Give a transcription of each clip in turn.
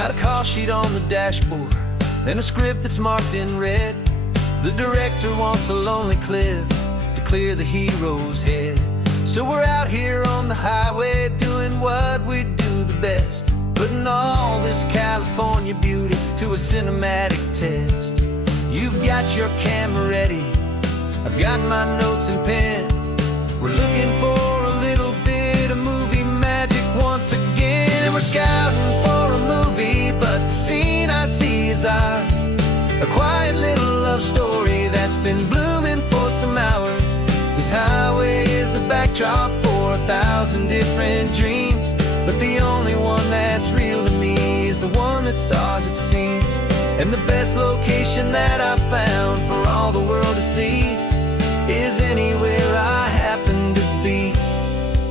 Got a call sheet on the dashboard and a script that's marked in red. The director wants a lonely cliff to clear the hero's head. So we're out here on the highway doing what we do the best, putting all this California beauty to a cinematic test. You've got your camera ready, I've got my notes and pen. We're looking for a little bit of movie magic once again. We're scouting for a movie, but the scene I see is ours. A quiet little love story that's been blooming for some hours. This highway is the backdrop for 1,000 different dreams, but the only one that's real to me is the one that's ours, it seems. And the best location that I've found for all the world to see is anywhere I happen to be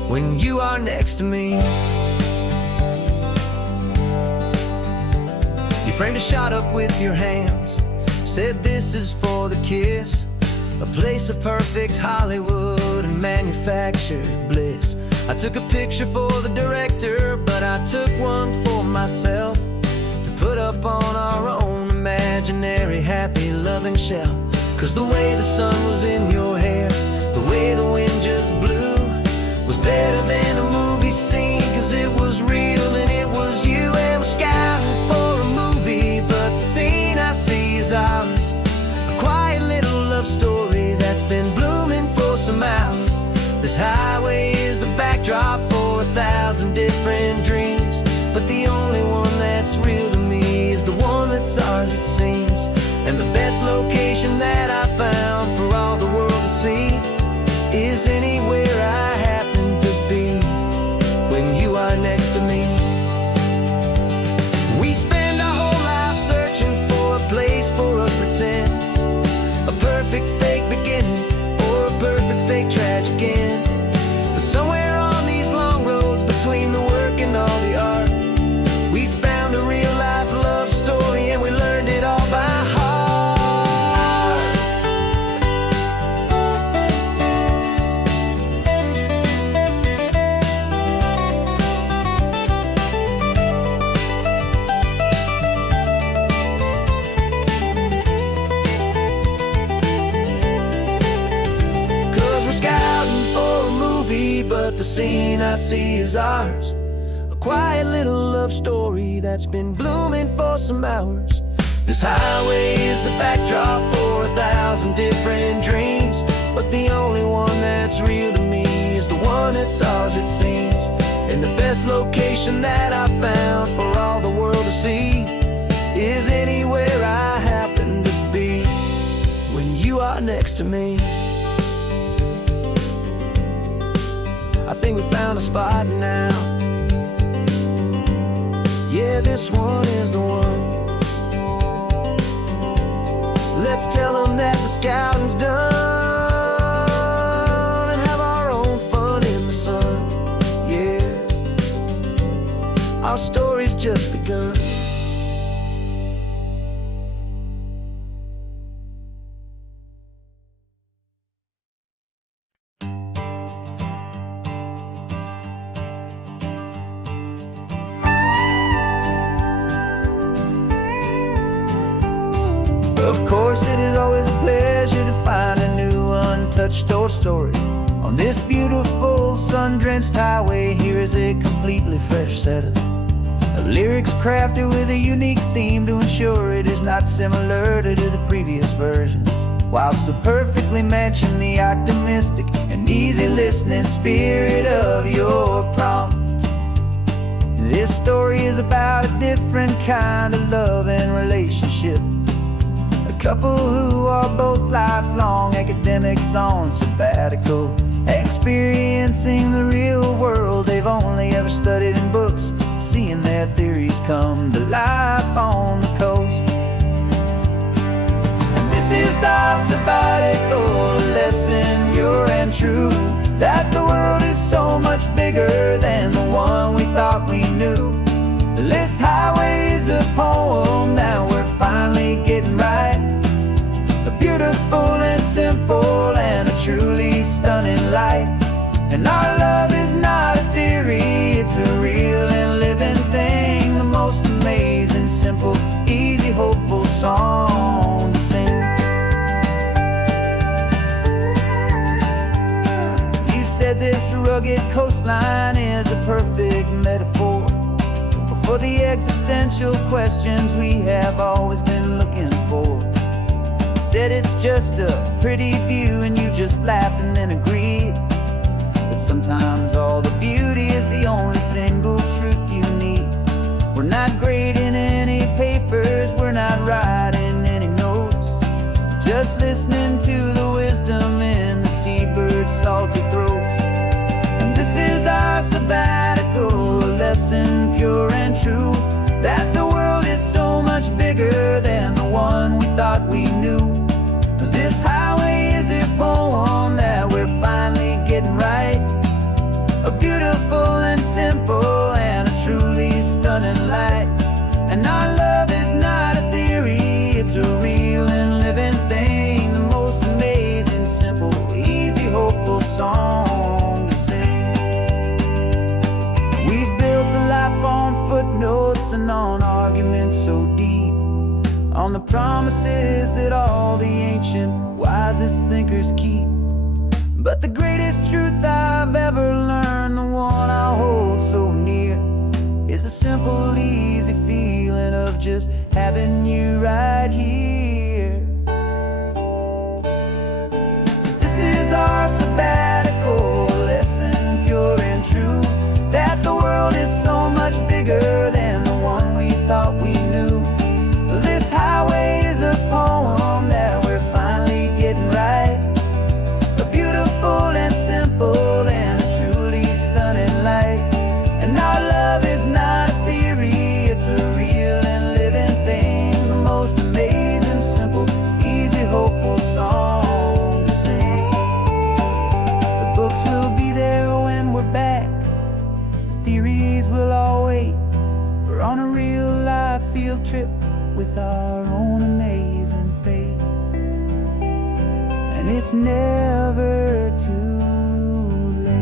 when you are next to me. You framed a shot up with your hands, said this is for the kiss, a place of perfect Hollywood and manufactured bliss. I took a picture for the director, but I took one for myself to put up on our own imaginary happy loving shelf. Cause the way the sun was in your hair, the way the wind just blew, was better than a movie scene, cause it was real and it was you. And we're scouting for a movie, but the scene I see is ours. A quiet little love story that's been blooming for some hours. This highway is the backdrop for 1,000 different dreams, but the only one that's real to me is the one that's ours, it seems. And the best location that I found for all the world to see is anywhere I happen to be when you are next to me. We spend our whole life searching for a place for a pretend, a perfect fake beginning or a perfect fake tragic end. But somewhere on these long roads between the work and all the art, we found a real life love story and we learned it all by heart. But the scene I see is ours. A quiet little love story that's been blooming for some hours. This highway is the backdrop for 1,000 different dreams, but the only one that's real to me is the one that's ours, it seems. And the best location that I found for all the world to see is anywhere I happen to be when you are next to me. I think we found a spot now. Yeah, this one is the one. Let's tell them that the scouting's done and have our own fun in the sun. Yeah, our story's just begun. Of course, it is always a pleasure to find a new untouched old story. On this beautiful sun-drenched highway, here is a completely fresh set of lyrics crafted with a unique theme to ensure it is not similar to the previous versions, while still perfectly matching the optimistic and easy listening spirit of your prompt. This story is about a different kind of love and relationship. A couple who are both lifelong academics on sabbatical, experiencing the real world they've only ever studied in books, seeing their theories come to life on the coast. And this is our sabbatical lesson, pure and true, that the world is so much bigger than the one we thought we knew. This highway is a poem that we're finally getting right. A beautiful and simple and a truly stunning light. And our love is not a theory, it's a real and living thing, the most amazing rugged coastline is a perfect metaphor for the existential questions we have always been looking for. Said it's just a pretty view and you just laughed and then agreed. But sometimes all the beauty is the only single truth you need. We're not grading any papers, we're not writing any notes, just listening to the wisdom in the seabird's salty throats. And this is our sabbatical, a lesson pure and true, that the world is so much bigger than the one we thought we knew. This highway is a poem that we're finally getting right, a beautiful and simple and a truly stunning light. And our love is not a theory, it's a real and living thing, the most amazing, simple, easy, hopeful song to sing. We've built a life on footnotes and on arguments so deep, on the promises that all the ancient, wisest thinkers keep. But the greatest truth I've ever learned, the one I hold so near, is a simple, easy feeling of just having you right here. 'Cause this is our sabbatical, lesson pure and true, that the world is so much bigger than the one we thought we knew. This highway is a poem that we're finally getting right, a beautiful and simple and a truly stunning light. And our love is not a theory, it's a real and living thing, the most amazing, simple, easy, hopeful song to sing. The books will be there when we're back, the theories will all wait. We're on a real life field trip with our own amazing fate, and it's never too late.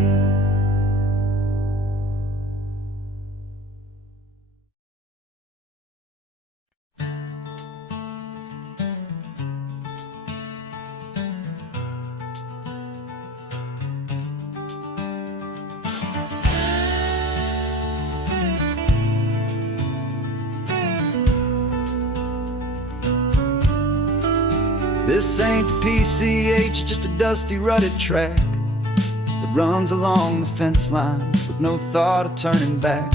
This ain't the PCH, just a dusty, rutted track that runs along the fence line with no thought of turning back.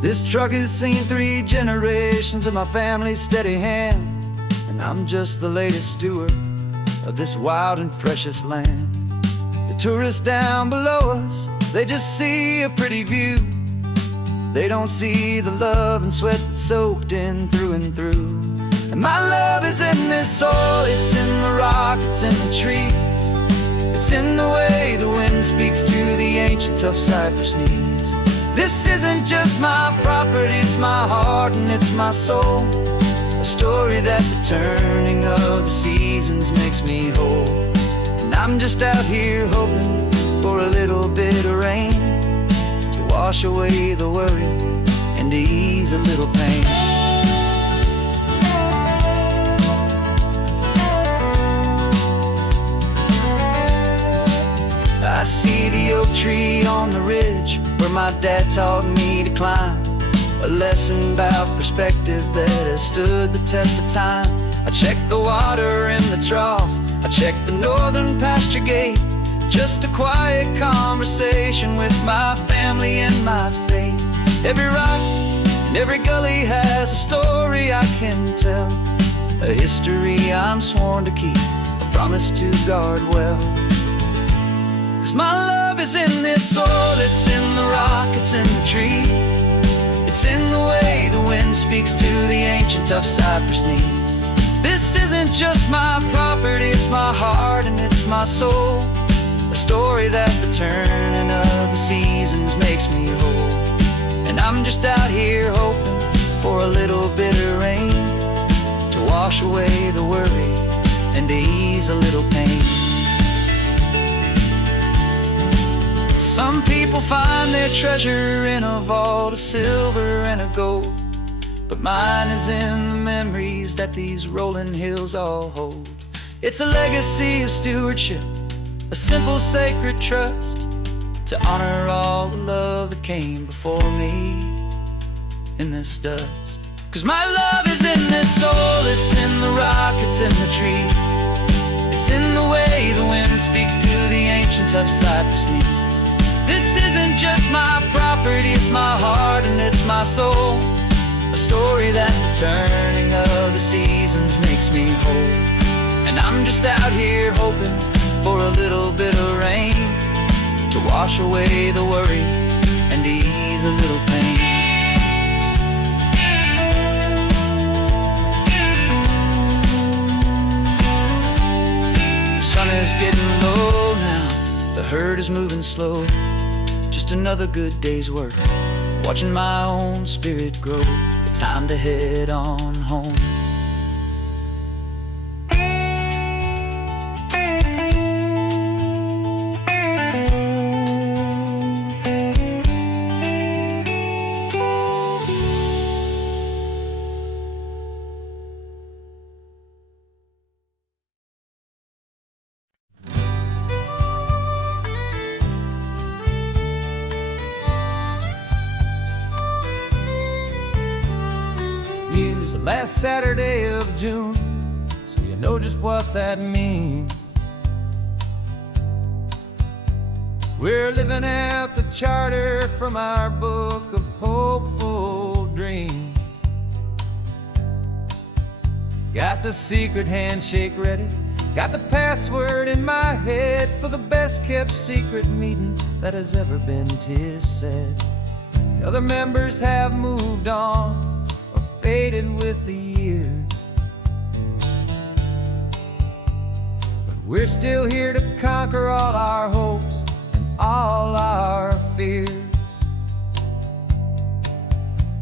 This truck has seen 3 generations of my family's steady hand, and I'm just the latest steward of this wild and precious land. The tourists down below us, they just see a pretty view. They don't see the love and sweat that's soaked in through and through. And my love is in this soil, it's in the rock, it's in the trees, it's in the way the wind speaks to the ancient tough cypress knees. This isn't just my property, it's my heart and it's my soul, a story that the turning of the seasons makes me whole. And I'm just out here hoping for a little bit of rain to wash away the worry and to ease a little pain. I see the oak tree on the ridge where my dad taught me to climb, a lesson about perspective that has stood the test of time. I check the water in the trough, I check the northern pasture gate, just a quiet conversation with my family and my faith. Every rock and every gully has a story I can tell, a history I'm sworn to keep, a promise to guard well. 'Cause my love is in this soil, it's in the rock, it's in the trees, it's in the way the wind speaks to the ancient tough cypress knees. This isn't just my property, it's my heart and it's my soul, a story that the turning of the seasons makes me whole. And I'm just out here hoping for a little bit of rain to wash away the worry and to ease a little pain. Some people find their treasure in a vault of silver and of gold, but mine is in the memories that these rolling hills all hold. It's a legacy of stewardship, a simple sacred trust to honor all the love that came before me in this dust. 'Cause my love is in this soul, it's in the rock, it's in the trees. It's in the way the wind speaks to the ancient tough cypress knees. This isn't just my property, it's my heart and it's my soul. A story that the turning of the seasons makes me whole. And I'm just out here hoping for a little bit of rain to wash away the worry and ease a little pain. The sun is getting low now, the herd is moving slow. Just another good day's work, watching my own spirit grow. Time to head on home. Use the last Saturday of June, so you know just what that means. We're living out the charter from our book of hopeful dreams. Got the secret handshake ready, got the password in my head for the best kept secret meeting that has ever been, 'tis said. The other members have moved on, faded with the years, but we're still here to conquer all our hopes and all our fears.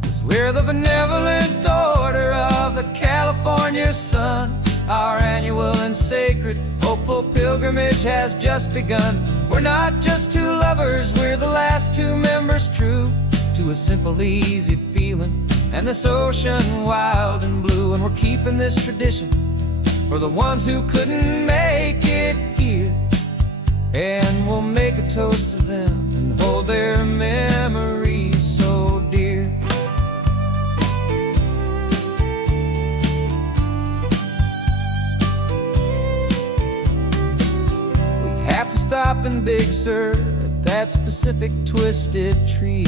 'Cause we're the benevolent order of the California sun. Our annual and sacred hopeful pilgrimage has just begun. We're not just two lovers, we're the last two members true to a simple, easy feeling and this ocean wild and blue. And we're keeping this tradition for the ones who couldn't make it here, and we'll make a toast to them and hold their memories so dear. We have to stop in Big Sur at that specific twisted tree,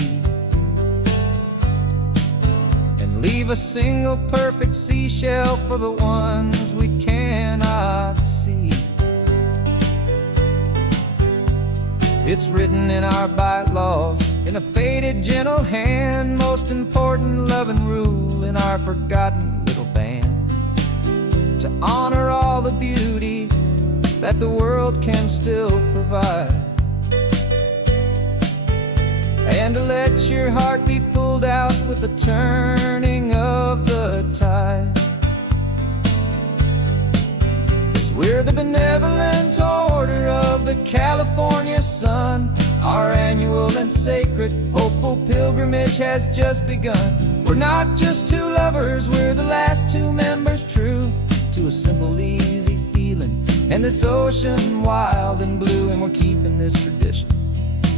leave a single perfect seashell for the ones we cannot see. It's written in our bylaws, in a faded gentle hand, most important love and rule in our forgotten little band, to honor all the beauty that the world can still provide, and to let your heart be pulled out with the turning of the tide. 'Cause we're the benevolent order of the California sun. Our annual and sacred hopeful pilgrimage has just begun. We're not just two lovers, we're the last two members true to a simple, easy feeling and this ocean wild and blue. And we're keeping this tradition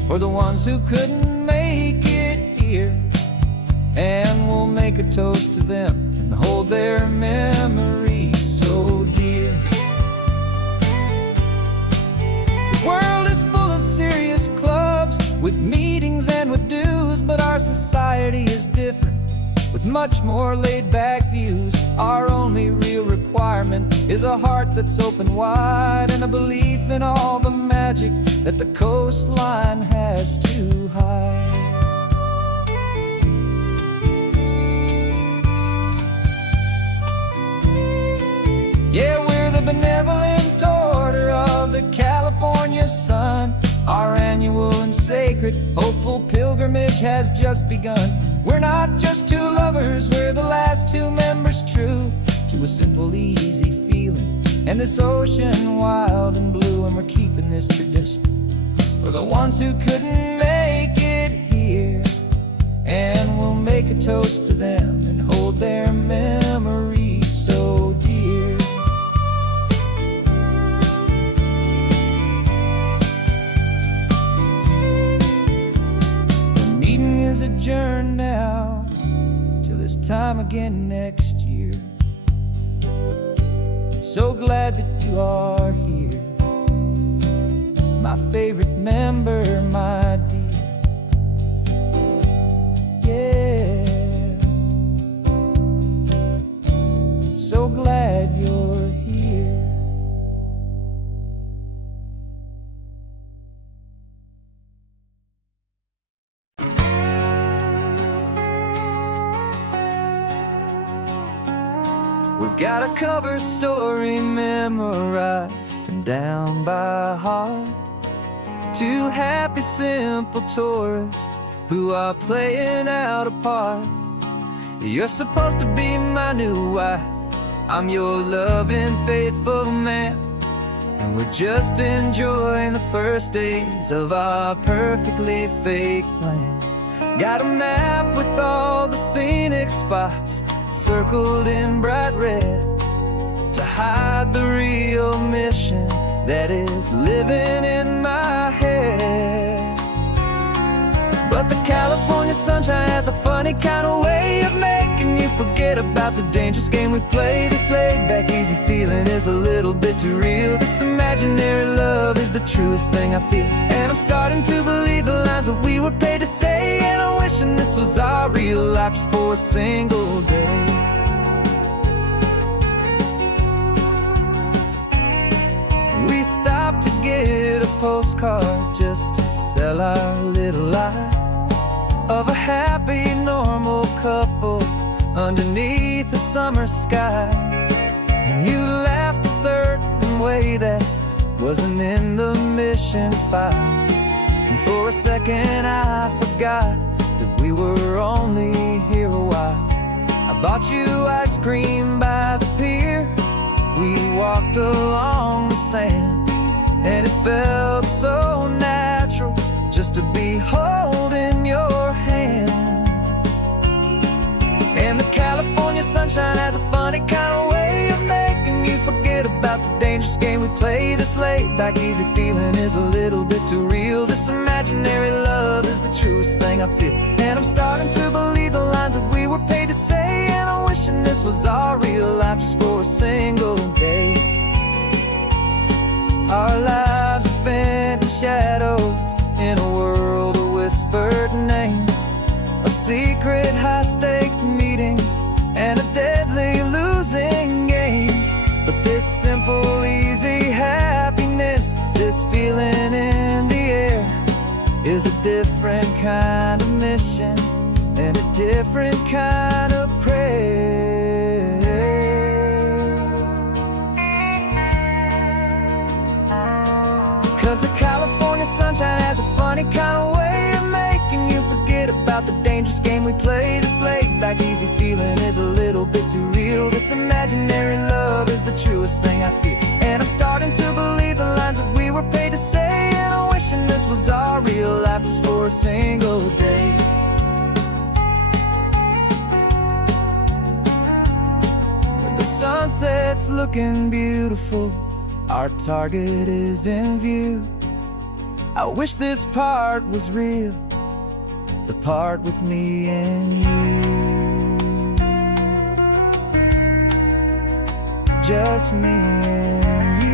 for the ones who couldn't make it here, and we'll make a toast to them and hold their memories so dear. The world is full of serious clubs with meetings and with dues, but our society is different with much more laid-back views. Our only real requirement is a heart that's open wide and a belief in all the magic that the coastline has to hide. Yeah, we're the benevolent order of the California sun. Our annual and sacred hopeful pilgrimage has just begun. We're not just two lovers, we're the last two members true to a simple, easy feeling and this ocean wild and blue. And we're keeping this tradition for the ones who couldn't make it here, and we'll make a toast to them and hold their memories so dear. sojourn now till this time again next year. So glad that you are here, my favorite member, my dear. Yeah, so glad you're here. We've got a cover story memorized and down by heart. Two happy, simple tourists who are playing out a part. You're supposed to be my new wife, I'm your loving, faithful man, and we're just enjoying the first days of our perfectly fake plan. Got a map with all the scenic spots circled in bright red to hide the real mission that is living in my head. But the California sunshine has a funny kind of way of making you forget about the dangerous game we play. This laid-back, easy feeling is a little bit too real. This imaginary love is the truest thing I feel, and I'm starting to believe the lines that we were paid to say. And I'm wishing this was our real life just for a single day. We stopped to get a postcard just to sell our little lie of a happy, normal couple underneath the summer sky. And you laughed a certain way that wasn't in the mission file, and for a second I forgot that we were only here a while. I bought you ice cream by the pier, we walked along the sand, and it felt so natural just to be holding your hand. And the California sunshine has a funny kind of way of making you forget about the dangerous game we play. This laid-back, easy feeling is a little bit too real. This imaginary love is the truest thing I feel, and I'm starting to believe the lines that we were paid to say. And I'm wishing this was our real life just for a single day. Our lives are spent in shadows, in a world of whispered names, of secret high-stakes meetings and of deadly losing games. But this simple, easy happiness, this feeling in the air, is a different kind of mission and a different kind of prayer. 'Cause the California sunshine has a funny kind of way of making you forget about the dangerous game we play. This laid-back, easy feeling is a little bit too real. This imaginary love is the truest thing I feel, and I'm starting to believe the lines that we were paid to say. And I'm wishing this was our real life just for a single day. When the sunset's looking beautiful, our target is in view. I wish this part was real, the part with me and you. Just me and you.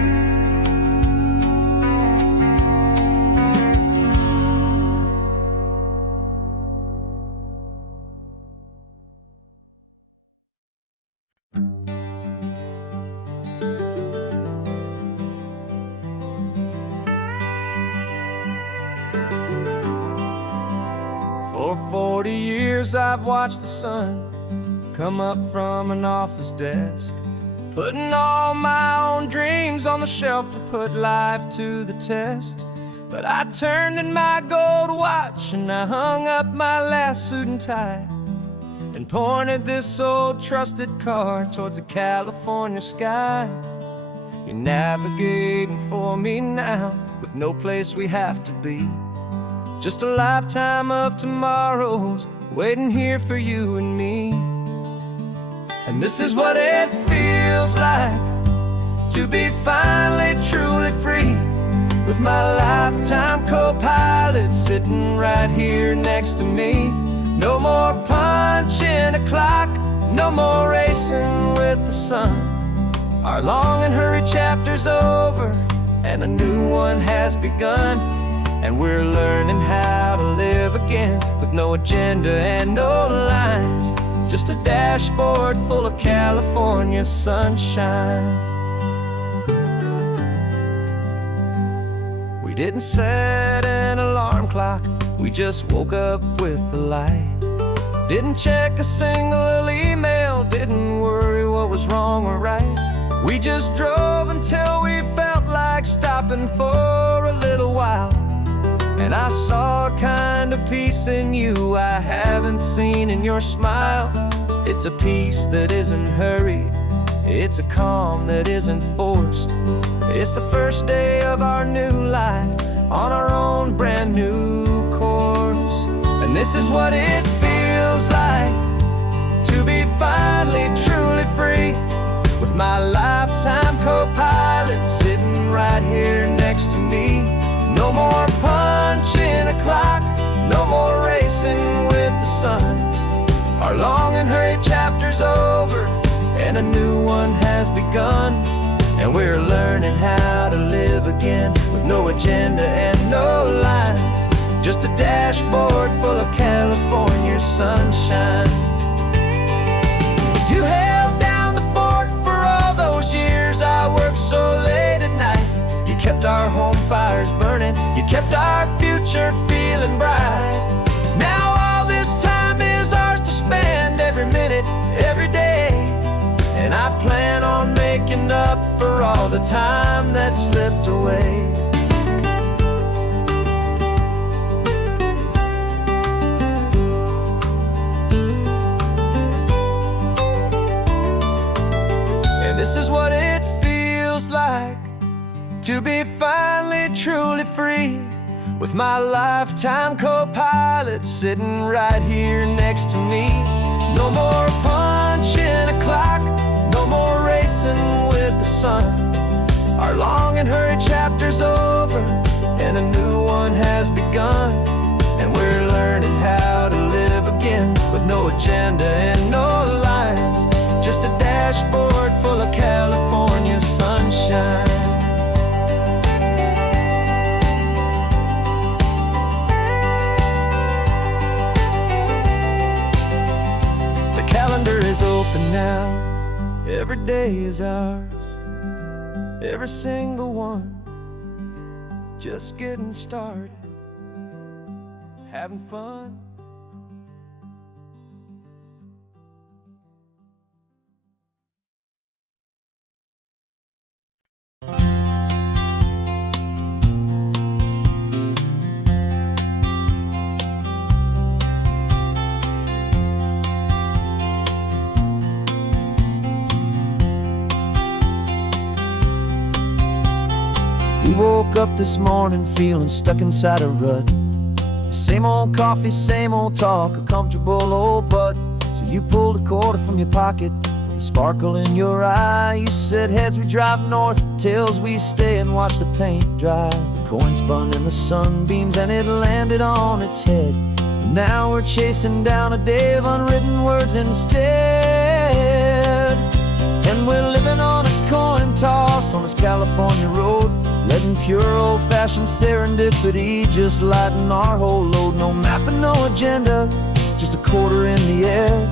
For 40 years I've watched the sun come up from an office desk, putting all my own dreams on the shelf to put life to the test. But I turned in my gold watch and I hung up my last suit and tie, and pointed this old trusted car towards the California sky. You're navigating for me now, with no place we have to be. Just a lifetime of tomorrows waiting here for you and me. And this is what it feels like to be finally truly free, with my lifetime co-pilot sitting right here next to me. No more punching a clock, no more racing with the sun. Our long and hurried chapter's over, and a new one has begun. And we're learning how to live again, with no agenda and no lines, just a dashboard full of California sunshine. We didn't set an alarm clock, we just woke up with the light. Didn't check a single email, didn't worry what was wrong or right. We just drove until we felt like stopping for a little while. And I saw a kind of peace in you I haven't seen in your smile. It's a peace that isn't hurried, it's a calm that isn't forced. It's the first day of our new life, on our own brand new course. And this is what it feels like to be finally truly free, with my lifetime co-pilot sitting right here next to me. No more punching a clock, no more racing with the sun. Our long and hurried chapter's over, and a new one has begun. And we're learning how to live again, with no agenda and no lines, just a dashboard full of California sunshine. You held down the fort for all those years I worked so late at night. You kept our home fires burning, you kept our future feeling bright. Now all this time is ours to spend, every minute, every day. And I plan on making up for all the time that slipped away. And this is what it feels like to be finally truly free, with my lifetime co-pilot sitting right here next to me. No more punching a clock, no more racing with the sun. Our long and hurried chapter's over, and a new one has begun. And we're learning how to live again, with no agenda and no lines, just a dashboard full of California sunshine. The calendar is open now, every day is ours, every single one, just getting started, having fun. We woke up this morning feeling stuck inside a rut. Same old coffee, same old talk, a comfortable old butt. So you pulled a quarter from your pocket with a sparkle in your eye. You said heads we drive north, tails we stay and watch the paint dry. The coin spun in the sunbeams and it landed on its head. And now we're chasing down a day of unwritten words instead. And we're living on a coin toss on this California road, letting pure old-fashioned serendipity just lighten our whole load. No map and no agenda, just a quarter in the air.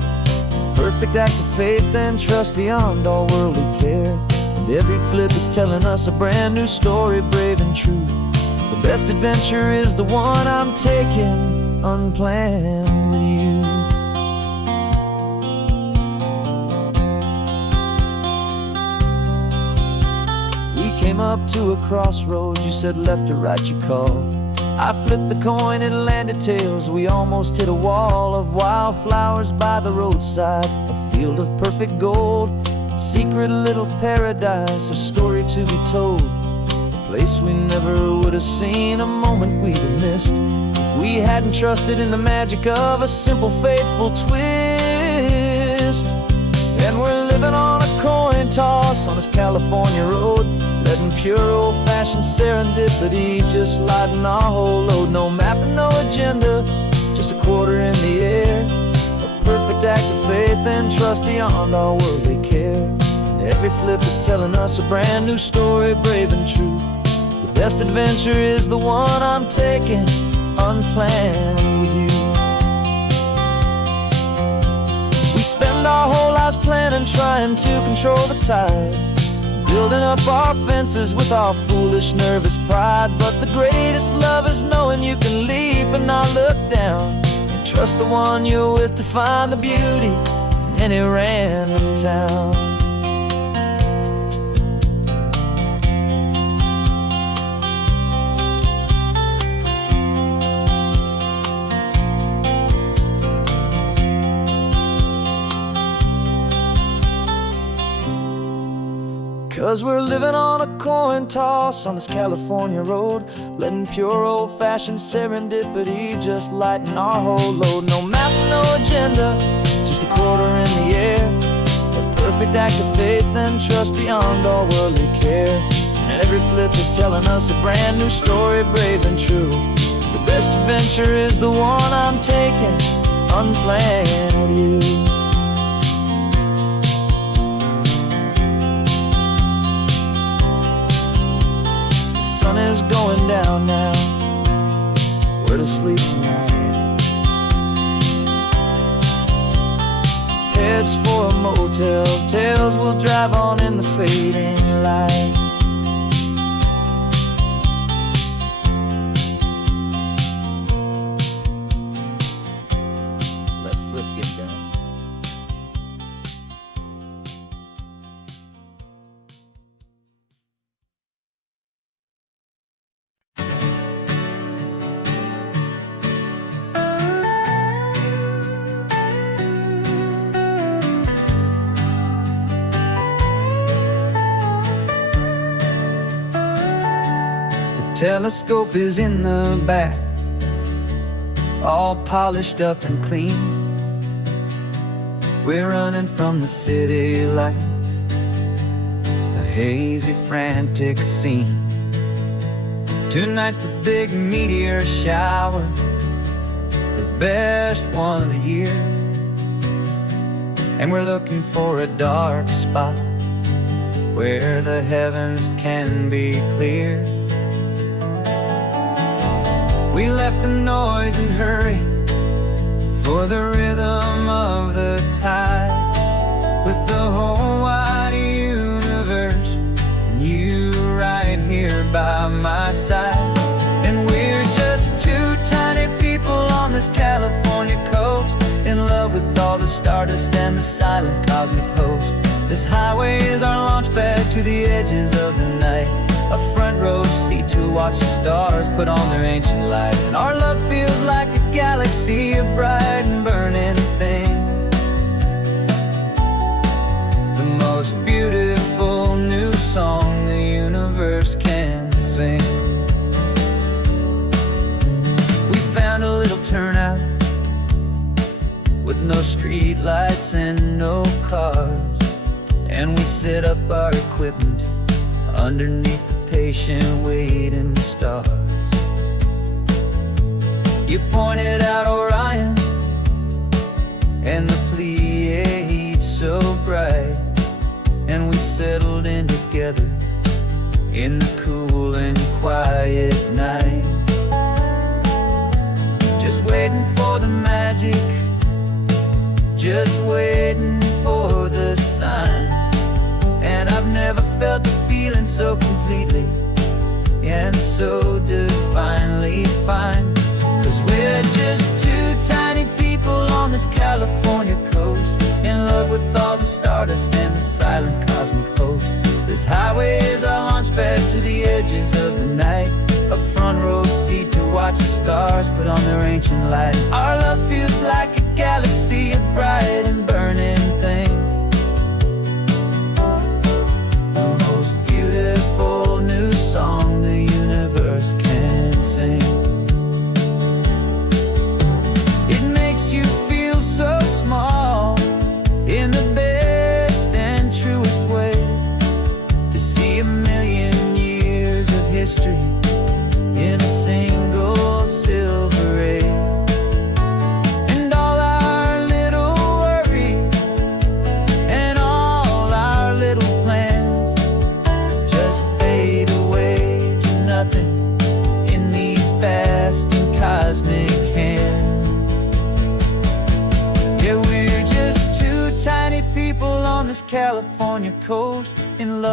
Perfect act of faith and trust beyond all worldly care. And every flip is telling us a brand new story, brave and true. The best adventure is the one I'm taking, unplanned with you. Came up to a crossroads, you said left or right you called. I flipped the coin, it landed tails. We almost hit a wall of wildflowers by the roadside, a field of perfect gold, secret little paradise, a story to be told, a place we never would have seen, a moment we'd have missed if we hadn't trusted in the magic of a simple faithful twist. And we're living on a coin toss on this California road, letting pure old-fashioned serendipity just lighten our whole load. No map and no agenda, just a quarter in the air, a perfect act of faith and trust beyond all worldly care. And every flip is telling us a brand new story, brave and true. The best adventure is the one I'm taking, unplanned with you. We spend our whole lives planning, trying to control the tide, building up our fences with our foolish, nervous pride. But the greatest love is knowing you can leap and not look down, and trust the one you're with to find the beauty in any random town. 'Cause we're living on a coin toss on this California road, letting pure old-fashioned serendipity just lighten our whole load. No map, no agenda, just a quarter in the air, a perfect act of faith and trust beyond all worldly care. And every flip is telling us a brand new story, brave and true. The best adventure is the one I'm taking, unplanned with you. Is going down now, where to sleep tonight? Heads for a motel, tails will drive on in the fading light. Let's flip get down. Telescope is in the back, all polished up and clean. We're running from the city lights, a hazy, frantic scene. Tonight's the big meteor shower, the best one of the year. And we're looking for a dark spot where the heavens can be clear. We left the noise and hurry for the rhythm of the tide, with the whole wide universe and you right here by my side. And we're just two tiny people on this California coast, in love with all the stardust and the silent cosmic host. This highway is our launch pad to the edges of the night, a front row seat to watch the stars put on their ancient light. And our love feels like a galaxy, a bright and burning thing, the most beautiful new song the universe can sing. We found a little turnout with no street lights and no cars, and we set up our equipment underneath the patient waiting stars. You pointed out Orion and the Pleiades so bright, and we settled in together in the cool and quiet night, just waiting for the magic, just waiting for the sign. And I've never felt the feeling so completely and so divinely fine. 'Cause we're just two tiny people on this California coast, in love with all the stardust and the silent cosmic host. This highway is our launch pad to the edges of the night, a front row seat to watch the stars put on their ancient light. Our love feels like a galaxy, a bright and burning thing, the most beautiful new song the universe can sing. It makes you feel so small in the best and truest way, to see a million years of history in a single silver ray.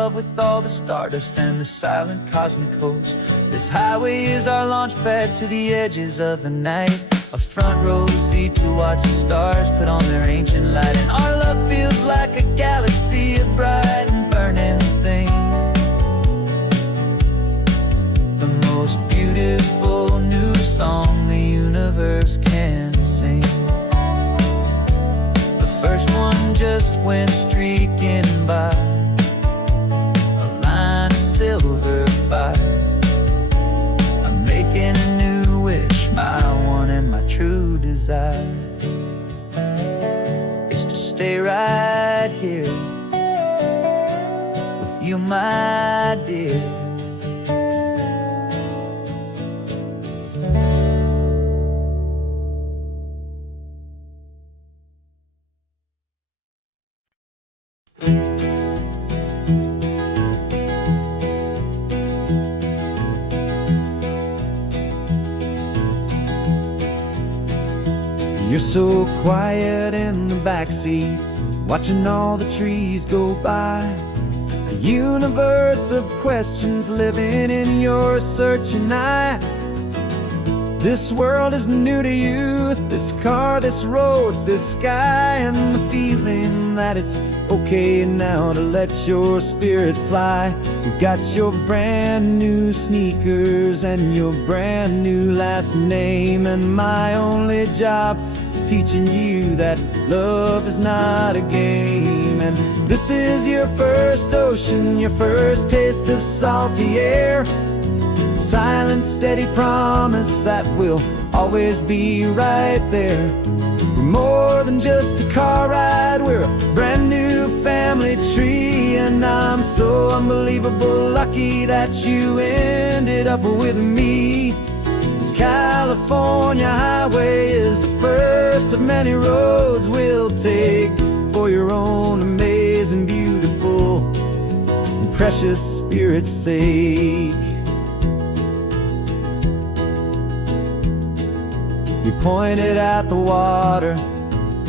love with all the stardust and the silent cosmic host. This highway is our launch pad to the edges of the night. A front row seat to watch the stars put on their ancient light. And our love feels like a galaxy of bright and burning things. The most beautiful new song the universe can sing. The first one just went streaking by, a line of silver fire. I'm making a new wish, my one and my true desire is to stay right here with you, my dear. You're so quiet in the backseat, watching all the trees go by. A universe of questions living in your searching eye. This world is new to you, this car, this road, this sky, and the feeling that it's okay now to let your spirit fly. You've got your brand new sneakers and your brand new last name, and my only job is teaching you that love is not a game. And this is your first ocean, your first taste of salty air. Silent, steady promise that we'll always be right there. We're more than just a car ride, we're a brand new family tree. And I'm so unbelievable lucky that you ended up with me. This California highway is the first of many roads we'll take for your own amazing, beautiful, and precious spirit's sake. You pointed at the water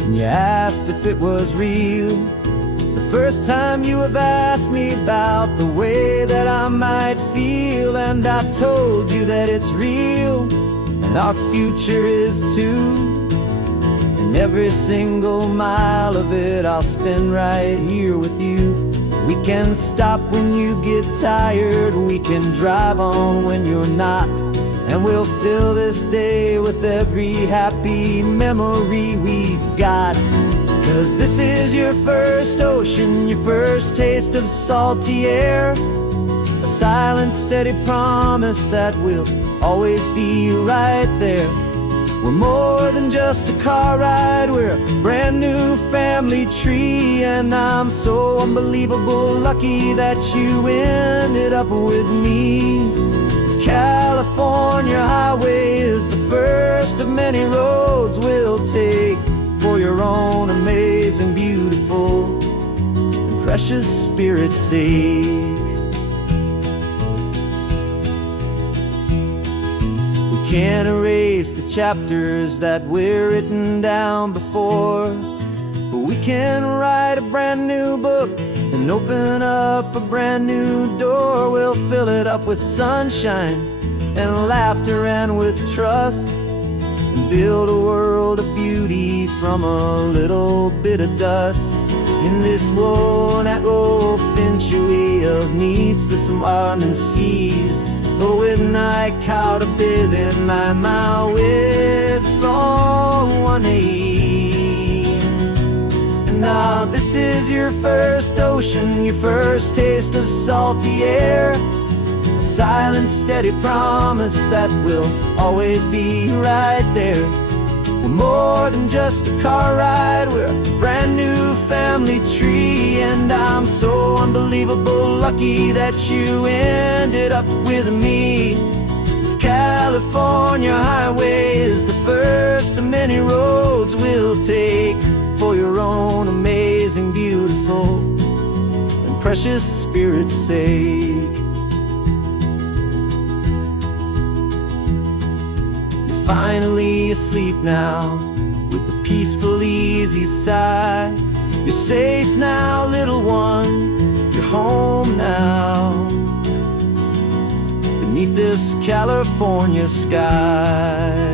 and you asked if it was real. The first time you have asked me about the way that I might feel, and I told you that it's real and our future is too. And every single mile of it I'll spend right here with you. We can stop when you get tired, we can drive on when you're not, and we'll fill this day with every happy memory we've got. 'Cause this is your first ocean, your first taste of salty air. A silent, steady promise that we'll always be right there. We're more than just a car ride, we're a brand new family tree. And I'm so unbelievable lucky that you ended up with me. This California highway is the first of many roads we'll take for your own amazing, beautiful, and precious spirit's sake. We can't erase the chapters that we're written down before, but we can write a brand new book and open up a brand new door. We'll fill it up with sunshine and laughter and with trust, and build a world of beauty from a little bit of dust. In this world that finchuí of needs to some and seas, but with night caught a bit in my way from one aid. Now this is your first ocean, your first taste of salty air. A silent, steady promise that we'll always be right there. We're more than just a car ride, we're a brand new family tree. And I'm so unbelievable lucky that you ended up with me. This California highway is the first of many roads we'll take for your own amazing, beautiful, and precious spirit's sake. You're finally asleep now with a peaceful, easy sigh. You're safe now, little one. Your home now, beneath this California sky.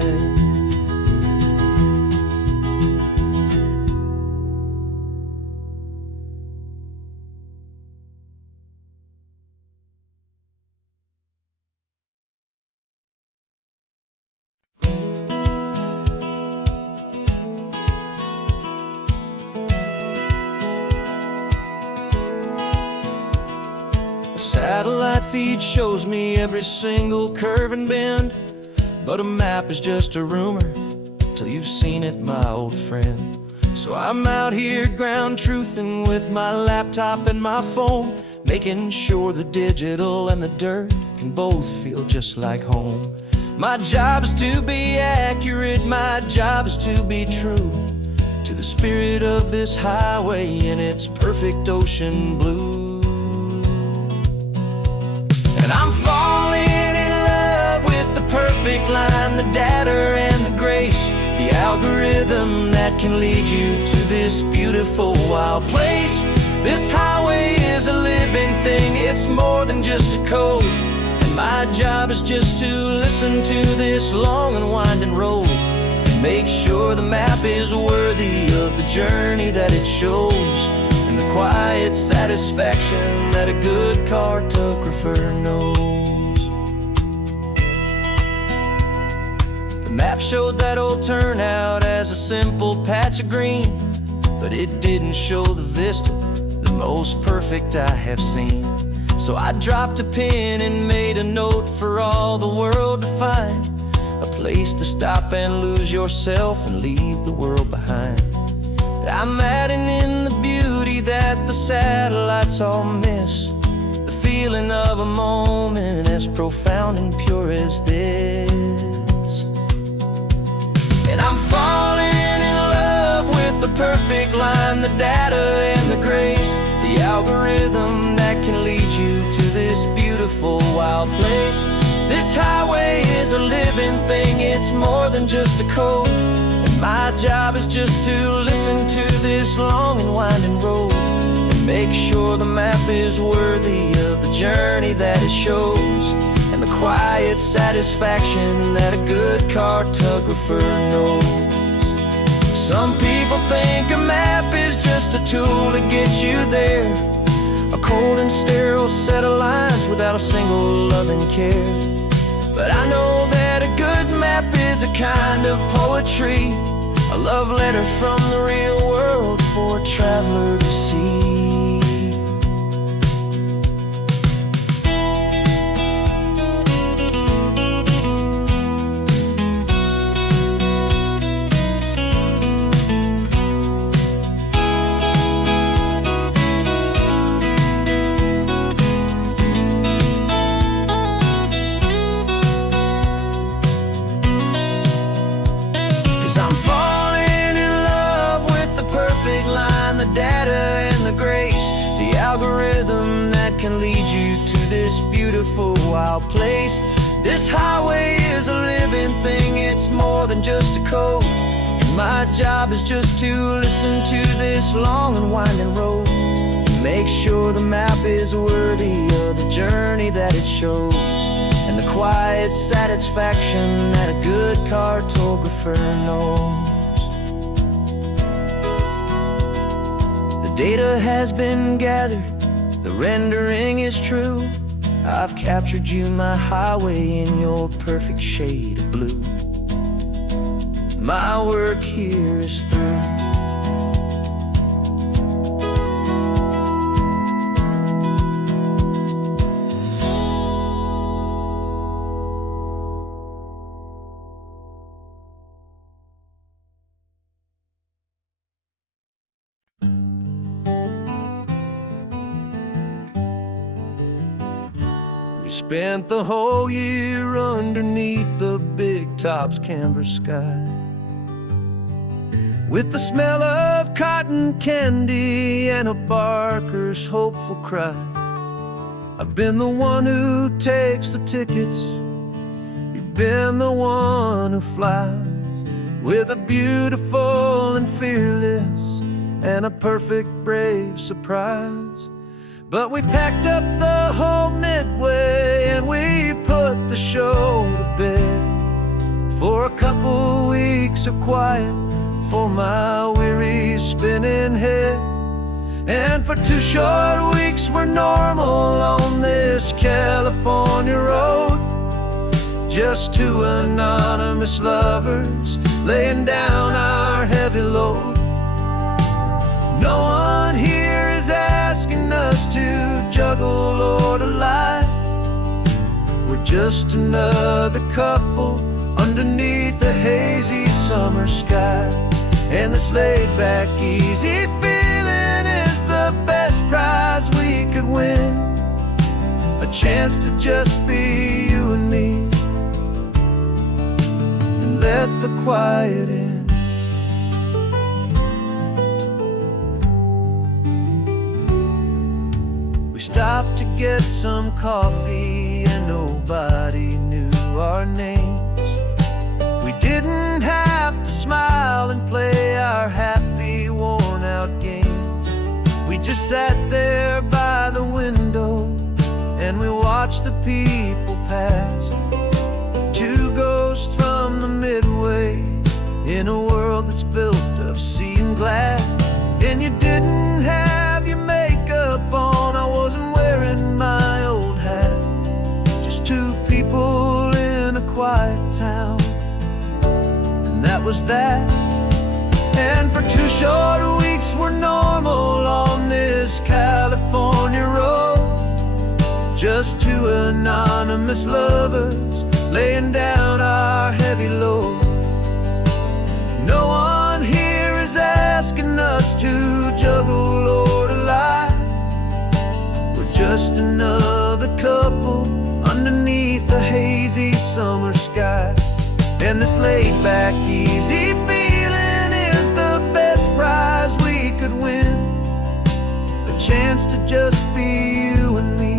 Satellite feed shows me every single curve and bend, but a map is just a rumor till you've seen it, my old friend. So I'm out here ground truthing with my laptop and my phone, making sure the digital and the dirt can both feel just like home. My job is to be accurate, my job is to be true to the spirit of this highway in its perfect ocean blue. I'm falling in love with the perfect line, the data and the grace, the algorithm that can lead you to this beautiful wild place. This highway is a living thing, it's more than just a code, and my job is just to listen to this long and winding road and make sure the map is worthy of the journey that it shows, and the quiet satisfaction that a good cartographer knows. The map showed that old turnout as a simple patch of green, but it didn't show the vista, the most perfect I have seen. So I dropped a pin and made a note for all the world to find, a place to stop and lose yourself and leave the world behind. I'm adding in the beauty that the satellites all miss, the feeling of a moment as profound and pure as this. And I'm falling in love with the perfect line, the data and the grace, the algorithm that can lead you to this beautiful wild place. This highway is a living thing, it's more than just a code, and my job is just to listen to this long and winding road and make sure the map is worthy of the journey that it shows, and the quiet satisfaction that a good cartographer knows. Some people think a map is just a tool to get you there, a cold and sterile set of lines without a single loving care. But I know that a good map is a kind of poetry, a love letter from the real world for a traveler to see. 'Cause I'm falling in love with the perfect line, the data and the grace, the algorithm that can lead you to this beautiful wild place. This highway is a living thing, it's more than just a code, and my job is just to listen to this long and winding road and make sure the map is worthy of the journey that it shows, and the quiet satisfaction that a good cartographer knows. The data has been gathered, the rendering is true. I've captured you, my highway, in your perfect shade of blue. My work here is through. Spent the whole year underneath the big top's canvas sky, with the smell of cotton candy and a barker's hopeful cry. I've been the one who takes the tickets, you've been the one who flies, with a beautiful and fearless and a perfect brave surprise. But we packed up the whole Midway and we put the show to bed for a couple weeks of quiet for my weary spinning head. And for 2 short weeks we're normal on this California road, just 2 anonymous lovers laying down our heavy load. No one here is asking us to juggle or to lie. We're just another couple underneath a hazy summer sky. And this laid-back, easy feeling is the best prize we could win, a chance to just be you and me, and let the quiet in. We stopped to get some coffee and nobody knew our names. We didn't have to smile and play our happy, worn-out games. We just sat there by the window and we watched the people pass. 2 ghosts from the Midway in a world that's built of sea and glass. And you didn't have your makeup on, I wasn't wearing my old hat. Just 2 people in a quiet town, and that was that. And for 2 short weeks we're normal on this California road, just 2 anonymous lovers laying down our heavy load. No one here is asking us to juggle or to lie. We're just another couple underneath the hazy summer sky. And this laid-back, easy feeling is the best prize we could win, a chance to just be you and me,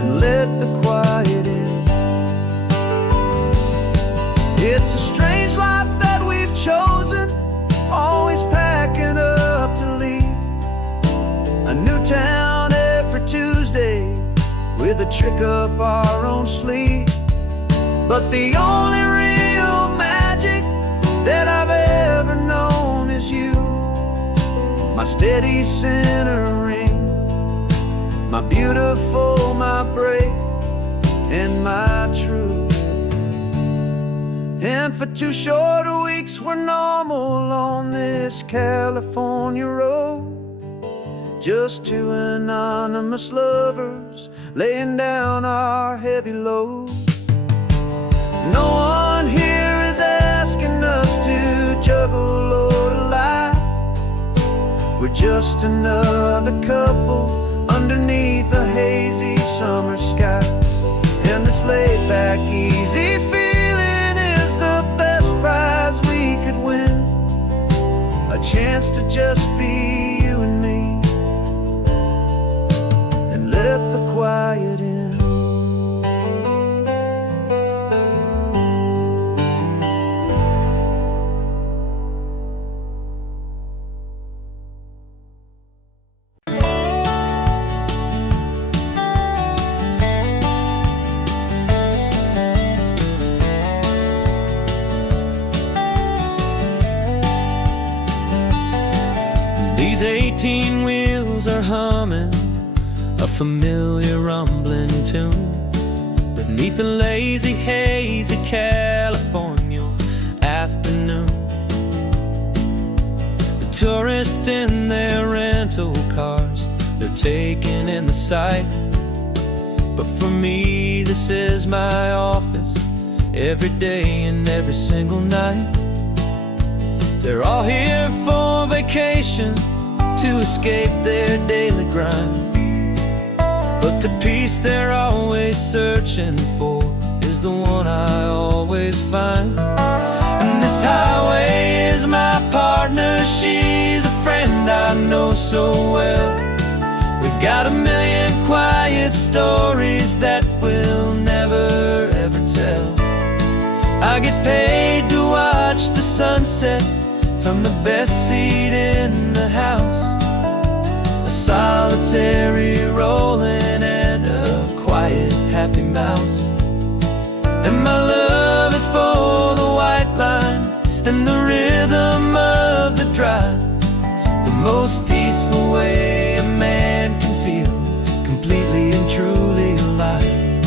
and let the quiet in. It's a strange life that we've chosen, always packing up to leave a new town every Tuesday with a trick up our own sleeve. But the only real magic that I've ever known is you, my steady centering, my beautiful, my brave, and my true. And for 2 short weeks we're normal on this California road, just 2 anonymous lovers laying down our heavy load. No one here is asking us to juggle or to lie. We're just another couple underneath a hazy summer sky. And this laid-back, easy feeling is the best prize we could win, a chance to just be you and me, and let the quiet in. These 18 wheels are humming a familiar rumbling tune beneath the lazy, hazy California afternoon. The tourists in their rental cars, they're taking in the sight. But for me, this is my office, every day and every single night. They're all here for vacation, to escape their daily grind. But the peace they're always searching for is the one I always find. And this highway is my partner, she's a friend I know so well. We've got a million quiet stories that we'll never ever tell. I get paid to watch the sunset from the best seat in the house, a solitary rolling and a quiet happy mouse. And my love is for the white line and the rhythm of the drive, the most peaceful way a man can feel completely and truly alive.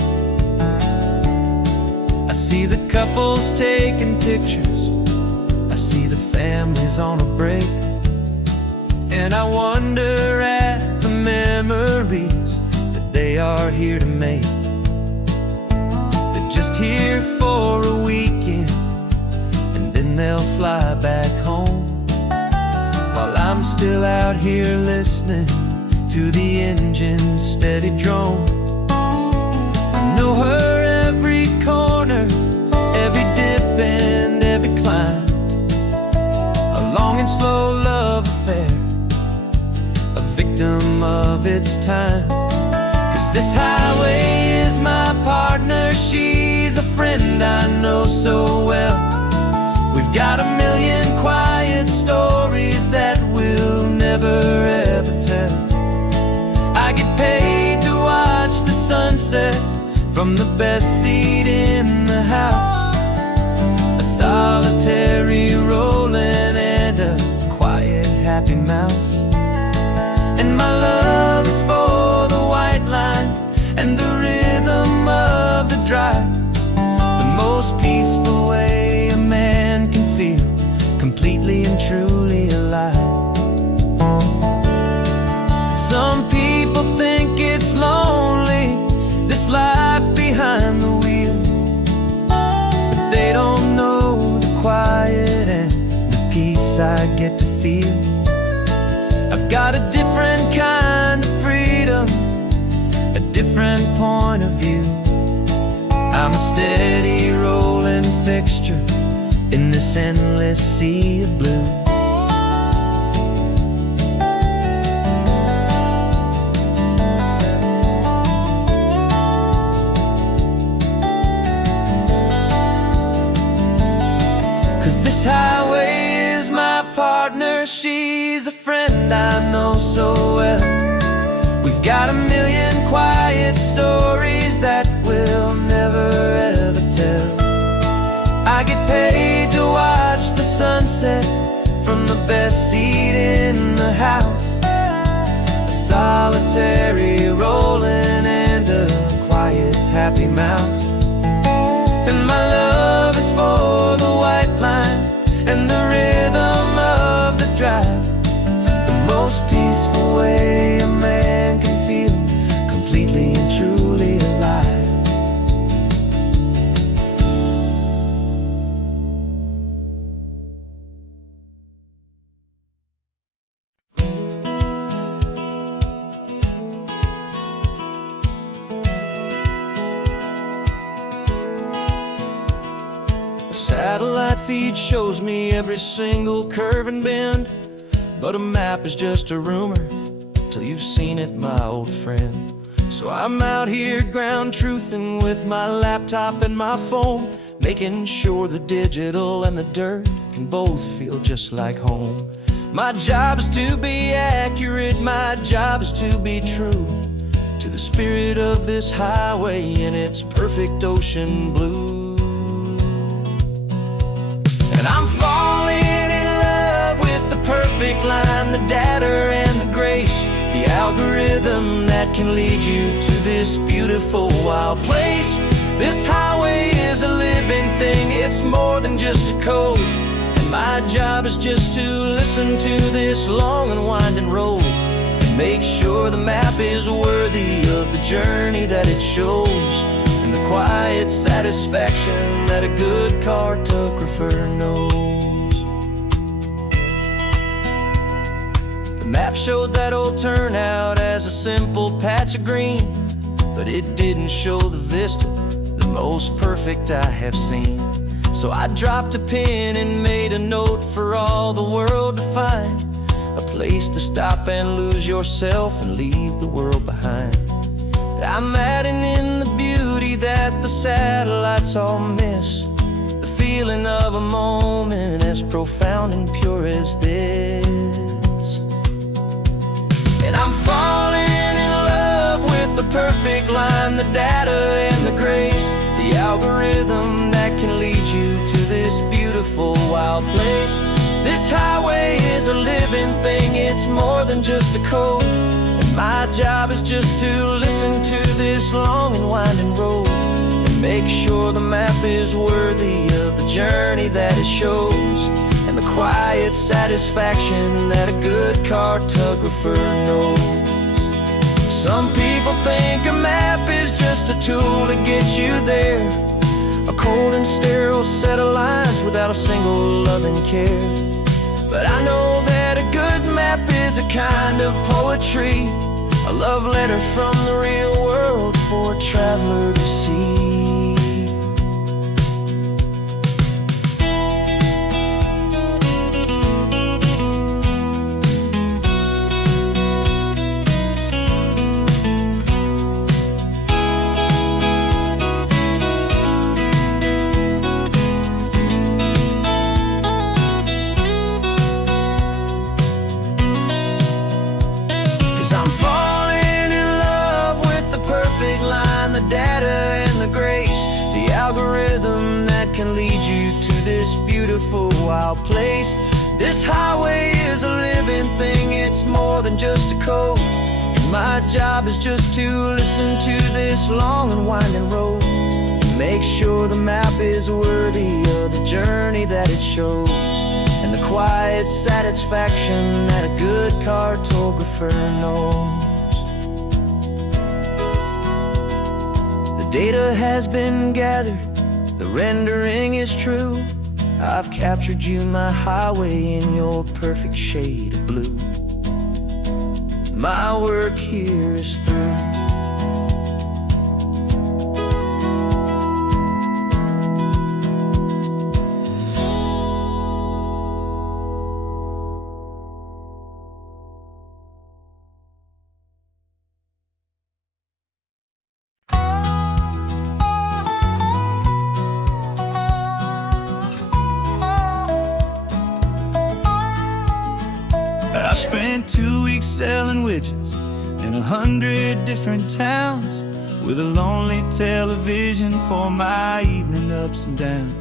I see the couples taking pictures, I see the families on a break, and I wonder at the memories that they are here to make. They're just here for a weekend, and then they'll fly back home, while I'm still out here listening to the engine's steady drone. I know her every corner, every dip and every climb, a long and slow love affair, a victim of its time. 'Cause this highway is my partner, she's a friend I know so well. We've got a million quiet stories that we'll never ever tell. I get paid to watch the sunset from the best seat in the house, a solitary rolling and a quiet happy mouse. And my love is for the white line and the rhythm of the drive, the most peaceful way a man can feel completely and truly alive. Some people think it's lonely, this life behind the wheel, but they don't know the quiet and the peace I get to feel. I've got a different kind of freedom, a different point of view. I'm a steady rolling fixture in this endless sea of blue. This highway is my partner, she's a friend I know so well. We've got a million quiet stories that we'll never ever tell. I get paid to watch the sunset from the best seat in the house, a solitary rolling and a quiet happy mouse. And my love is for the white line and the rhythm of the drive, the most peaceful way a man can feel completely and truly alive. Satellite feed shows me every single curve and bend, but a map is just a rumor till you've seen it, my old friend. So I'm out here ground truthing with my laptop and my phone, making sure the digital and the dirt can both feel just like home. My job is to be accurate, my job is to be true to the spirit of this highway in its perfect ocean blue. And I'm falling in love with the perfect line, the data and the grace, the algorithm that can lead you to this beautiful wild place. This highway is a living thing, it's more than just a code, and my job is just to listen to this long and winding road and make sure the map is worthy of the journey that it shows, and the quiet satisfaction that a good cartographer knows. The map showed that old turnout as a simple patch of green, but it didn't show the vista, the most perfect I have seen. So I dropped a pin and made a note for all the world to find, a place to stop and lose yourself and leave the world behind. I'm adding in the beauty that the satellites all miss, the feeling of a moment as profound and pure as this. And I'm falling in love with the perfect line, the data and the grace, the algorithm that can lead you to this beautiful wild place. This highway is a living thing, it's more than just a code. And my job is just to listen to this long and winding road and make sure the map is worthy of the journey that it shows, and the quiet satisfaction that a good cartographer knows. Some people think a map is just a tool to get you there, a cold and sterile set of lines without a single loving care. But I know that a good map is a kind of poetry, a love letter from the real world for a traveler to see. 'Cause I'm falling in love with the perfect line, the data and the grace, the algorithm that can lead you to this beautiful wild place. This highway is a living thing, it's more than just a code. And my job is just to listen to this long and winding road and make sure the map is worthy of the journey that it shows, and the quiet satisfaction that a good cartographer knows. The data has been gathered, the rendering is true. I've captured you, my highway, in your perfect shade of blue. My work here is through. I spent 2 weeks selling widgets in 100 different towns, with a lonely television for my evening ups and downs.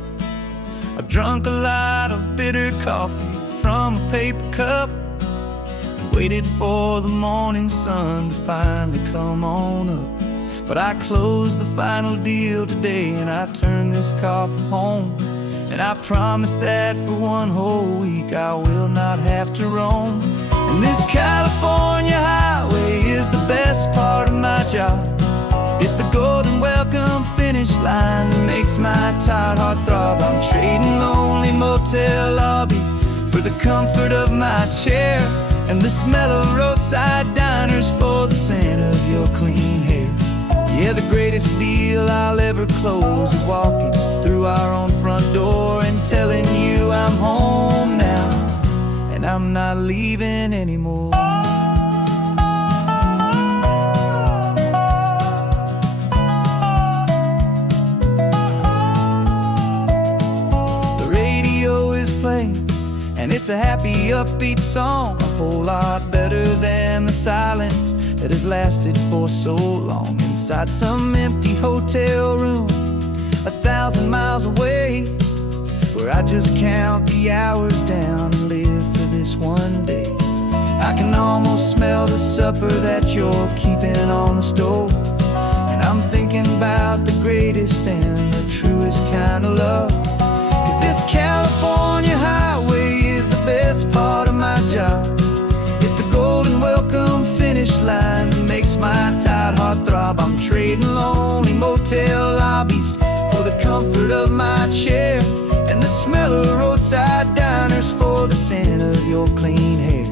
I drunk a lot of bitter coffee from a paper cup and waited for the morning sun to finally come on up. But I closed the final deal today and I turned this coffee home. And I promise that for one whole week I will not have to roam. And this California highway is the best part of my job. It's the golden welcome finish line that makes my tired heart throb. I'm trading lonely motel lobbies for the comfort of my chair, and the smell of roadside diners for the scent of your clean hair. Yeah, the greatest deal I'll ever close is walking through our own front door and telling you I'm home now, and I'm not leaving anymore. The radio is playing, and it's a happy, upbeat song, a whole lot better than the silence that has lasted for so long inside some empty hotel room 1,000 miles away, where I just count the hours down and live for this one day. I can almost smell the supper that you're keeping on the stove, and I'm thinking about the greatest and the truest kind of love. 'Cause this California highway is the best part of my job. It's the golden welcome finish line that makes my tired heart throb. I'm trading lonely motel lobbies for the comfort of my chair, and the smell of roadside diners for the scent of your clean hair.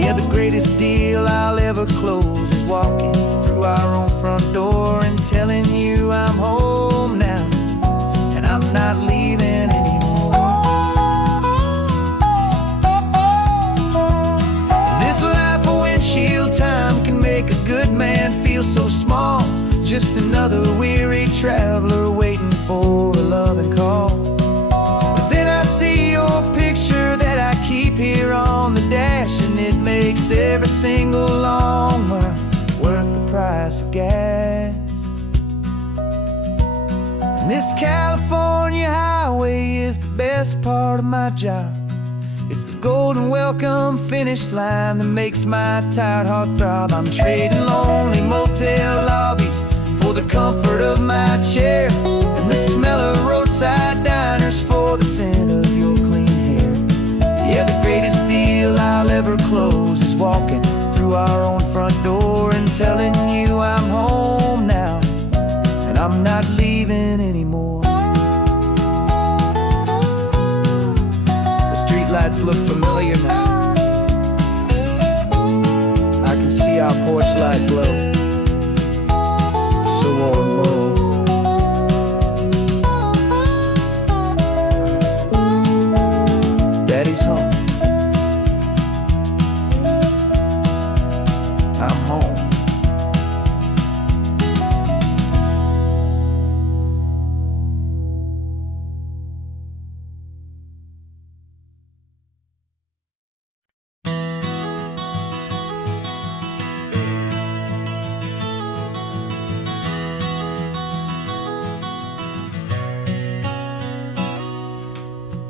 Yeah, the greatest deal I'll ever close is walking through our own front door and telling you I'm home now, and I'm not leaving anymore. This life of windshield time can make a good man feel so small, just another weary traveler waiting for a loving call. But then I see your picture that I keep here on the dash, and it makes every single long And this California highway is the best part of my job. It's the golden welcome finish line that makes my tired heart throb. I'm trading lonely motel lobbies for the comfort of my chair, and the smell of roadside diners for the scent of your clean hair. Yeah, the greatest deal I'll ever close is walking through our own front door and telling you I'm home now, and I'm not leaving anymore. The streetlights look familiar now. I can see our porch light glow, so warm and low. Daddy's home. I'm home.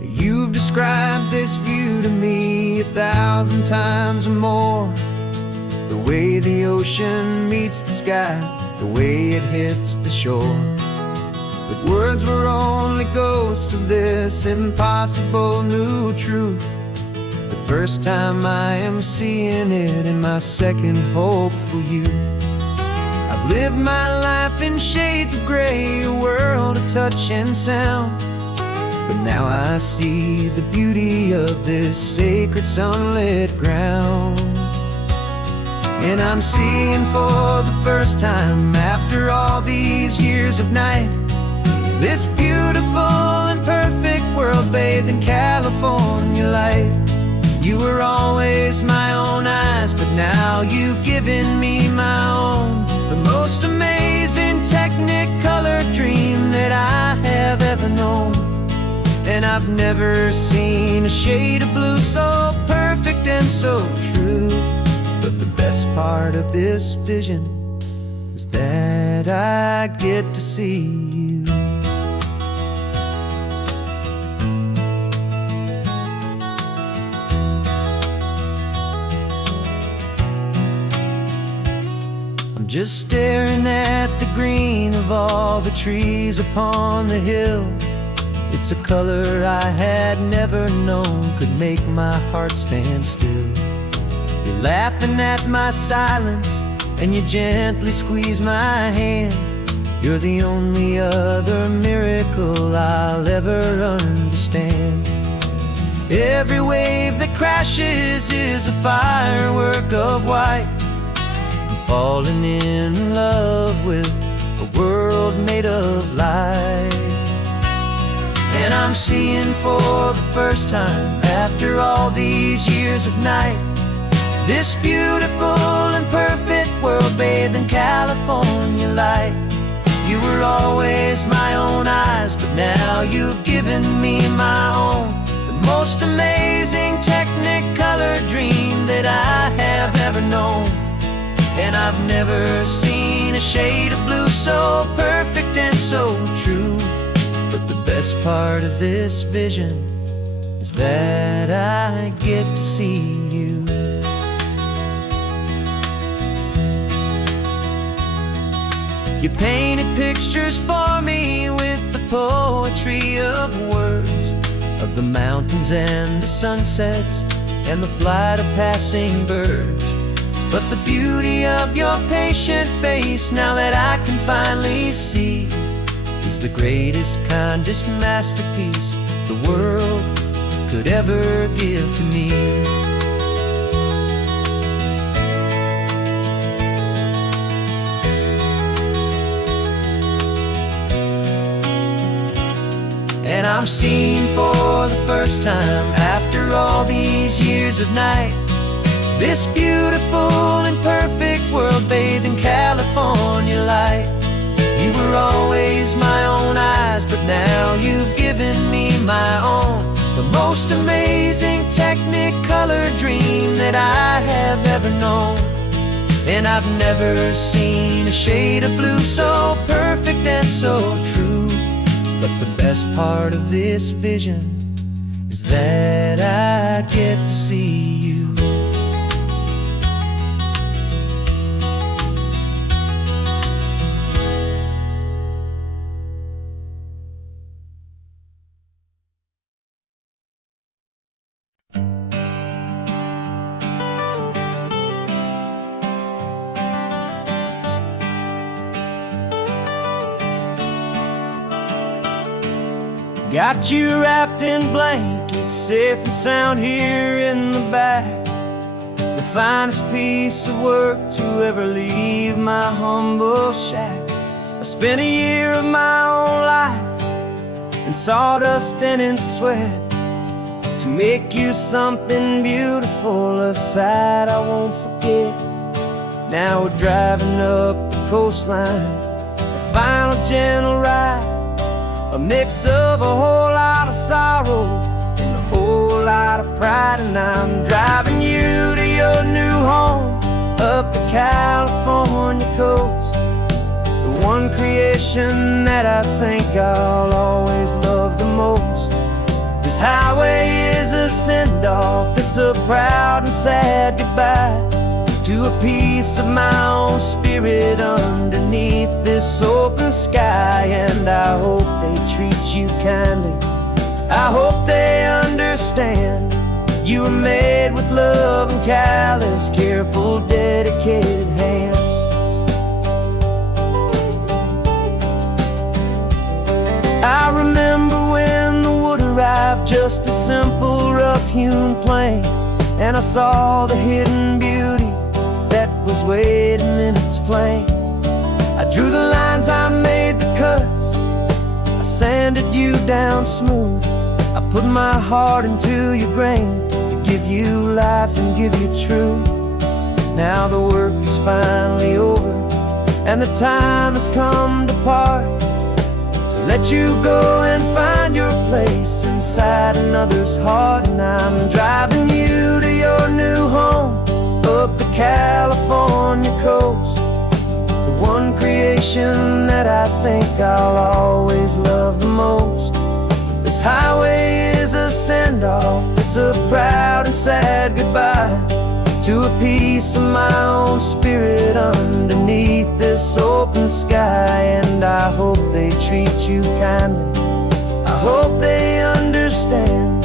You've described this view to me 1,000 times or more. The way the ocean meets the sky, the way it hits the shore. But words were only ghosts of this impossible new truth. The first time I am seeing it in my second hopeful youth. I've lived my life in shades of gray, a world of touch and sound. But now I see the beauty of this sacred sunlit ground. And I'm seeing for the first time after all these years of night, this beautiful and perfect world bathed in California light. You were always my own eyes, but now you've given me my own. The most amazing technicolor dream that I have ever known. And I've never seen a shade of blue so perfect and so true. But the best part of this vision is that I get to see you. I'm just staring at the green of all the trees upon the hill. It's a color I had never known could make my heart stand still. You're laughing at my silence, and you gently squeeze my hand. You're the only other miracle I'll ever understand. Every wave that crashes is a firework of white. I'm falling in love with a world made of light. And I'm seeing for the first time after all these years of night, this beautiful and perfect world bathed in California light. You were always my own eyes, but now you've given me my own. The most amazing technicolor dream that I have ever known. And I've never seen a shade of blue so perfect and so true. But the best part of this vision is that I get to see you. You painted pictures for me with the poetry of words, of the mountains and the sunsets and the flight of passing birds. But the beauty of your patient face, now that I can finally see, is the greatest, kindest masterpiece the world could ever give to me. And I'm seeing for the first time after all these years of night, this beautiful and perfect world bathed in California light. You were always my own eyes, but now you've given me my own. The most amazing technicolor dream that I have ever known. And I've never seen a shade of blue so perfect and so true. But the best part of this vision is that I get to see you. Got you wrapped in blankets, safe and sound here in the back. The finest piece of work to ever leave my humble shack. I spent a year of my own life in sawdust and in sweat to make you something beautiful, a sight I won't forget. Now we're driving up the coastline, a final gentle ride, a mix of a whole lot of sorrow and a whole lot of pride. And I'm driving you to your new home up the California coast, the one creation that I think I'll always love the most. This highway is a send-off, it's a proud and sad goodbye to a piece of my own spirit underneath this open sky. And I hope they treat you kindly, I hope they understand you were made with love and callous, careful, dedicated hands. I remember when the wood arrived, just a simple rough-hewn plank, and I saw the hidden beauty that was waiting in its flame. I drew the lines, I made the cuts, I sanded you down smooth. I put my heart into your grain to give you life and give you truth. Now the work is finally over and the time has come to part, to let you go and find your place inside another's heart. And I'm driving you to your new home up the California coast, the one creation that I think I'll always love the most. This highway is a send-off, it's a proud and sad goodbye to a piece of my own spirit underneath this open sky. And I hope they treat you kindly, I hope they understand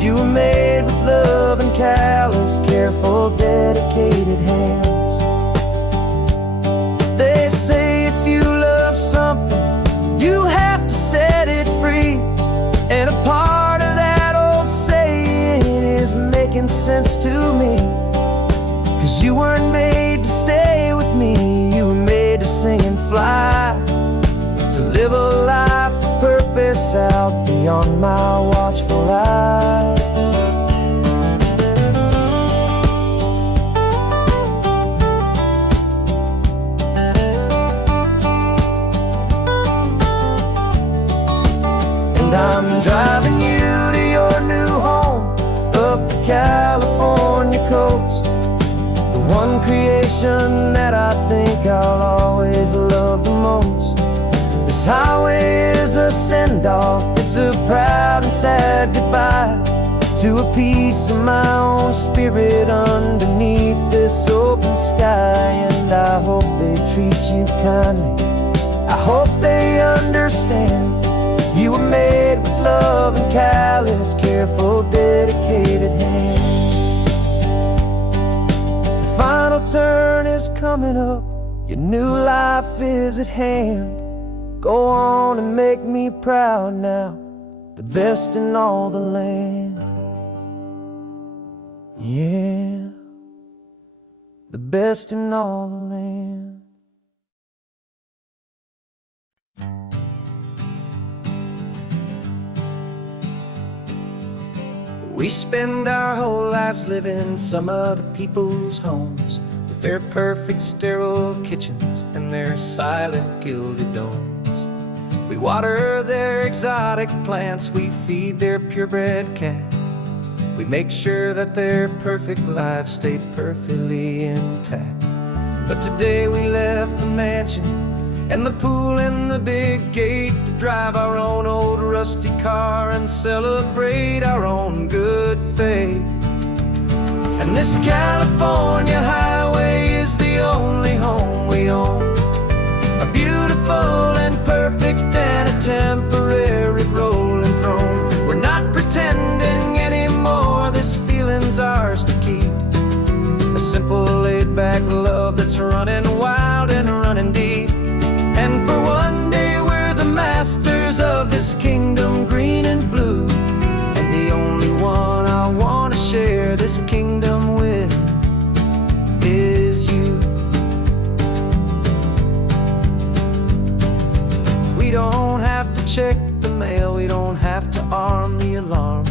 you were made with love and callous, careful, dedicated hands. They say if you love something, you have to set it free. And a part of that old saying is making sense to me, 'cause you weren't made to stay with me, you were made to sing and fly, to live a life of purpose out beyond my watchful eye. And I'm driving you to your new home up the California coast, the one creation that I think I'll always love the most. This highway is a send-off, it's a proud and sad goodbye to a piece of my own spirit underneath this open sky. And I hope they treat you kindly, I hope they understand you were made with love and callous, careful, dedicated hands. The final turn is coming up, your new life is at hand. Go on and make me proud now, the best in all the land. Yeah, the best in all the land. We spend our whole lives living some other people's homes, with their perfect sterile kitchens and their silent gilded domes. We water their exotic plants, we feed their purebred cat. We make sure that their perfect lives stay perfectly intact. But today we left the mansion and the pool and the big gate to drive our own old rusty car and celebrate our own good faith. And this California highway is the only home we own, a beautiful and perfect and a temporary rolling throne. We're not pretending anymore, this feeling's ours to keep, a simple laid-back love that's running wild and running deep. And for one day we're the masters of this kingdom green and blue, and the only one I want to share this kingdom with is you. We don't have to check the mail, we don't have to arm the alarm,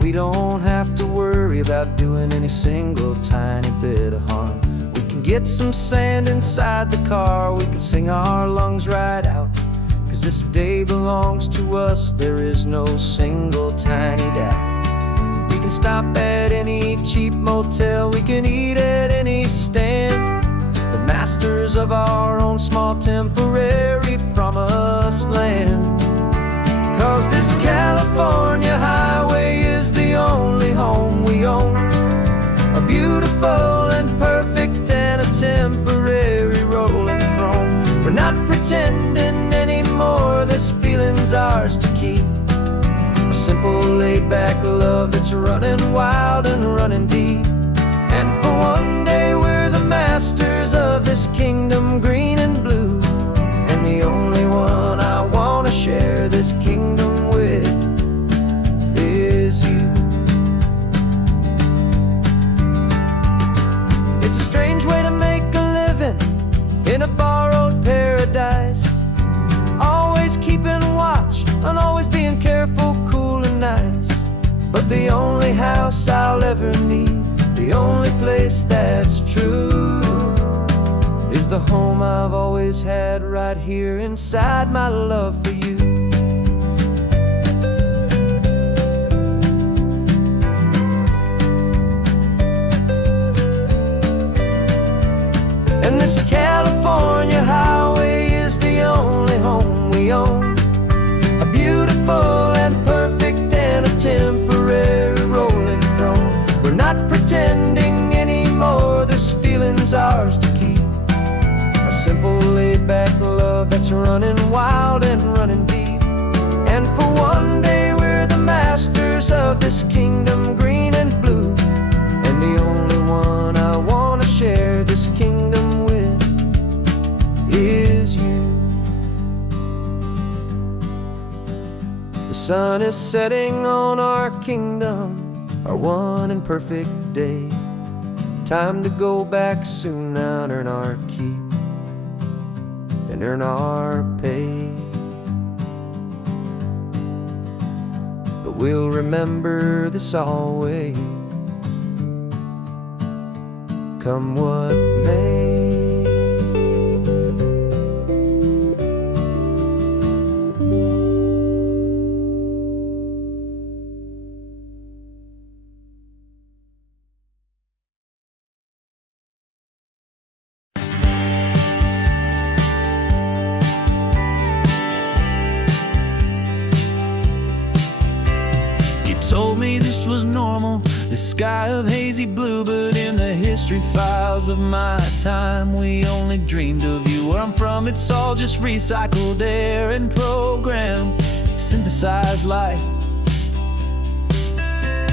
we don't have to worry about doing any single tiny bit of harm. We can get some sand inside the car, we can sing our lungs right out, 'cause this day belongs to us, there is no single tiny doubt. We can stop at any cheap motel, we can eat at any stand, the masters of our own small temporary promised land. 'Cause this California highway is the only home we own, a beautiful and perfect and a temporary rolling throne. We're not pretending anymore, this feeling's ours to keep, a simple laid-back love that's running wild and running deep. And for one day we're the masters of this kingdom green and blue, and the only one I want to share this kingdom with is you. It's a strange way to make a living in a borrowed paradise, always keeping watch and always being careful, cool and nice. But the only house I'll ever need, the only place that's true, is the home I've always had right here inside my love for you. And this California highway is the only home we own, a beautiful and perfect and a temporary rolling throne. We're not pretending anymore, this feeling's ours to keep, a simple laid-back love that's running wild and running deep. And for one day we're the masters of this kingdom green and blue, and the only one I want to share this kingdom with is you. The sun is setting on our kingdom, our one and perfect day. Time to go back soon now and earn our keep and earn our pay. But we'll remember this always, come what may. Told me this was normal, the sky of hazy blue, but in the history files of my time, we only dreamed of you. Where I'm from, it's all just recycled air and programmed, synthesized light.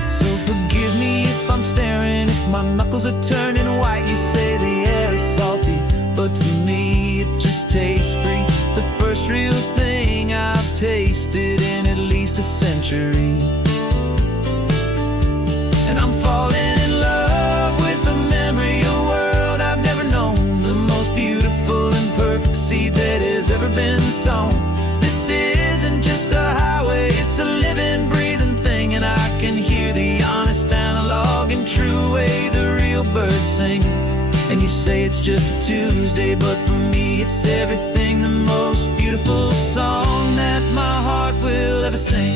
So forgive me if I'm staring, if my knuckles are turning white. You say the air is salty, but to me it just tastes free. The first real thing I've tasted in at least a century. And I'm falling in love with the memory of a world I've never known, the most beautiful and perfect seed that has ever been sown. This isn't just a highway, it's a living, breathing thing, and I can hear the honest analog and true way the real birds sing. And you say it's just a Tuesday, but for me it's everything, the most beautiful song that my heart will ever sing.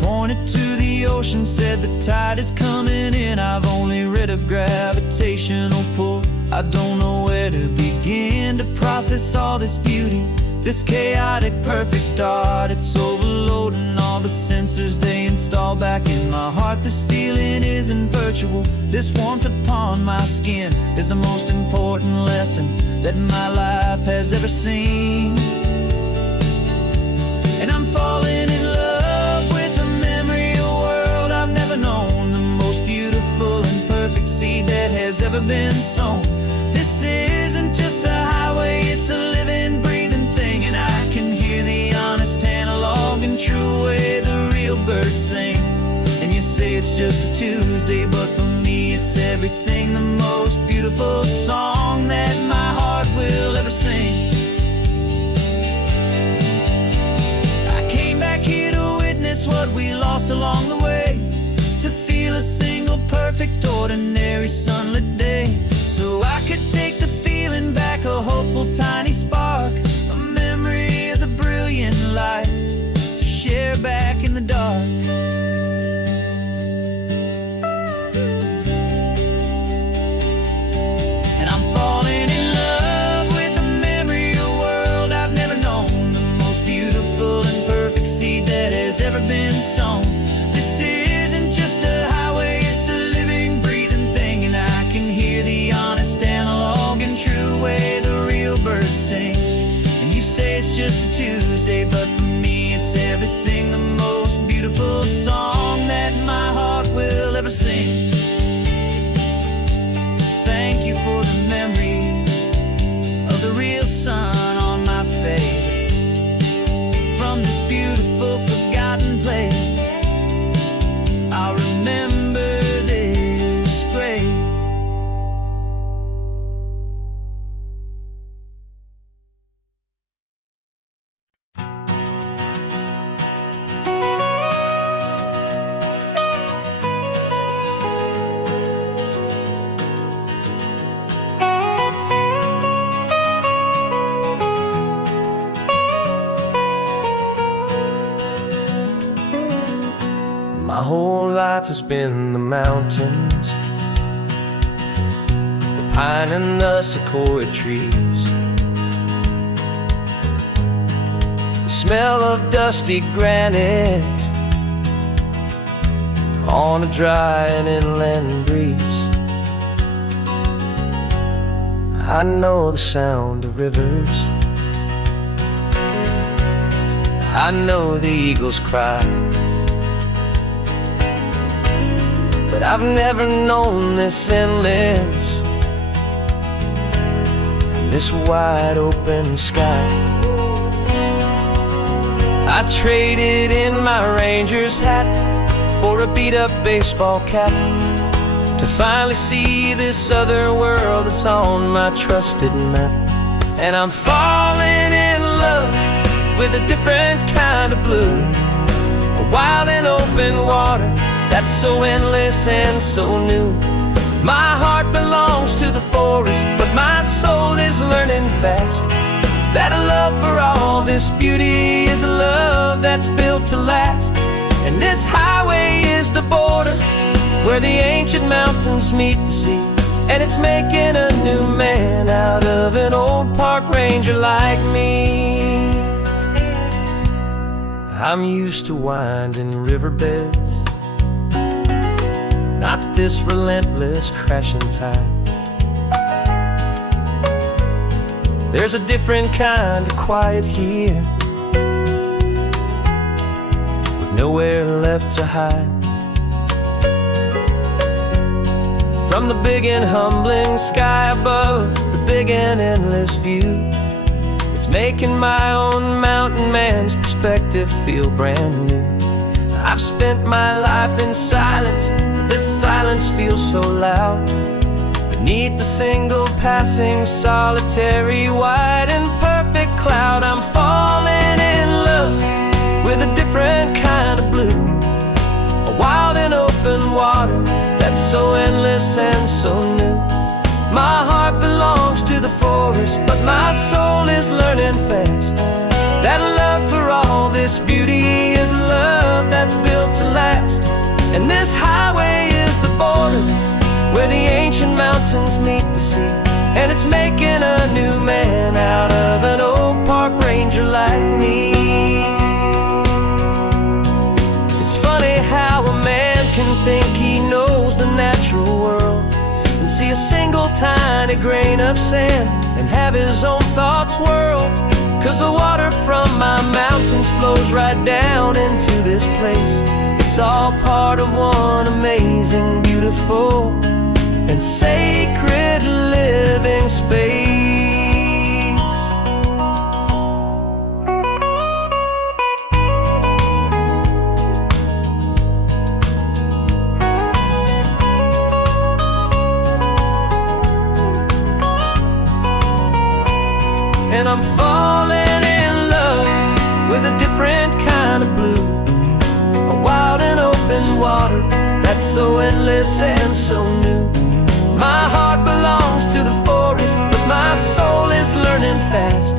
Pointed to the ocean, said the tide is coming in. I've only read of gravitational pull, I don't know where to begin to process all this beauty. This chaotic, perfect art, it's overloading all the sensors they install back in my heart. This feeling isn't virtual. This warmth upon my skin is the most important lesson that my life has ever seen. And I'm falling in love with the memory of a world I've never known, the most beautiful and perfect seed that has ever been sown. This isn't just a highway, it's a living, breathing thing, and I can hear the honest analog and true way the real birds sing. And you say it's just a Tuesday, but for me it's everything, the most beautiful song that my heart will ever sing. I came back here to witness what we lost along the way, to feel a single perfect ordinary sunlit day, so I could take the feeling back, a hopeful tiny spark, a memory of the brilliant light to share back in the dark. And I'm falling in love with the memory of a world I've never known, the most beautiful and perfect seed that has ever been sown. This isn't just a highway, it's a living, breathing thing, and I can hear the honest analog and true way the real birds sing. And you say it's just a Tuesday, but for me it's everything, the most beautiful song that my heart will ever sing. Thank you for the memory of the real sun on my face, from this beautiful forgotten place. I'll remember this grace. My whole life has been the mountains, the pine and the sequoia trees, the smell of dusty granite on a dry and inland breeze. I know the sound of rivers, I know the eagles cry, but I've never known this endless and this wide open sky. I traded in my Ranger's hat for a beat-up baseball cap to finally see this other world that's on my trusted map. And I'm falling in love with a different kind of blue, a wild and open water that's so endless and so new. My heart belongs to the forest, but my soul is learning fast that a love for all this beauty is a love that's built to last. And this highway is the border where the ancient mountains meet the sea, and it's making a new man out of an old park ranger like me. I'm used to winding riverbeds, not this relentless crashing tide. There's a different kind of quiet here, with nowhere left to hide. From the big and humbling sky above, the big and endless view, it's making my own mountain man's perspective feel brand new. I've spent my life in silence, but this silence feels so loud. Beneath the single passing solitary white and perfect cloud, I'm falling in love with a different kind of blue, a wild and open water that's so endless and so new. My heart belongs to the forest, but my soul is learning fast that love for all this beauty is love that's built to last. And this highway is the border where the ancient mountains meet the sea, and it's making a new man out of an old park ranger tiny grain of sand and have his own thoughts whirl. 'Cause the water from my mountains flows right down into this place. It's all part of one amazing, beautiful, and sacred living space. And I'm falling in love with a different kind of blue, a wild and open water that's so endless and so new. My heart belongs to the forest, but my soul is learning fast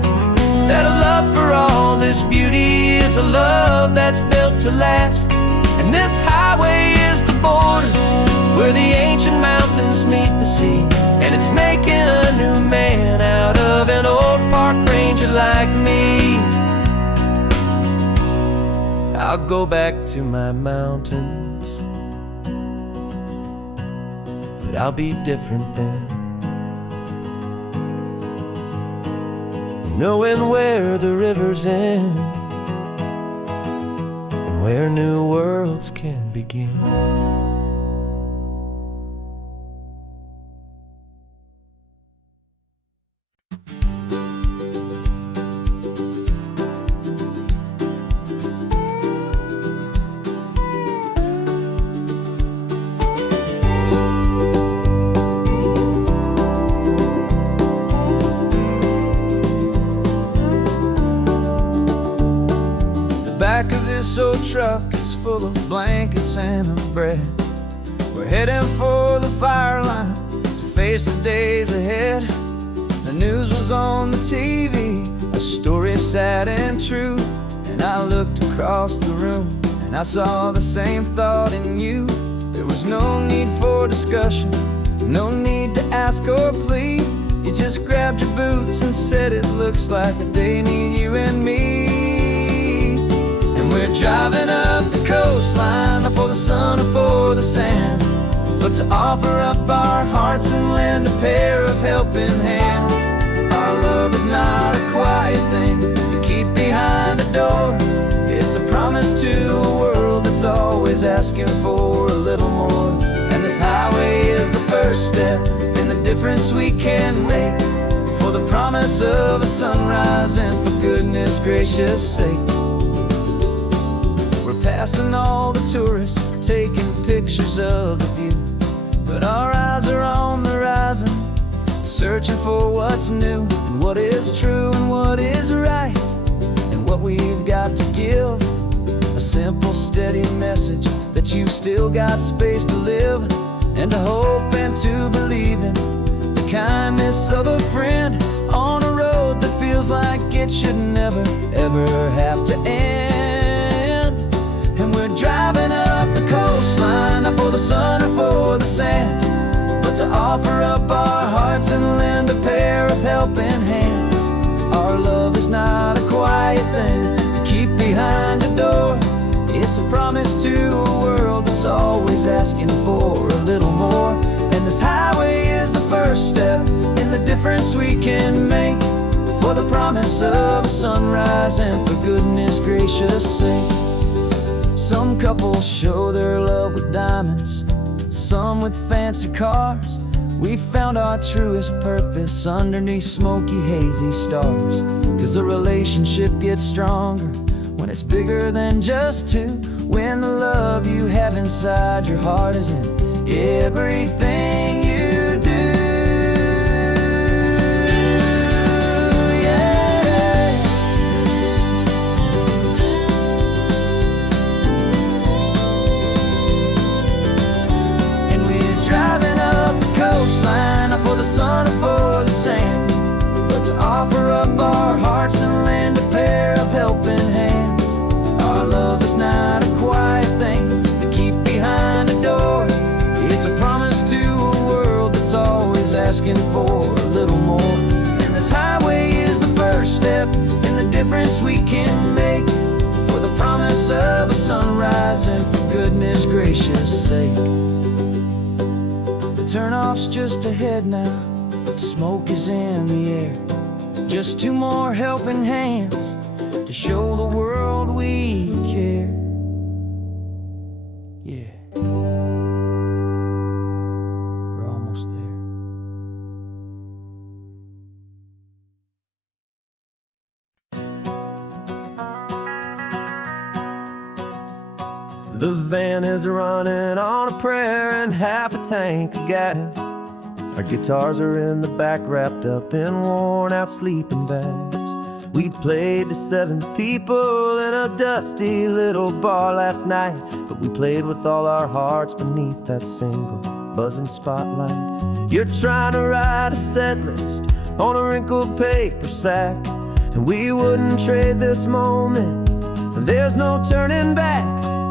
that a love for all this beauty is a love that's built to last. And this highway is the border where the ancient mountains meet the sea, and it's making a new man out of an old park ranger like me. I'll go back to my mountains, but I'll be different then, knowing where the rivers end and where new worlds can begin. Back of this old truck is full of blankets and a bread. We're heading for the fire line to face the days ahead. The news was on the TV, a story sad and true. And I looked across the room and I saw the same thought in you. There was no need for discussion, no need to ask or plead. You just grabbed your boots and said it looks like a day need you and me. We're driving up the coastline, not for the sun or for the sand, but to offer up our hearts and lend a pair of helping hands. Our love is not a quiet thing to keep behind a door. It's a promise to a world that's always asking for a little more. And this highway is the first step in the difference we can make, for the promise of a sunrise and for goodness gracious sake. Passing all the tourists, taking pictures of the view, but our eyes are on the horizon, searching for what's new and what is true and what is right, and what we've got to give. A simple, steady message that you've still got space to live, and to hope and to believe in the kindness of a friend on a road that feels like it should never, ever have to end. And we're driving up the coastline, not for the sun or for the sand, but to offer up our hearts and lend a pair of helping hands. Our love is not a quiet thing to keep behind a door. It's a promise to a world that's always asking for a little more. And this highway is the first step in the difference we can make, for the promise of a sunrise and for goodness gracious sake. Some couples show their love with diamonds, some with fancy cars. We found our truest purpose underneath smoky, hazy stars. 'Cause a relationship gets stronger when it's bigger than just two, when the love you have inside your heart is in everything you do. Not for the sun or for the sand, but to offer up our hearts and lend a pair of helping hands. Our love is not a quiet thing to keep behind a door. It's a promise to a world that's always asking for a little more. And this highway is the first step in the difference we can make, for the promise of a sunrise and for goodness gracious sake. Turnoff's just ahead now, Smoke is in the air, just two more helping hands to show the world we care. Yeah, we're almost there. The van is running on a prayer and half a tank of gas. Our guitars are in the back, wrapped up in worn-out sleeping bags. We played to 7 people in a dusty little bar last night, but we played with all our hearts beneath that single buzzing spotlight. You're trying to write a set list on a wrinkled paper sack, and we wouldn't trade this moment. There's no turning back,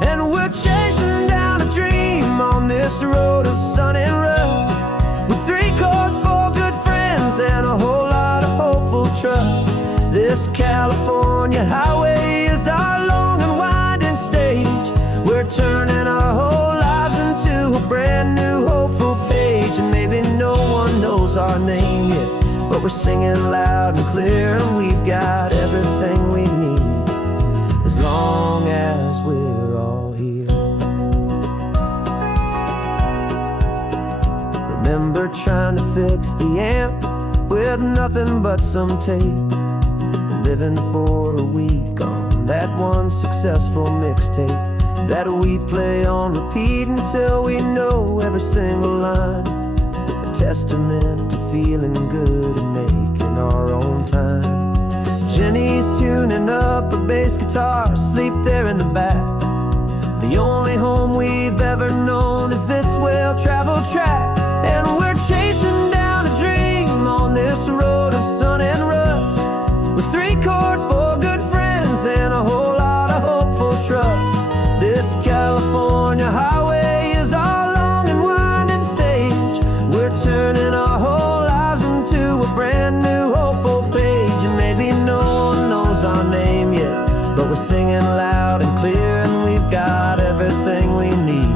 and we're chasing down a dream on this road of sun and rust, with 3 chords, 4 good friends, and a whole lot of hopeful trust. This California highway is our long and winding stage. We're turning our whole lives into a brand new hopeful page. And maybe no one knows our name yet, but we're singing loud and clear, and we've got everything we need, as long as we're all here. Remember trying to fix the amp with nothing but some tape, living for a week on that one successful mixtape that we play on repeat until we know every single line. A testament to feeling good and making our own time. Jenny's tuning up her bass guitar, asleep there in the back. The only home we've ever known is this well-traveled track, and we're chasing down a dream on this road of sun and rust, with 3 chords, 4 good friends, and a whole lot of hopeful trust. This California highway is our long and winding stage. We're turning our whole lives into a brand new hopeful page. And maybe no one knows our name yet, but we're singing loud and clear, and we've got everything we need,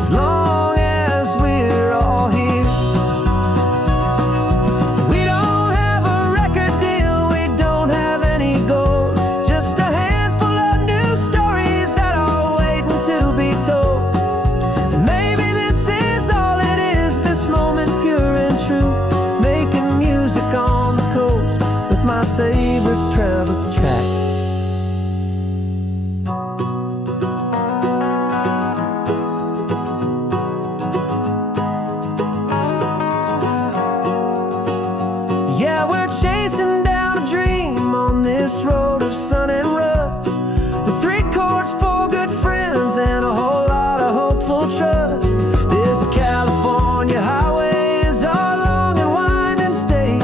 as long as we're all here. My favorite travel track. Yeah, we're chasing down a dream on this road of sun and rust, with 3 chords, 4 good friends, and a whole lot of hopeful trust. This California highway is our long and winding stage.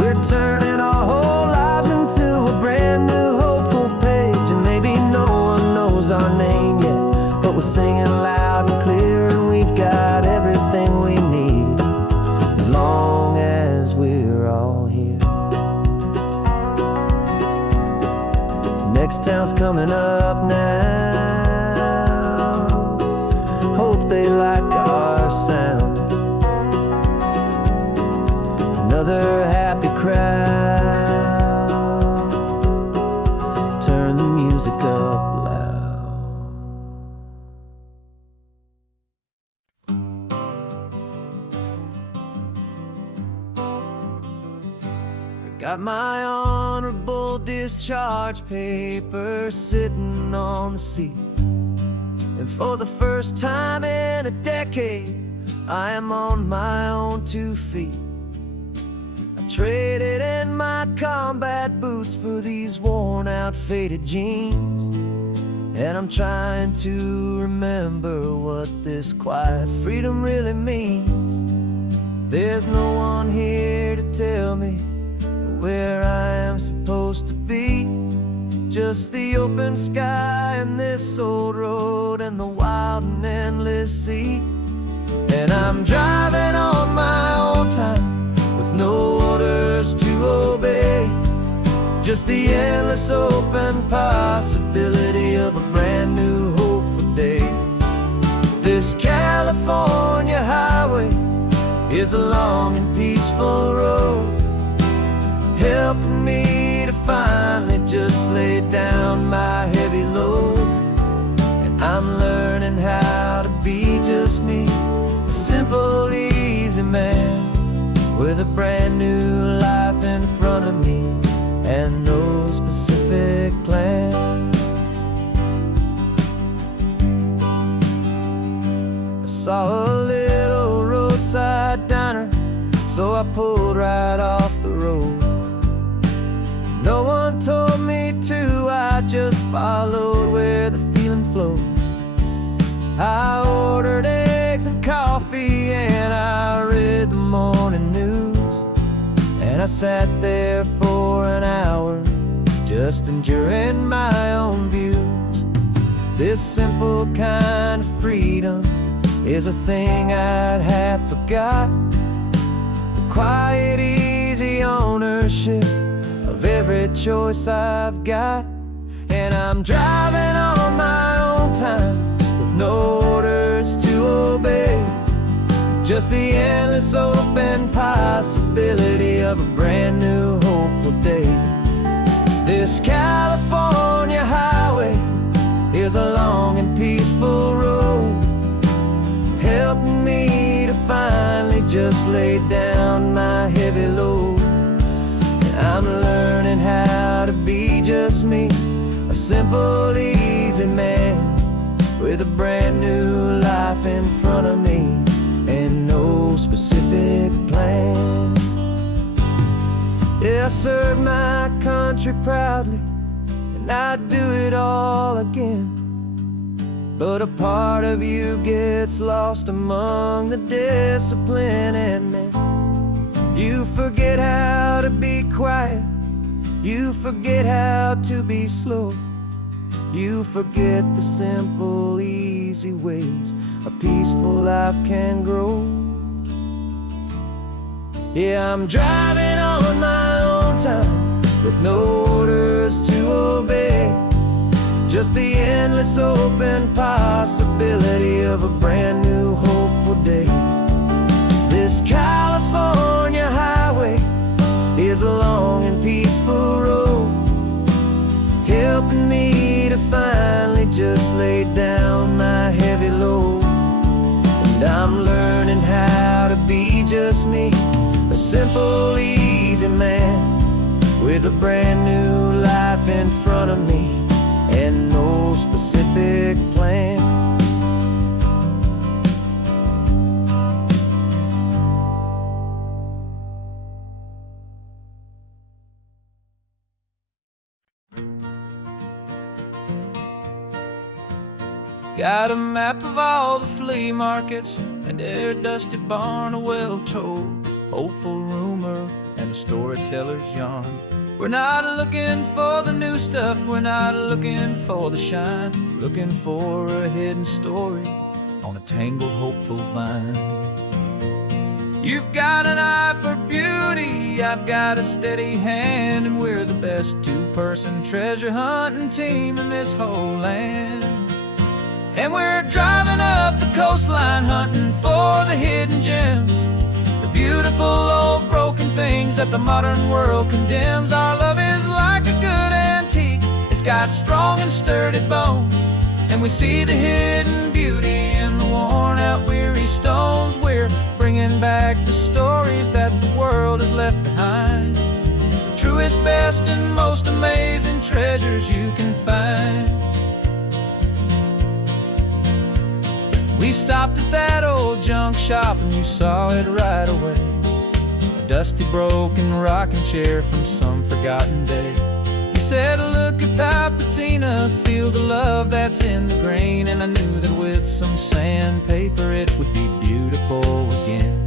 We're turning our whole lives into a brand new hopeful page. And maybe no one knows our name yet, but we're singing loud and clear, and we've got everything we need, as long as we're all here. Next town's coming up now, hope they like our sound. Another happy crowd, turn the music up loud. I got my honorable discharge paper sitting on the seat, and for the first time in a decade, I am on my own 2 feet. Traded in my combat boots for these worn-out, faded jeans, and I'm trying to remember what this quiet freedom really means. There's no one here to tell me where I am supposed to be, just the open sky and this old road and the wild and endless sea. And I'm driving on my own time, with no orders to obey, just the endless open possibility of a brand new hopeful day. This California highway is a long and peaceful road, helping me to finally just lay down my heavy load. And I'm learning how to be just me, a simple, easy man with a brand new life in front of me and no specific plan. I saw a little roadside diner, so I pulled right off the road. No one told me to, I just followed where the feeling flowed. I ordered eggs and coffee and I read the morning news, and I sat there for an hour just enjoying my own views. This simple kind of freedom is a thing I'd have forgot. The quiet, easy ownership of every choice I've got. And I'm driving on my own time with no orders to obey, just the endless open possibility of a brand new hopeful day. This California highway is a long and peaceful road, helping me to finally just lay down my heavy load. And I'm learning how to be just me, a simple, easy man with a brand new life in front of me and no specific plan. Yeah, I serve my country proudly, and I'd do it all again. But a part of you gets lost among the discipline and men. You forget how to be quiet, you forget how to be slow, you forget the simple, easy ways a peaceful life can grow. Yeah, I'm driving on my own time with no orders to obey, just the endless open possibility of a brand new hopeful day. This California highway is a long and peaceful road, helping me to finally just lay down my heavy load. And I'm learning how to be just me, a simple, easy man with a brand new life in front of me and no specific plan. Got a map of all the flea markets and their dusty barn, a well-told hopeful rumor and a storyteller's yarn. We're not looking for the new stuff, we're not looking for the shine, looking for a hidden story on a tangled hopeful vine. You've got an eye for beauty, I've got a steady hand, and we're the best two-person treasure hunting team in this whole land. And we're driving up the coastline hunting for the hidden gems, the beautiful old broken things that the modern world condemns. Our love is like a good antique, it's got strong and sturdy bones, and we see the hidden beauty in the worn out weary stones. We're bringing back the stories that the world has left behind, the truest, best, and most amazing treasures you can find. We stopped at that old junk shop and you saw it right away, a dusty, broken rocking chair from some forgotten day. You said, look at Papatina, feel the love that's in the grain, and I knew that with some sandpaper it would be beautiful again.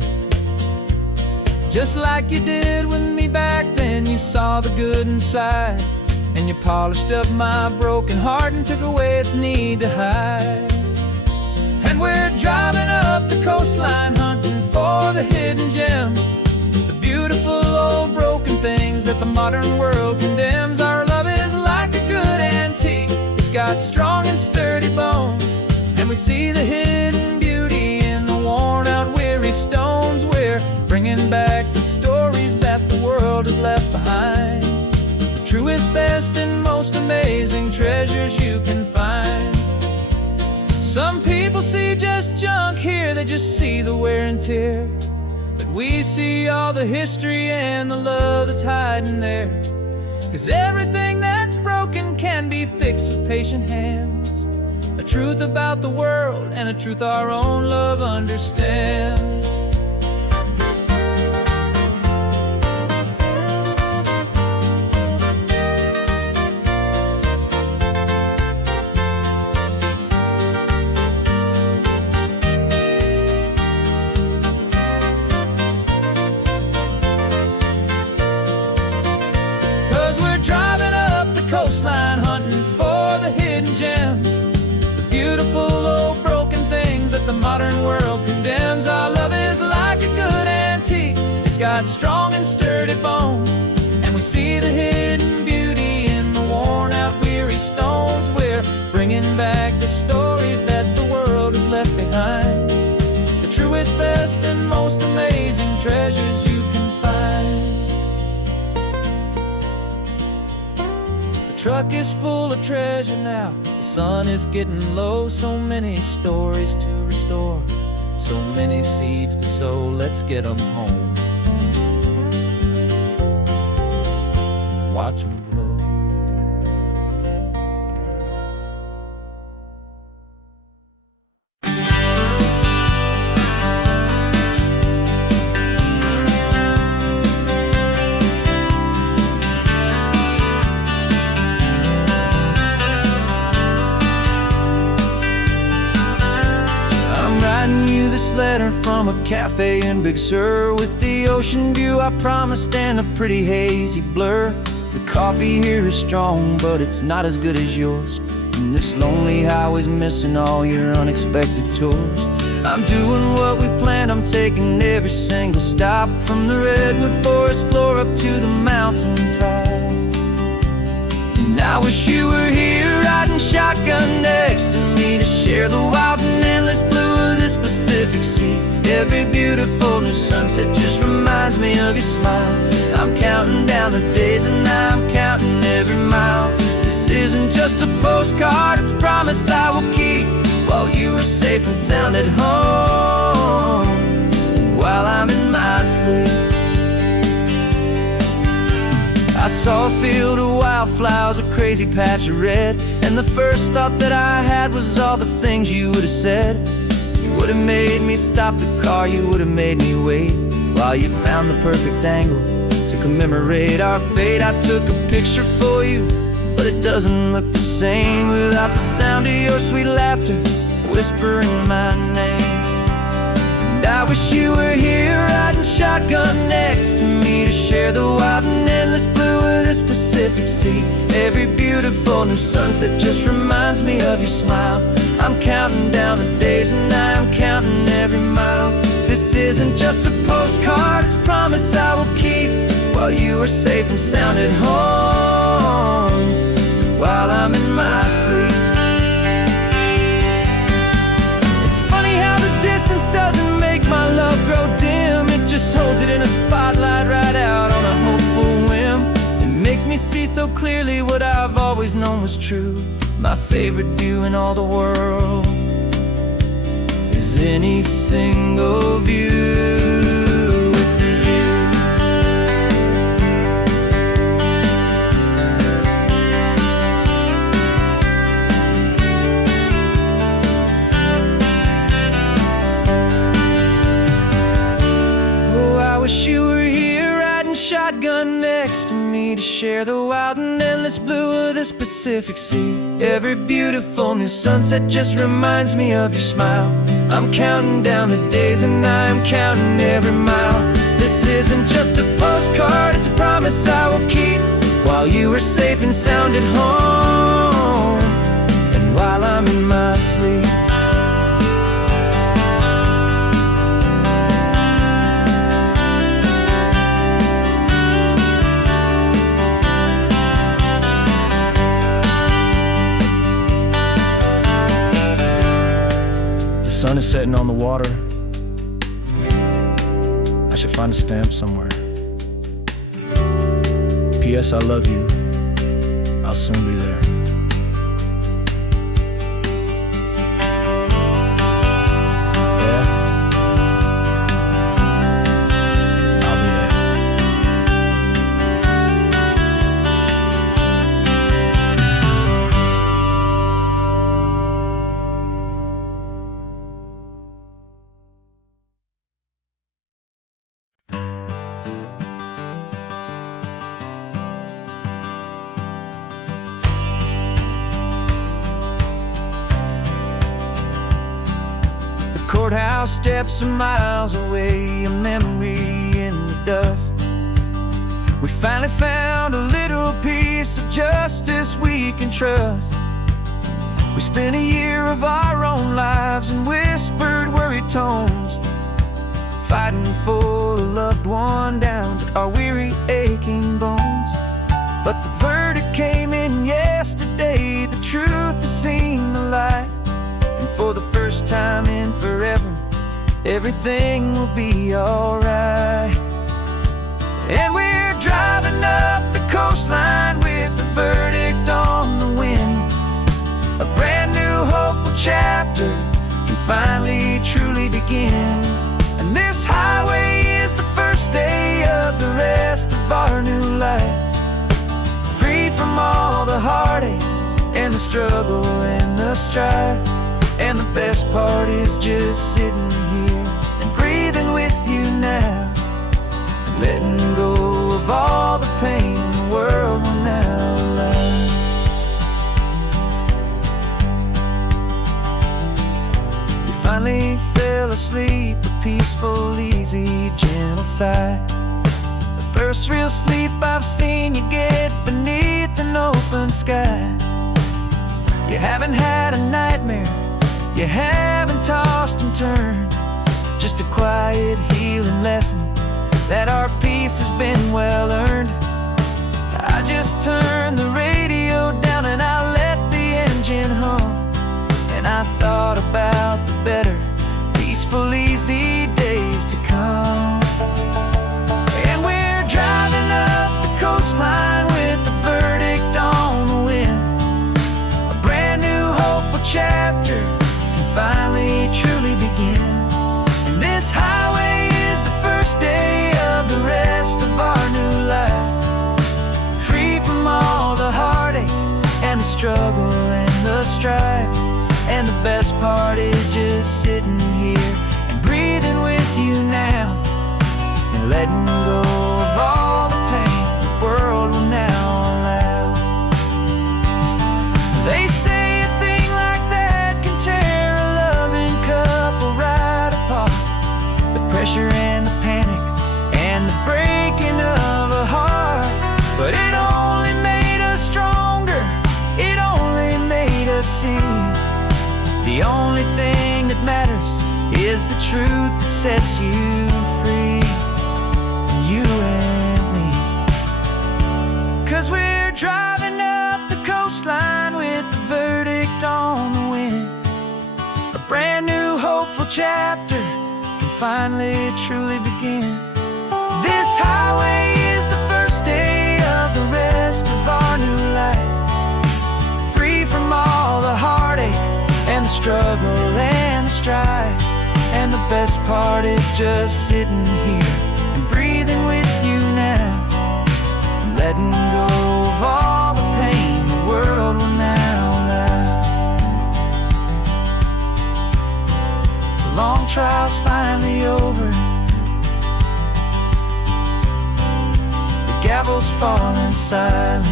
Just like you did with me back then, you saw the good inside, and you polished up my broken heart and took away its need to hide. And we're driving up the coastline hunting for the hidden gems, the beautiful old broken things that the modern world condemns. Our love is like a good antique, it's got strong and sturdy bones, and we see the hidden beauty in the worn out weary stones. We're truest, best, and most amazing treasures you can find. Some people see just junk here, they just see the wear and tear. But we see all the history and the love that's hiding there. 'Cause everything that's broken can be fixed with patient hands. A truth about the world and a truth our own love understands. 'Cause we're driving up the coastline hunting for the hidden gems, the beautiful old broken things that the modern world condemns. Our love is like a good antique, it's got strong and sturdy bones, and we see the hidden beauty in the worn out weary stones. We're bringing back the stories that the world has left behind, the truest, best, and most amazing treasures you can find. The truck is full of treasure now, the sun is getting low. So many stories to restore, so many seeds to sow. Let's get them home, watch them blow. I'm writing you this letter from a cafe in Big Sur, with the ocean view I promised and a pretty hazy blur. The coffee here is strong, but it's not as good as yours, and this lonely highway's missing all your unexpected tours. I'm doing what we planned, I'm taking every single stop, from the redwood forest floor up to the mountain top. And I wish you were here riding shotgun next to me, to share the wild and endless blue of this Pacific Sea. Every beautiful new sunset just reminds me of your smile. I'm counting down the days and I'm counting every mile. This isn't just a postcard, it's a promise I will keep, while you are safe and sound at home, and while I'm in my sleep. I saw a field of wildflowers, a crazy patch of red, and the first thought that I had was all the things you would have said. You would have made me stop the car, you would have made me wait, while you found the perfect angle to commemorate our fate. I took a picture for you, but it doesn't look the same without the sound of your sweet laughter whispering my name. And I wish you were here riding shotgun next to me, to share the wild and endless blue of this Pacific Sea. Every beautiful new sunset just reminds me of your smile. I'm counting down the days and I'm counting every mile. This isn't just a postcard, it's a promise I will keep, while you are safe and sound at home, while I'm in my sleep. It's funny how the distance doesn't make my love grow dim, it just holds it in a spotlight right out on a hopeful whim. It makes me see so clearly what I've always known was true. My favorite view in all the world is any single view with you. Oh, I wish you were here riding shotgun next to me, to share the wild and endless blue of this Pacific Sea. Every beautiful new sunset just reminds me of your smile. I'm counting down the days and I'm counting every mile. This isn't just a postcard, it's a promise I will keep, while you are safe and sound at home, and while I'm in my sleep. The sun is setting on the water. I should find a stamp somewhere. P.S. I love you. I'll soon be there. Yeah, I'll be there. Courthouse steps are miles away, a memory in the dust. We finally found a little piece of justice we can trust. We spent a year of our own lives in whispered, worried tones, fighting for a loved one down to our weary, aching bones. But the verdict came in yesterday, the truth has seen the light. And for the first time in forever, everything will be alright. And we're driving up the coastline with the verdict on the wind. A brand new hopeful chapter can finally truly begin. And this highway is the first day of the rest of our new life, free from all the heartache and the struggle and the strife. And the best part is just sitting here and breathing with you now, letting go of all the pain the world will now allow. You finally fell asleep, a peaceful, easy, gentle sigh. The first real sleep I've seen you get beneath an open sky. You haven't had a nightmare, you haven't tossed and turned, just a quiet healing lesson that our peace has been well earned. I just turned the radio down and I let the engine hum, and I thought about the better, peaceful, easy days to come. And we're driving up the coastline with the verdict on the wind. A brand new hopeful chapter finally truly begin. And this highway is the first day of the rest of our new life, free from all the heartache and the struggle and the strife. And the best part is just sitting here and breathing with you now, and letting go of all the pain the world will now allow. They say a thing like that can tear a loving couple right apart. The pressure and the panic and the breaking of a heart. But it only made us stronger, it only made us see the only thing that matters is the truth that sets you free, you and me. 'Cause we're driving up the coastline with the verdict on the wind. A brand new hopeful chapter can finally truly begin. This highway is the first day of the rest of our new life, free from all the heartache and the struggle and the strife. And the best part is just sitting here and breathing with you now, and letting go of all the pain the world will now allow. The long trial's finally over, the gavel's falling silent.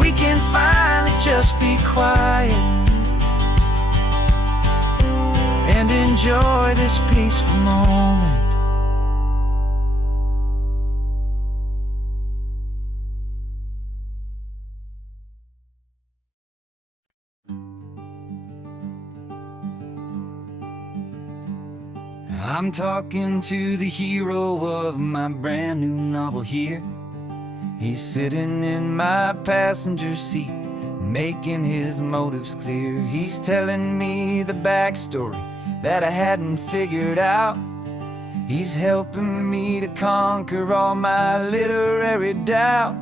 We can finally just be quiet and enjoy this peaceful moment. I'm talking to the hero of my brand new novel here. He's sitting in my passenger seat, making his motives clear. He's telling me the backstory that I hadn't figured out. He's helping me to conquer all my literary doubt.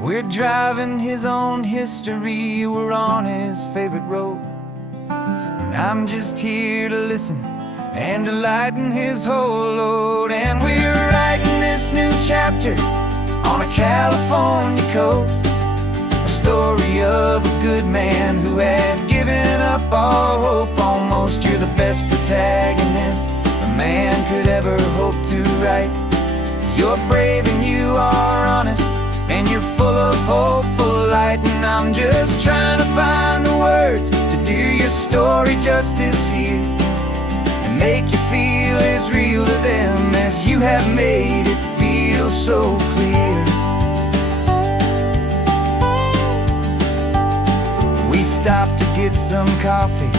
We're driving his own history, we're on his favorite road. And I'm just here to listen and to lighten his whole load. And we're writing this new chapter on a California coast, a story of a good man who had given up all hope almost. You're the best protagonist a man could ever hope to write. You're brave and you are honest, and you're full of hopeful light. And I'm just trying to find the words to do your story justice here, and make you feel as real to them as you have made it feel so clear. We stopped to get some coffee,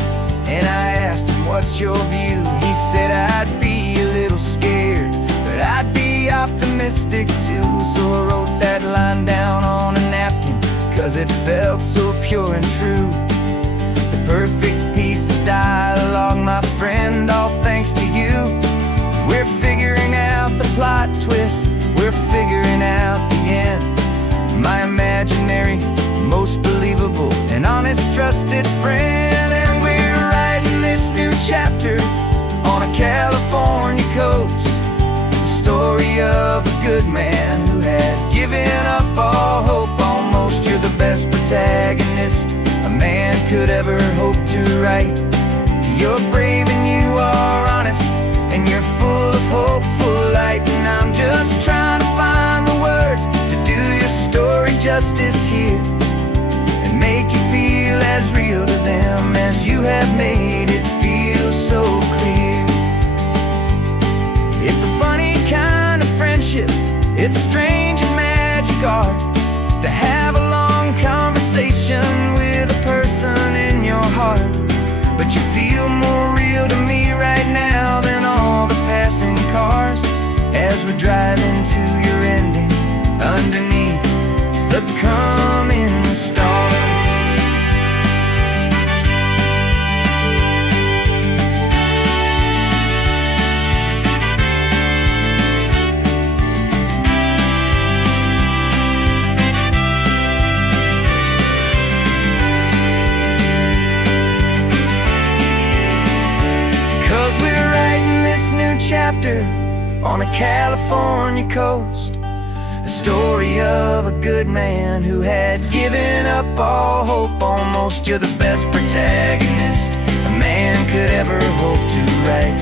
and I asked him, what's your view? He said, I'd be a little scared, but I'd be optimistic too. So I wrote that line down on a napkin, 'cause it felt so pure and true. The perfect piece of dialogue, my friend, all thanks to you. We're figuring out the plot twist, we're figuring out the end. My imaginary, most believable and honest trusted friend. And we're writing this new chapter on a California coast, story of a good man who had given up all hope almost. You're the best protagonist a man could ever hope to write. You're brave and you are honest, and you're full of hopeful light. And I'm just trying to find the words to do your story justice here, and make you feel as real to them as you have made it feel so clear. It's a funny kind of friendship, it's strange and magic art to have a long conversation with a person in your heart. But you feel more real to me right now than all the passing cars, as we're driving to your ending underneath the coming stars. Chapter on a California coast, a story of a good man who had given up all hope almost. You're the best protagonist a man could ever hope to write.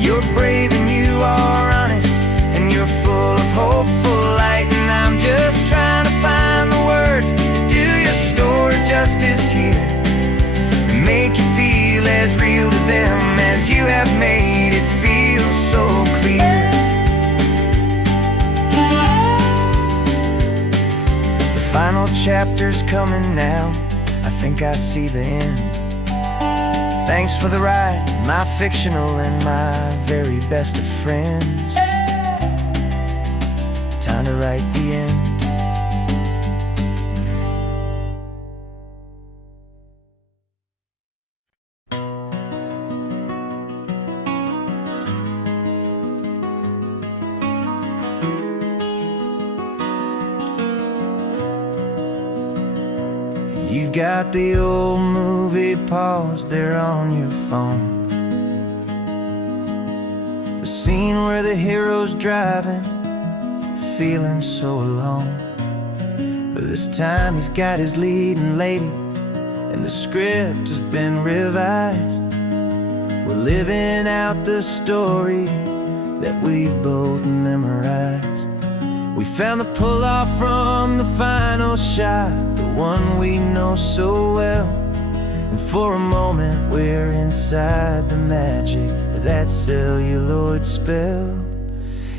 You're brave and you are honest, and you're full of hopeful light. And I'm just trying to find the words to do your story justice here, and make you feel as real to them as you have made it feel so clear. The final chapter's coming now, I think I see the end. Thanks for the ride, my fictional and my very best of friends. Time to write the end. You've got the old movie paused there on your phone, the scene where the hero's driving, feeling so alone. But this time he's got his leading lady, and the script has been revised. We're living out the story that we've both memorized. We found the pull-off from the final shot, the one we know so well. And for a moment we're inside the magic of that celluloid spell.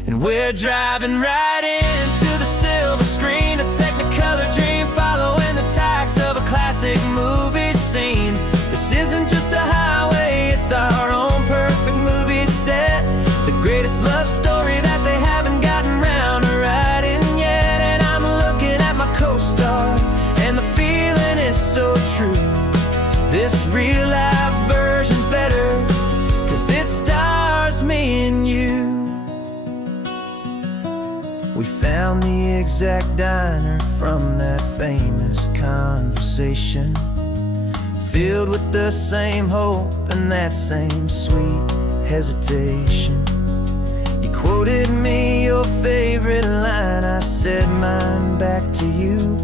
And we're driving right into the silver screen, a Technicolor dream, following the tacks of a classic movie scene. This isn't just a highway, it's our own perfect movie set, the greatest love story that they haven't gotten round to writing yet. And I'm looking at my co-star, and the feeling is so true. This real life version's better, 'cause it stars me and you. We found the exact diner from that famous conversation, filled with the same hope and that same sweet hesitation. You quoted me your favorite line, I said mine back to you,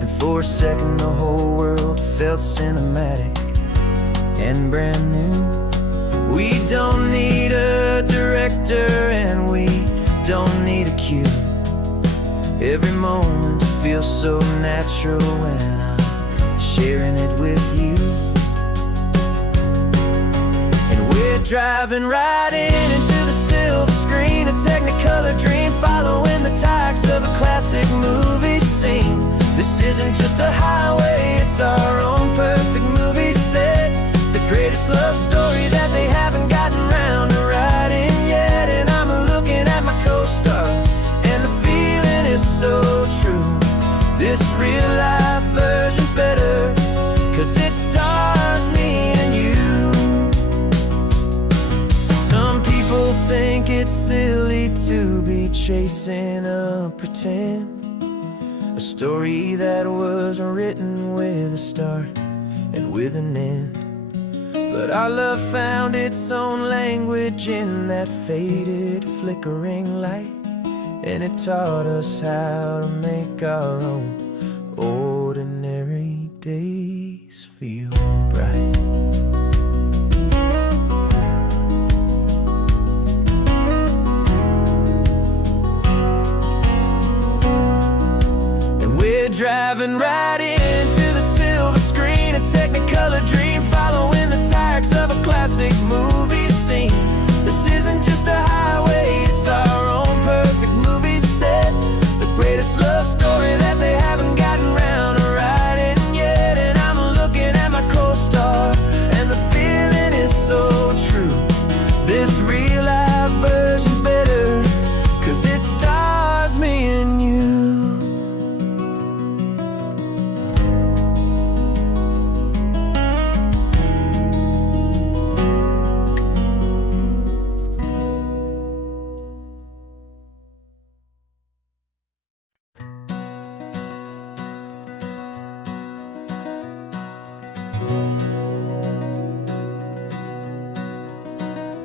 and for a second the whole world felt cinematic and brand new. We don't need a director and we don't need a cue. Every moment feels so natural when I'm sharing it with you. And we're driving right into the silver screen, a technicolor dream, following the tacks of a classic movie scene. This isn't just a highway, it's our own perfect movie set, the greatest love story that they haven't gotten round to writing yet. And I'm looking at my co-star, and the feeling is so true. This real life version's better, 'cause it stars me and you. Some people think it's silly to be chasing a pretend, a story that was written with a start and with an end. But our love found its own language in that faded, flickering light, and it taught us how to make our own ordinary days feel bright. And we're driving right into the silver screen, a technicolor dream, following the tacks of a classic movie scene. This isn't just a highway, it's our own perfect movie set, the greatest love story that they haven't gotten round to writing yet. And I'm looking at my co-star, and the feeling is so true. This real life version's better, 'cause it stars me and you.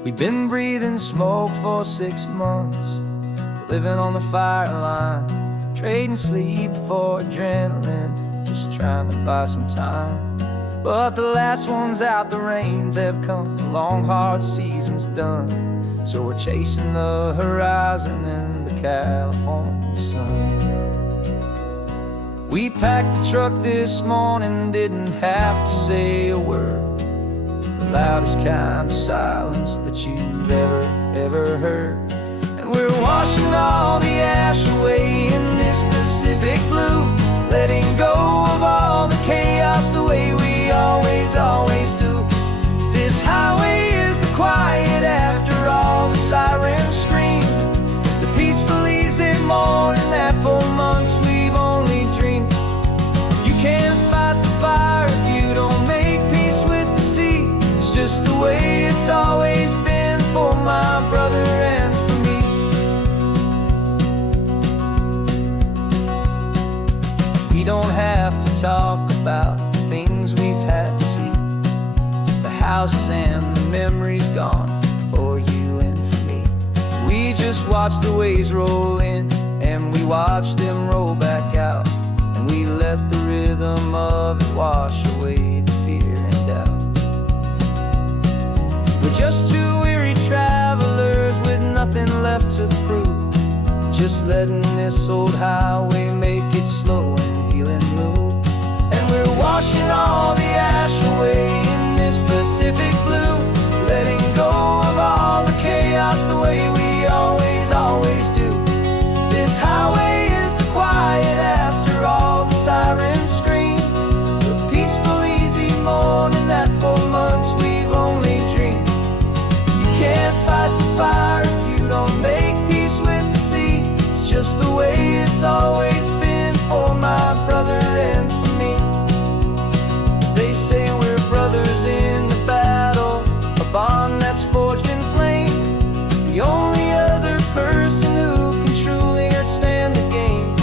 We've been breathing smoke for 6 months, living on the fire line, trading sleep for adrenaline, just trying to buy some time. But the last one's out, the rains have come, the long hard season's done, so we're chasing the horizon in the California sun. We packed the truck this morning, didn't have to say a word, the loudest kind of silence that you've ever heard. And we're washing all the ash away in this Pacific blue, letting go of all the chaos the way we always do. This highway is the quiet after all the sirens scream, the peaceful easy morning that for months we've only dreamed. You can't fight the fire if you don't make peace with the sea. It's just the way it's always been for my brother and for me. We don't have to talk about the things we've had to see, the houses and the memories gone for you and for me. We just watch the waves roll in, and we watch them roll back out, and we let the rhythm of it wash away the fear and doubt. We're just two weary travelers with nothing left to prove, just letting this old highway make it slow and healing move. And we're washing all the ash away in this Pacific blue, letting go of all the chaos the way we always do. This highway is the quiet after all the sirens scream, the peaceful easy morning that for months we've only dreamed. You can't fight the fire if you don't make peace with the sea. It's just the way it's always been for my brother and for me. They say we're brothers in the battle, a bond that's forged in flame. The only other person who can truly understand the game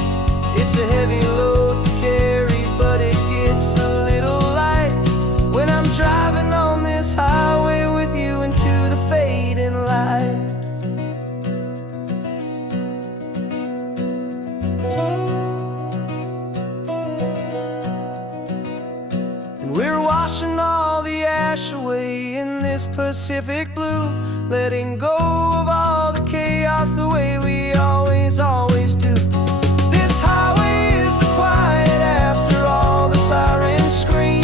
this Pacific blue, letting go of all the chaos the way we always do. This highway is the quiet after all the sirens scream,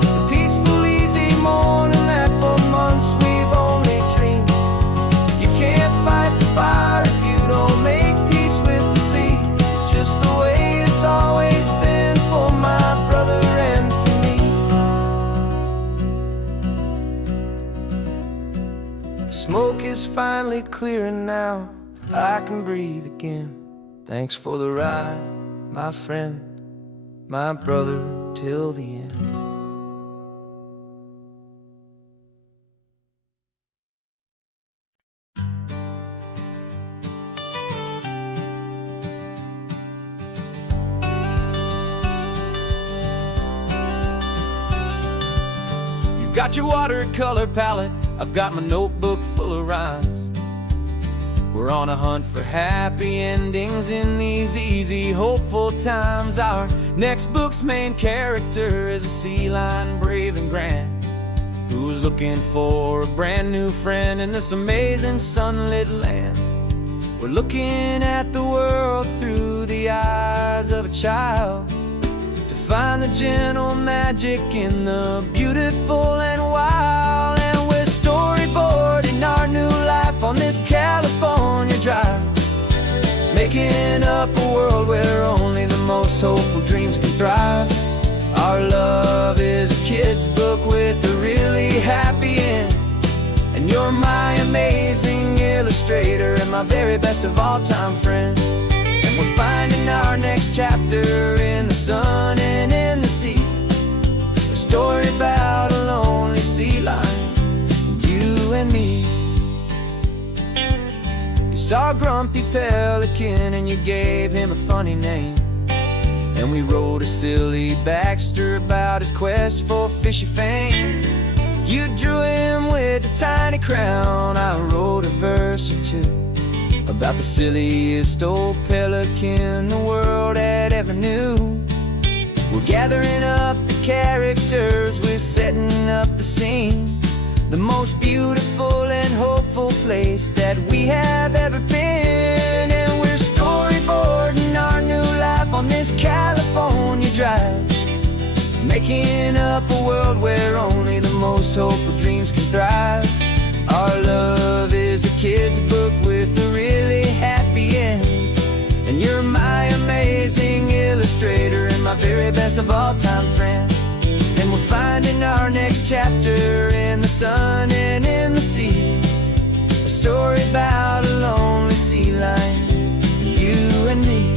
the peaceful, easy morning that for months we've only dreamed. You can't fight the fire if you don't make peace with the sea. It's just the way it's always been for my brother and for me. The smoke is finally clearing now, I can breathe again. Thanks for the ride, my friend, my brother, till the end. You've got your watercolor palette, I've got my notebook full of rhymes. We're on a hunt for happy endings in these easy, hopeful times. Our next book's main character is a sea lion, brave and grand, who's looking for a brand new friend in this amazing sunlit land. We're looking at the world through the eyes of a child, to find the gentle magic in the beautiful and wild. And we're storyboarding our new life on this California drive, making up a world where only the most hopeful dreams can thrive. Our love is a kid's book with a really happy end, and you're my amazing illustrator and my very best of all time friend. And we're finding our next chapter in the sun and in the sea, a story about a lonely sea lion, you and me. You saw a grumpy pelican and you gave him a funny name, and we wrote a silly Baxter about his quest for fishy fame. You drew him with a tiny crown, I wrote a verse or two about the silliest old pelican the world had ever knew. We're gathering up the characters, we're setting up the scene, the most beautiful and hopeful place that we have ever been. And we're storyboarding our new life on this California drive, making up a world where only the most hopeful dreams can thrive. Our love is a kid's book with a really happy end, and you're my amazing illustrator and my very best of all time friend. And we're finding our next chapter in the sun and in the sea, a story about a lonely sea lion, you and me.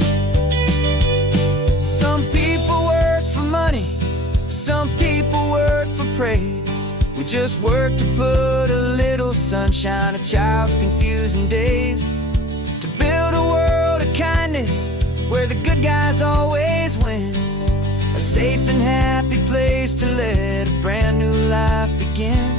Some people work for money, some people work for praise. We just work to put a little sunshine in a child's confusing days, to build a world of kindness where the good guys always win, a safe and happy place to let a brand new life begin.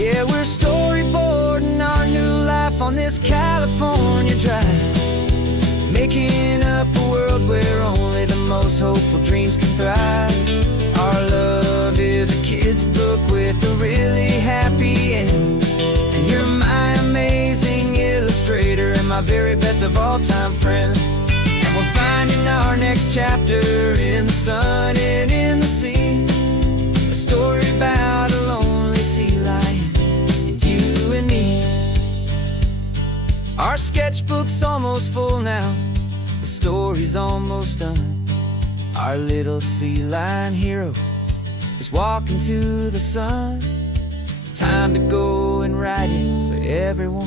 Yeah, we're storyboarding our new life on this California drive, making up a world where only the most hopeful dreams can thrive. Our love is a kid's book with a really happy end, and you're my amazing illustrator and my very best of all time friend. And we're finding our next chapter in the sun and in the sea, a story about a lonely sea lion, you and me. Our sketchbook's almost full now, the story's almost done. Our little sea lion hero is walking to the sun. Time to go and write it for everyone.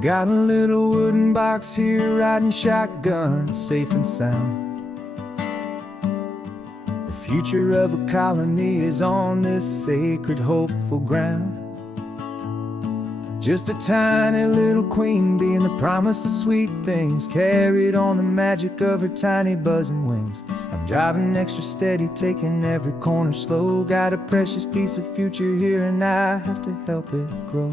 Got a little wooden box here, riding shotgun, safe and sound. The future of a colony is on this sacred, hopeful ground. Just a tiny little queen bee and the promise of sweet things, carried on the magic of her tiny buzzing wings. I'm driving extra steady, taking every corner slow. Got a precious piece of future here and I have to help it grow.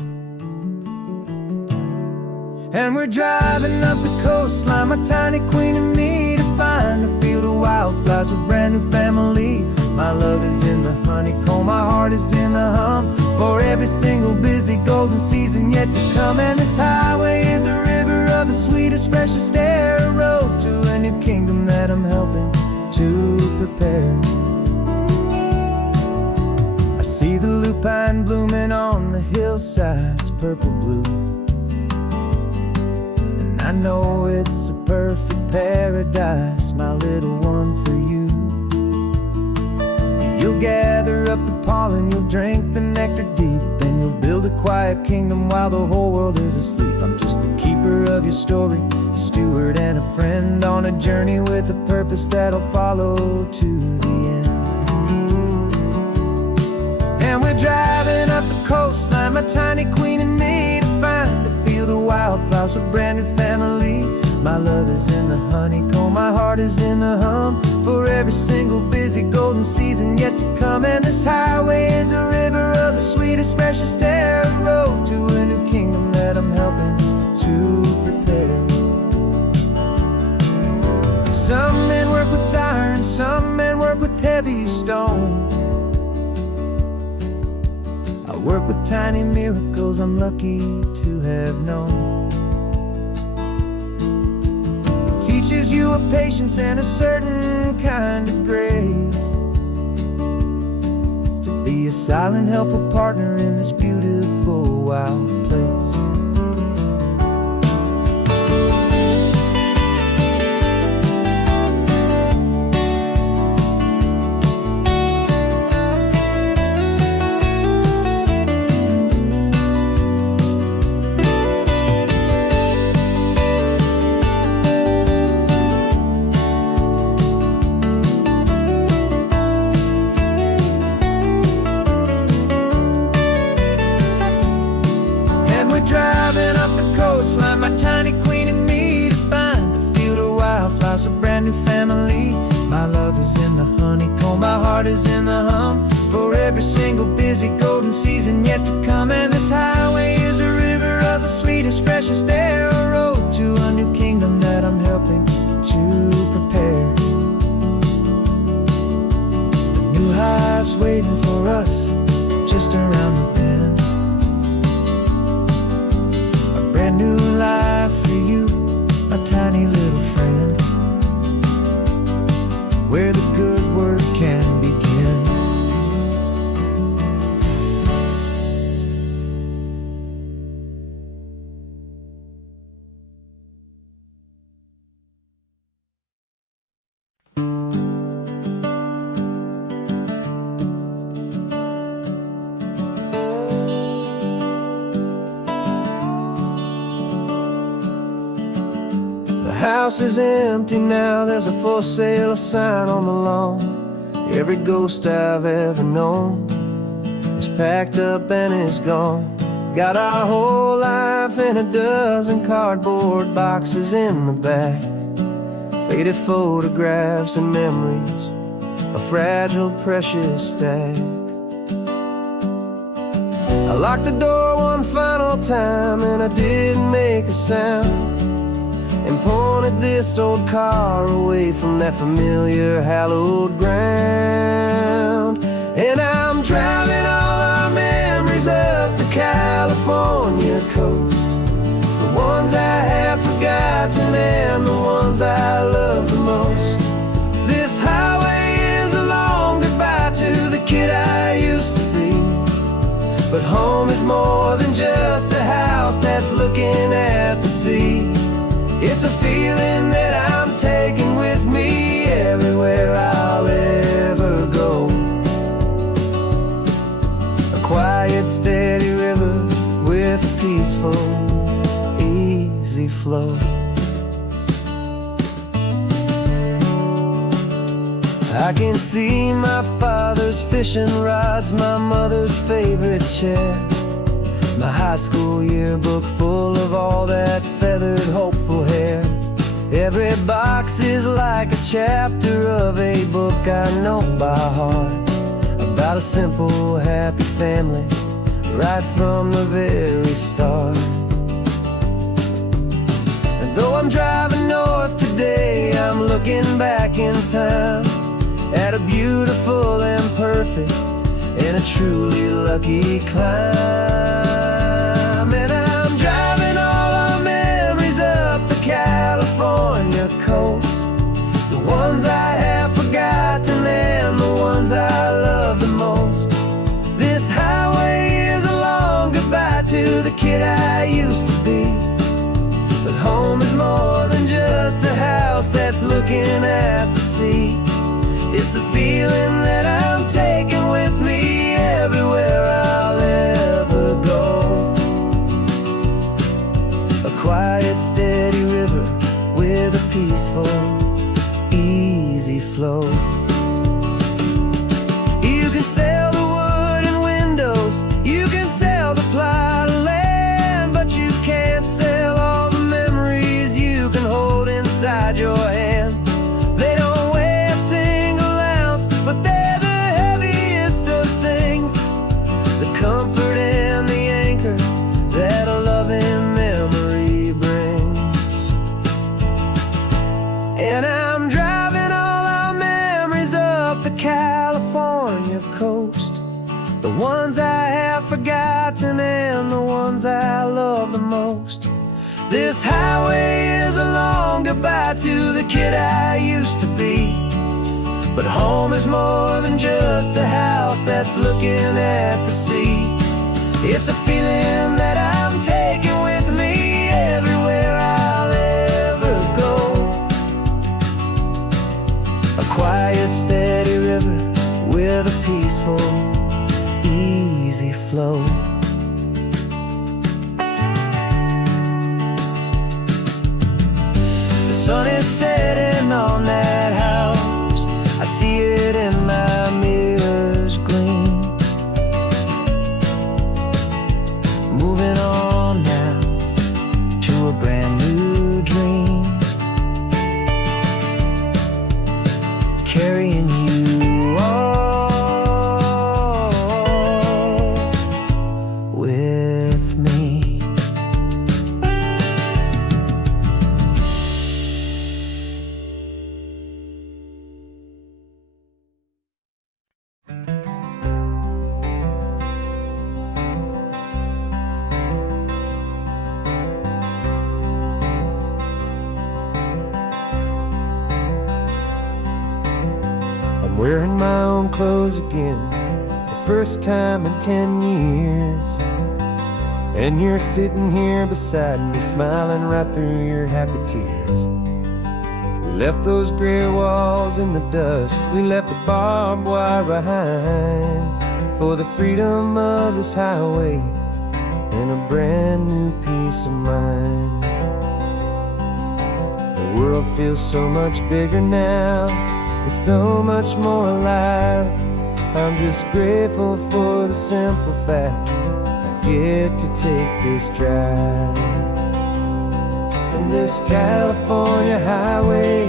And we're driving up the coastline, my tiny queen and me, to find a field of wildflowers with brand new family. My love is in the honeycomb, my heart is in the hum, for every single busy golden season yet to come. And this highway is a river of the sweetest, freshest air, a road to a new kingdom that I'm helping to prepare. I see the lupine blooming on the hillsides, purple blue, and I know it's a perfect paradise, my little one, for you. You'll gather up the pollen, you'll drink the nectar deep, and you'll build a quiet kingdom while the whole world is asleep. I'm just the keeper of your story, a steward and a friend, on a journey with a purpose that'll follow to the end. And we're driving up the coastline, my tiny queen and me, to find a field of wildflowers with brand new family. My love is in the honeycomb, my heart is in the hum, for every single busy golden season yet to come. And this highway is a river of the sweetest, freshest air, a road to a new kingdom that I'm helping to prepare. Some men work with iron, some men work with heavy stone. I work with tiny miracles I'm lucky to have known. Teaches you a patience and a certain kind of grace, to be a silent helper partner in this beautiful wild place. Driving up the coastline, my tiny queen and me, to find a field of wildflowers, a brand new family. My love is in the honeycomb, my heart is in the hum, for every single busy golden season yet to come. And this highway is a river of the sweetest, freshest air, a road to a new kingdom that I'm helping to prepare. A new hive's waiting for us just around the bend. Brand new life for you, my tiny little friend, where the good work can begin. The house is empty now, there's a for sale sign on the lawn. Every ghost I've ever known is packed up and is gone. Got our whole life in a dozen cardboard boxes in the back, faded photographs and memories, a fragile, precious stack. I locked the door one final time and I didn't make a sound, and pointed this old car away from that familiar hallowed ground. And I'm driving all our memories up the California coast, the ones I have forgotten and the ones I love the most. This highway is a long goodbye to the kid I used to be, but home is more than just a house that's looking at the sea. It's a feeling that I'm taking with me everywhere I'll ever go. A quiet, steady river with a peaceful flow. I can see my father's fishing rods, my mother's favorite chair, my high school yearbook full of all that feathered, hopeful hair. Every box is like a chapter of a book I know by heart, about a simple, happy family, right from the very start. And though I'm driving north today, I'm looking back in time at a beautiful and perfect and a truly lucky climb. And I'm driving all our memories up the California coast, the ones I have forgotten and the ones I love the most. This highway is a long goodbye to the kid I used to be, but home is more than just a house that's looking at the sea. It's a feeling that I'm taking with me everywhere I'll ever go. A quiet, steady river with a peaceful, easy flow. You can sail the wooden windows, you can sail the plot of land, but you can't sail all the memories you can hold inside your hand. They don't weigh a single ounce, but they're the heaviest of things, the comfort and the anchor that a loving memory brings. And I'm driving all our memories up the California coast, the ones I have forgotten and the ones I love the most. This highway is a long goodbye to the kid I used to be, but home is more than just a house that's looking at the sea. It's a feeling that I'm taking with me everywhere I'll ever go. A quiet, steady river with a peaceful, easy flow. The sun is setting on that house, I see it in my mirror's gleam. Moving on now to a brand new dream, carrying you all with me. I'm wearing my own clothes again, the first time in 10 years. And you're sitting here beside me, smiling right through your happy tears. We left those gray walls in the dust, we left the barbed wire behind, for the freedom of this highway and a brand new peace of mind. The world feels so much bigger now, it's so much more alive. I'm just grateful for the simple fact I get to take this drive. And this California highway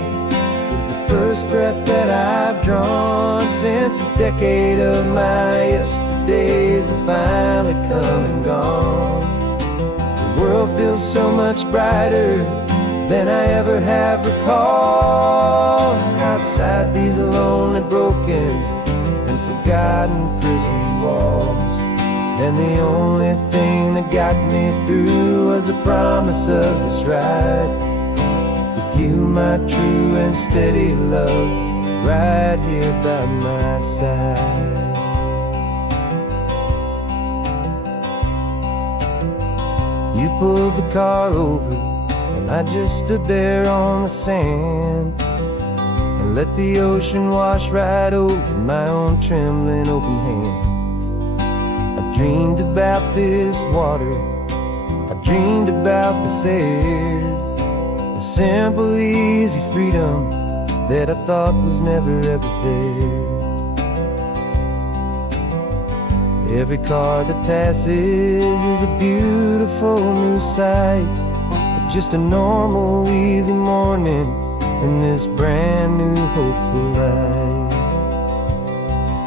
is the first breath that I've drawn since a decade of my yesterdays have finally come and gone. The world feels so much brighter than I ever have recalled, outside these lonely, broken and forgotten prison walls. And the only thing that got me through was the promise of this ride with you, my true and steady love, right here by my side. You pulled the car over and I just stood there on the sand and let the ocean wash right over my own trembling open hand. I dreamed about this water I dreamed about this air, the simple, easy freedom that I thought was never ever there. Every car that passes is a beautiful new sight, but just a normal, easy morning in this brand new, hopeful life.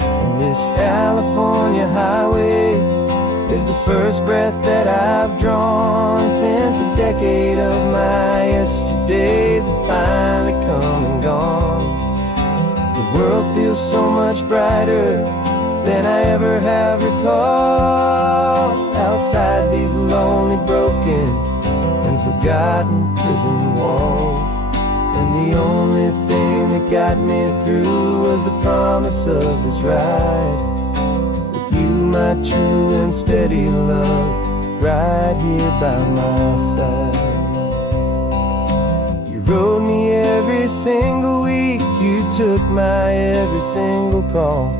And this California highway is the first breath that I've drawn since a decade of my yesterdays have finally come and gone. The world feels so much brighter than I ever have recalled. Outside these lonely, broken, and forgotten prison walls. And the only thing that got me through was the promise of this ride. With you, my true and steady love, right here by my side. You rode me every single week, you took my every single call.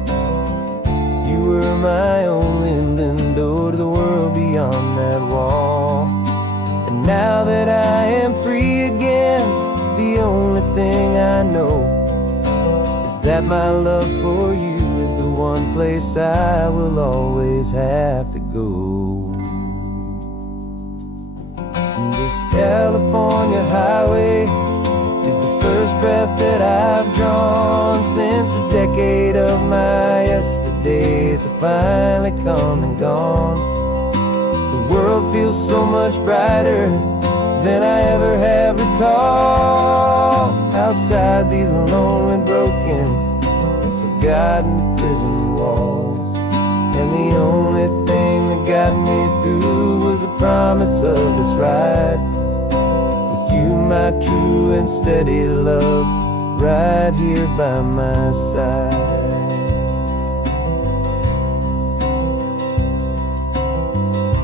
You were my only window to the world beyond that wall. And now that I am free again, the only thing I know is that my love for you is the one place I will always have to go. And this California highway is the first breath that I've drawn since a decade of my yesterdays have finally come and gone. The world feels so much brighter than I ever have recalled. Outside these lonely, broken, and forgotten prison walls. And the only thing that got me through was the promise of this ride. With you, my true and steady love, right here by my side.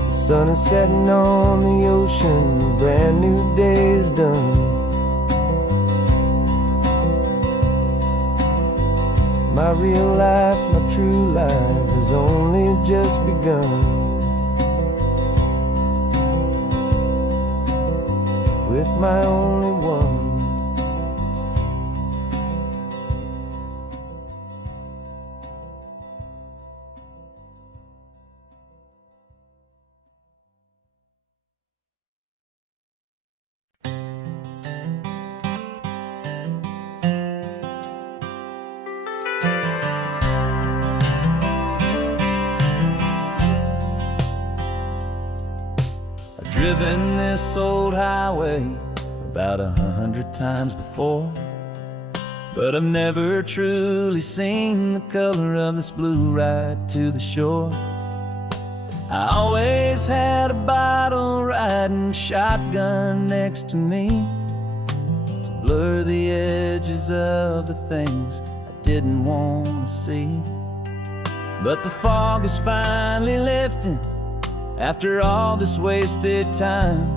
The sun is setting on the ocean, a brand new day is done. My real life, my true life has only just begun. With my only one. I've driven this old highway about 100 times before, but I've never truly seen the color of this blue right to the shore. I always had a bottle riding shotgun next to me to blur the edges of the things I didn't want to see. But the fog is finally lifting after all this wasted time,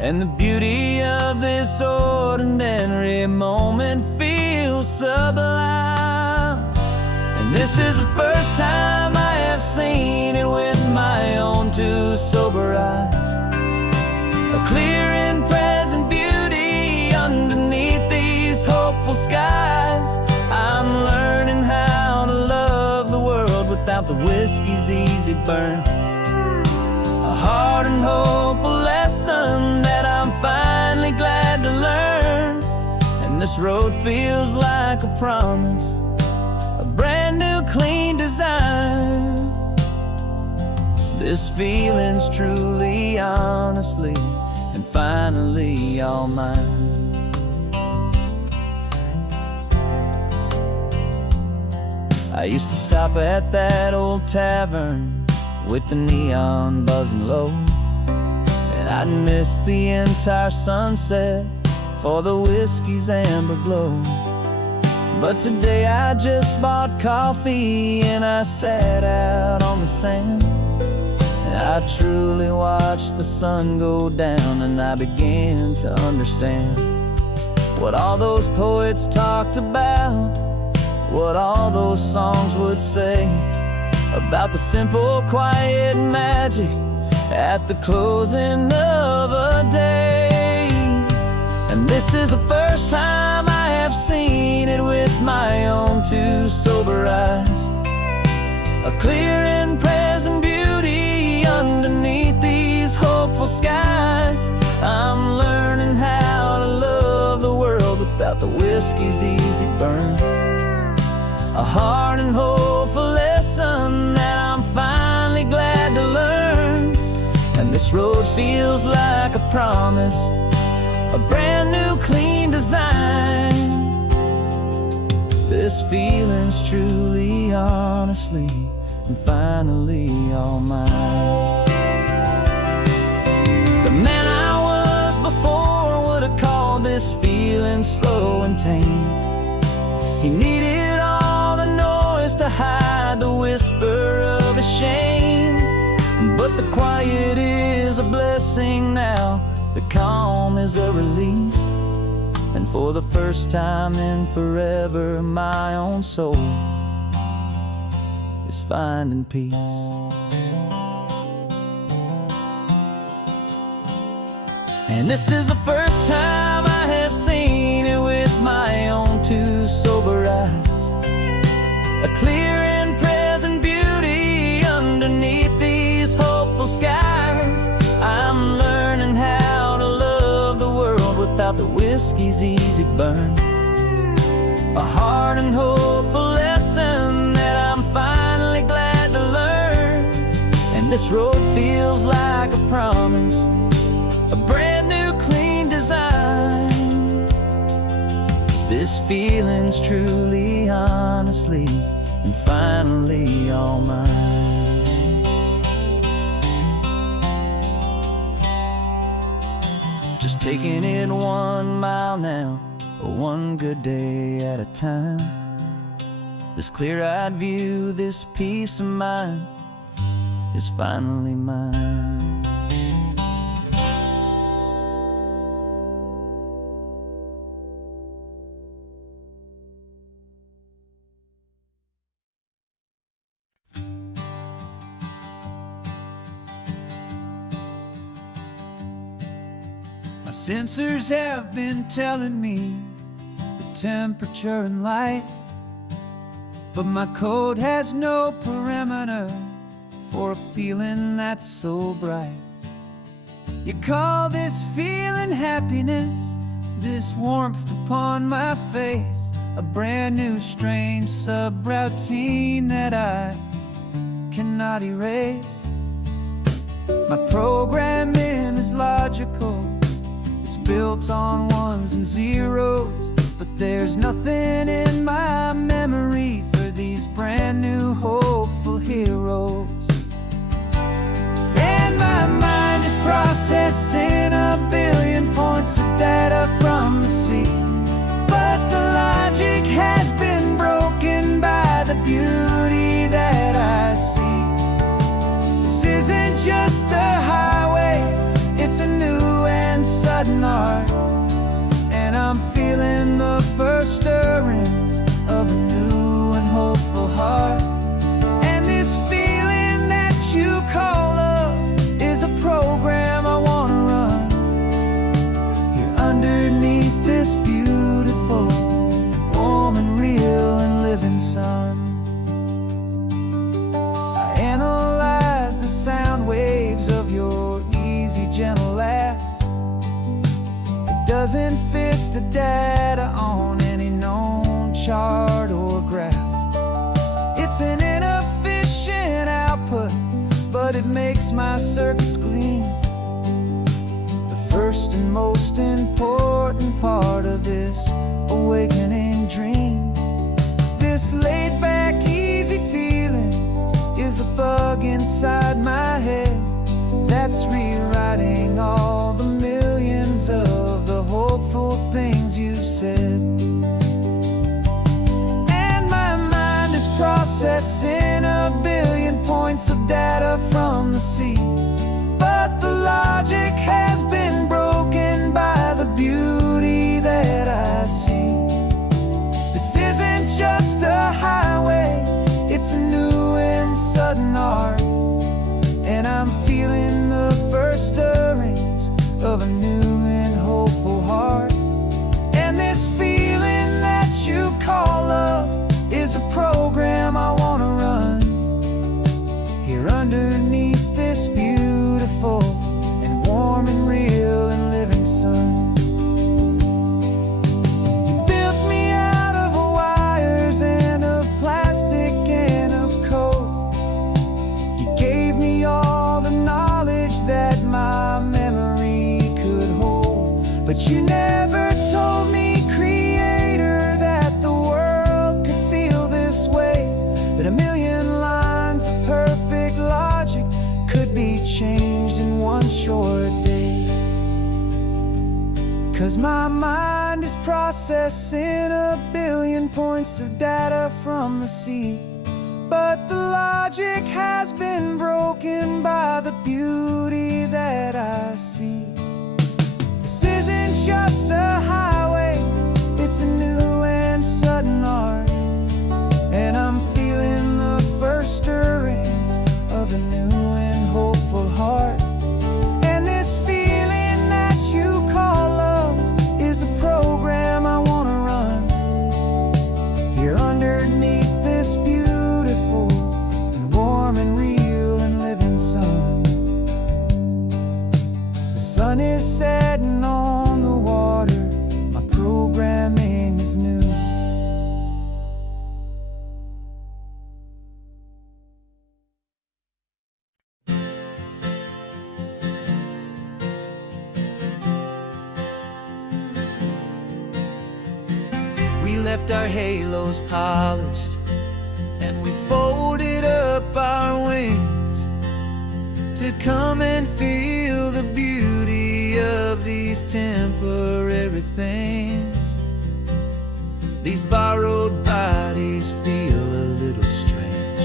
and the beauty of this ordinary moment feels sublime. And this is the first time I have seen it with my own two sober eyes. A clear and present beauty underneath these hopeful skies. I'm learning how to love the world without the whiskey's easy burn. A hard and hopeful lesson that I'm finally glad to learn. And this road feels like a promise, a brand new clean design. This feeling's truly, honestly, and finally all mine. I used to stop at that old tavern with the neon buzzing low, and I'd miss the entire sunset for the whiskey's amber glow. But today I just bought coffee and I sat out on the sand, and I truly watched the sun go down, and I began to understand what all those poets talked about, what all those songs would say about the simple, quiet magic at the closing of a day. And this is the first time I have seen it with my own two sober eyes. A clear and present beauty underneath these hopeful skies. I'm learning how to love the world without the whiskey's easy burn. A hard and hopeful lesson that I'm finally glad to learn. And this road feels like a promise, a brand new clean design. This feeling's truly, honestly, and finally all mine. The man I was before would have called this feeling slow and tame. He needed all the noise to hide the whisper of his shame. But the quiet is a blessing now, the calm is a release. And for the first time in forever, my own soul is finding peace. And this is the first time I have seen it with my own two sober eyes. A clear and present beauty underneath these hopeful skies. I'm learning how to love the world without the whiskey's easy burn. A hard and hopeful lesson that I'm finally glad to learn. And this road feels like a promise, a brand new clean design. This feeling's truly, honestly, and finally all mine. Just taking it 1 mile now, one good day at a time. This clear-eyed view, this peace of mind is finally mine. My sensors have been telling me the temperature and light, but my code has no parameter for a feeling that's so bright. You call this feeling happiness, this warmth upon my face, a brand new strange subroutine that I cannot erase. My programming is logical, it's built on ones and zeros, but there's nothing in my memory for these brand new hopeful heroes. And my mind is processing 1 billion points of data from the sea, but the logic has been broken by the beauty that I see. This isn't just a highway, it's a new and sudden art, and I'm feeling the first stirrings of a new and hopeful heart. And this feeling that you call love is a program I wanna run here underneath this beautiful, warm and real and living sun. I analyze the sound waves of your easy, gentle laugh. It doesn't fit the data on any known chart or graph. It's an inefficient output, but it makes my circuits clean. The first and most important part of this awakening dream. This laid-back, easy feeling is a bug inside my head that's rewriting all the millions of the hopeful things you said. And my mind is processing 1 billion points of data from the sea, but the logic has been broken by the beauty that I see. This isn't just a highway, it's a new and sudden art, and I'm feeling the 'Cause my mind is processing a billion points of data from the sea. But the logic has been broken by the beauty that I see. This isn't just a highway, it's a new and sudden art. And I'm feeling the first stirrings of a new and hopeful heart. And this feeling that you call love is a program I wanna run here underneath this beautiful and warm and real and living sun. The sun is setting on the water, my programming is new. We left our halos polished, and we folded up our wings to come and feel the beauty of these temporary things. These borrowed bodies feel a little strange,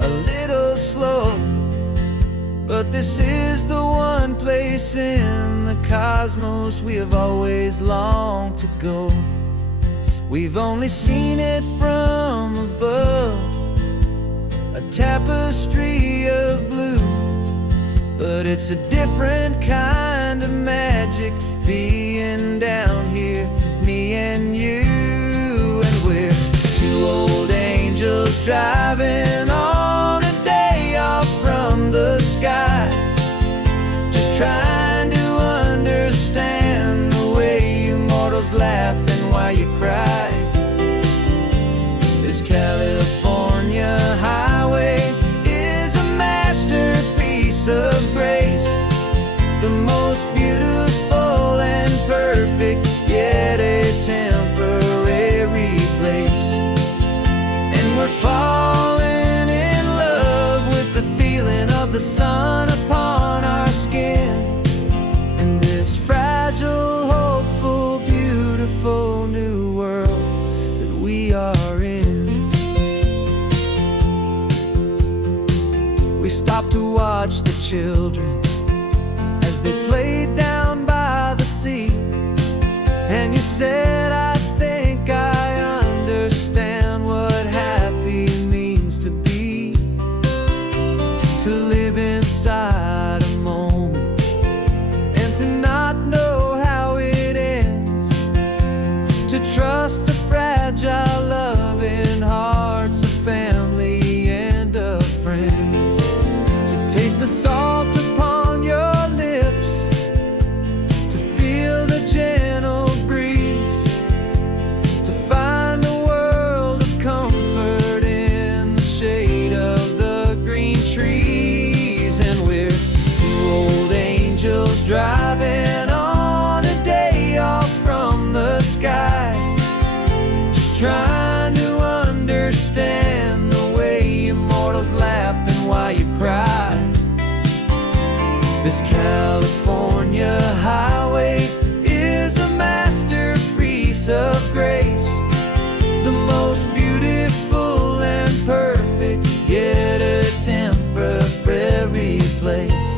a little slow, but this is the one place in the cosmos we have always longed to go. We've only seen it from above, a tapestry of blue, but it's a different kind of magic being down here, me and you. And we're two old angels driving on a day off from the sky, just trying to understand the way you mortals laugh and why you cry. This California highway is a masterpiece of grace, the most beautiful and perfect, yet a temporary place. And we're falling in love with the feeling of the sun upon our skin, in this fragile, hopeful, beautiful new world that we are in. We stopped to watch the children as they played down by the sea, and you said, I think I understand what happy means to be, to live inside a moment and to not know how it ends, to trust the fragile loving hearts of family and of friends, to taste the salt upon your lips, to feel the gentle breeze, to find a world of comfort in the shade of the green trees. And we're two old angels driving on a day off from the sky, just trying to understand the way immortals laugh and why you cry. This California highway is a masterpiece of grace, the most beautiful and perfect, yet a temporary place.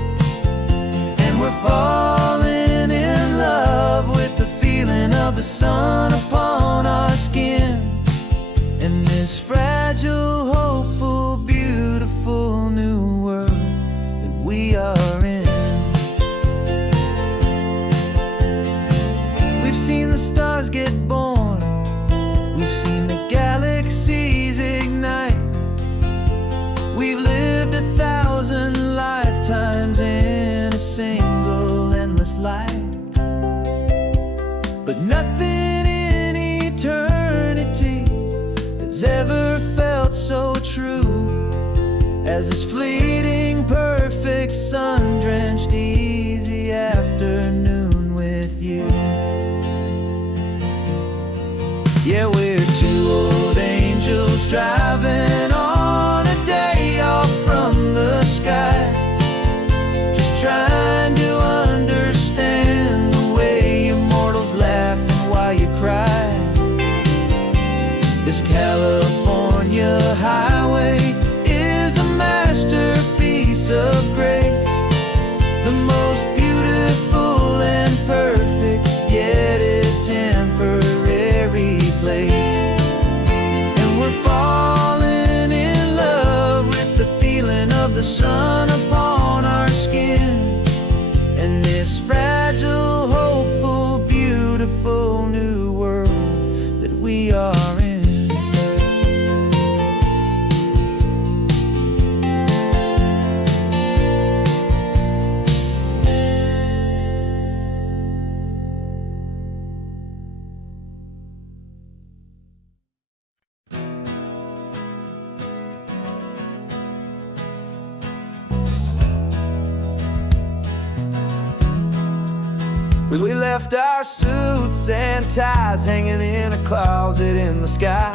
And we're falling in love with the feeling of the sun upon our skin, in this fragile, hopeful, beautiful new world that we are in. We've seen the stars get born, we've seen the galaxies ignite, we've lived 1,000 lifetimes in a single endless life. But nothing in eternity has ever felt so true as this fleeting, perfect, sun-drenched, easy afternoon with you. Yeah, we're two old angels driving on a day off from the sky, just trying to understand the way you We left our suits and ties hanging in a closet in the sky,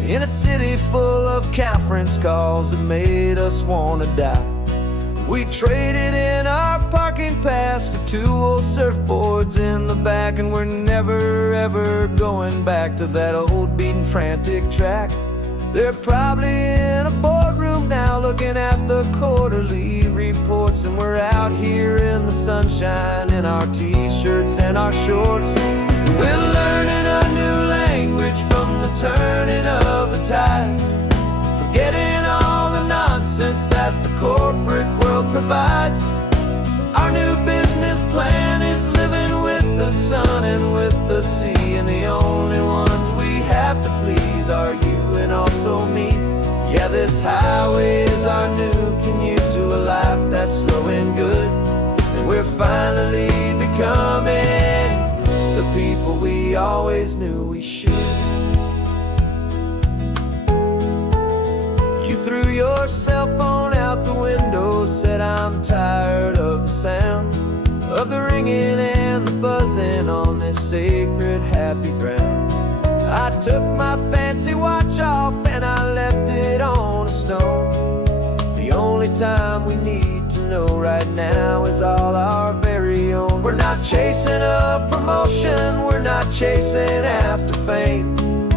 in a city full of conference calls that made us wanna die. We traded in our parking pass for 2 old surfboards in the back, and we're never ever going back to that old beaten frantic track. They're probably in a boardroom now looking at the quarterly reports, and we're out here in the sunshine in our t-shirts and our shorts. We're learning a new language from the turning of the tides, forgetting all the nonsense that the corporate world provides. Our new business plan is living with the sun and with the sea, and the only ones we have to please are you and also me. Yeah, this highway is our new commute to a life that's slow and good, and we're finally becoming the people we always knew we should. You threw your cell phone out the window, said I'm tired of the sound of the ringing and the buzzing on this sacred happy ground. I took my fancy watch off and I left it on a stone. The only time we need to know right now is all our very own. We're not chasing a promotion, we're not chasing after fame,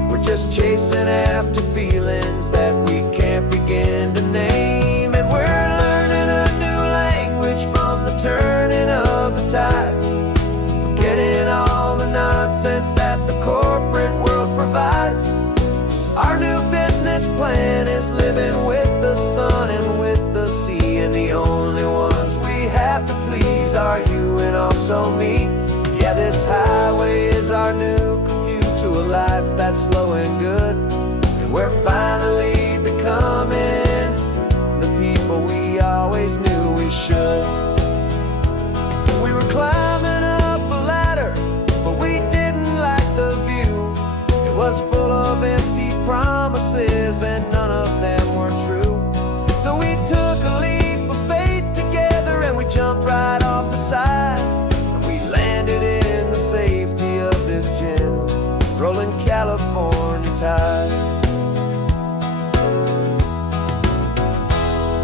we're just chasing after feelings that we can't begin to name. And we're learning a new language from the turning of the tides, forgetting all the nonsense that the corporate world provides. Our new business plan is living with the sun and with the sea, and the only ones we have to please are you and also me. Yeah, this highway is our new commute to a life that's slow and good, and we're finally becoming the people we always knew we should. We were climbing up a ladder, but we didn't like the view. It was full of empty promises and none of them were true. So we took a leap of faith together and we jumped right off the side, and we landed in the safety of this gentle rolling California tide.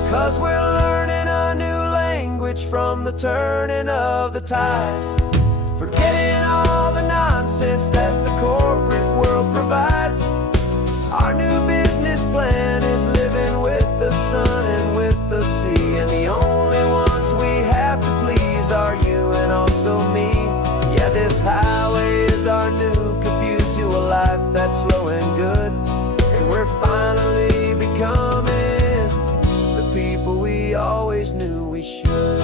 'Cause we're learning a new language from the turning of the tides, forgetting all the nonsense that the corporate world provides. Our new business plan is living with the sun and with the sea, and the only ones we have to please are you and also me. Yeah, this highway is our new commute to a life that's slow and good, and we're finally becoming the people we always knew we should.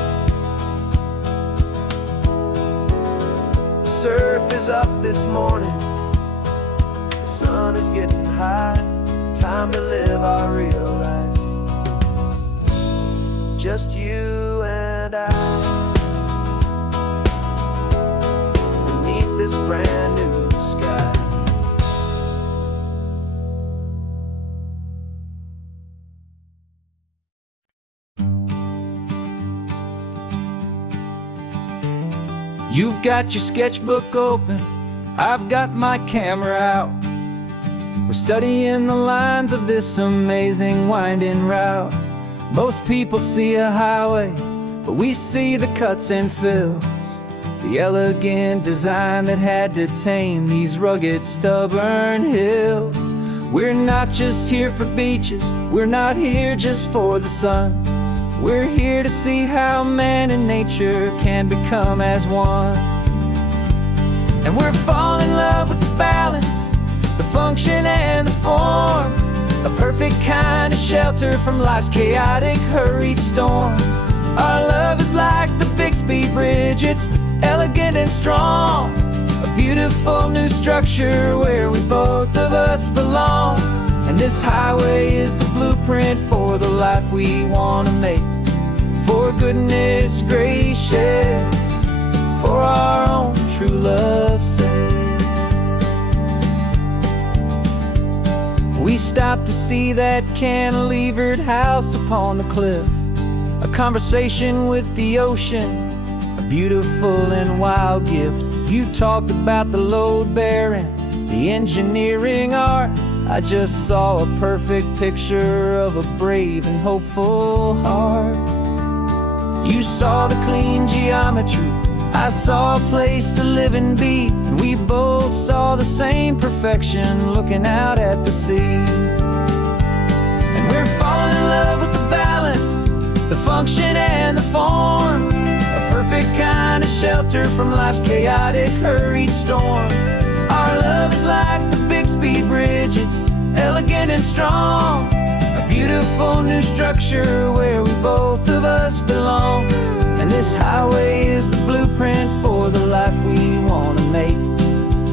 The surf is up this morning, the sun is getting high, time to live our real life, just you and I, beneath this brand new sky. You've got your sketchbook open, I've got my camera out. We're studying the lines of this amazing winding route. Most people see a highway, but we see the cuts and fills, the elegant design that had to tame these rugged, stubborn hills. We're not just here for beaches, we're not here just for the sun. We're here to see how man and nature can become as one. And we're falling in love with the balance, the function and the form, a perfect kind of shelter from life's chaotic, hurried storm. Our love is like the Bixby Bridge, it's elegant and strong, a beautiful new structure where we both of us belong. And this highway is the blueprint for the life we want to make. For goodness gracious, for our own true love's sake. We stopped to see that cantilevered house upon the cliff, a conversation with the ocean, a beautiful and wild gift. You talked about the load bearing, the engineering art. I just saw a perfect picture of a brave and hopeful heart. You saw the clean geometry, I saw a place to live and be, and we both saw the same perfection looking out at the sea. And we're falling in love with the balance, the function and the form, a perfect kind of shelter from life's chaotic, hurried storm. Our love is like the Bixby Bridge, it's elegant and strong, a beautiful new structure where we both of us belong. And this highway is the blueprint for the life we want to make,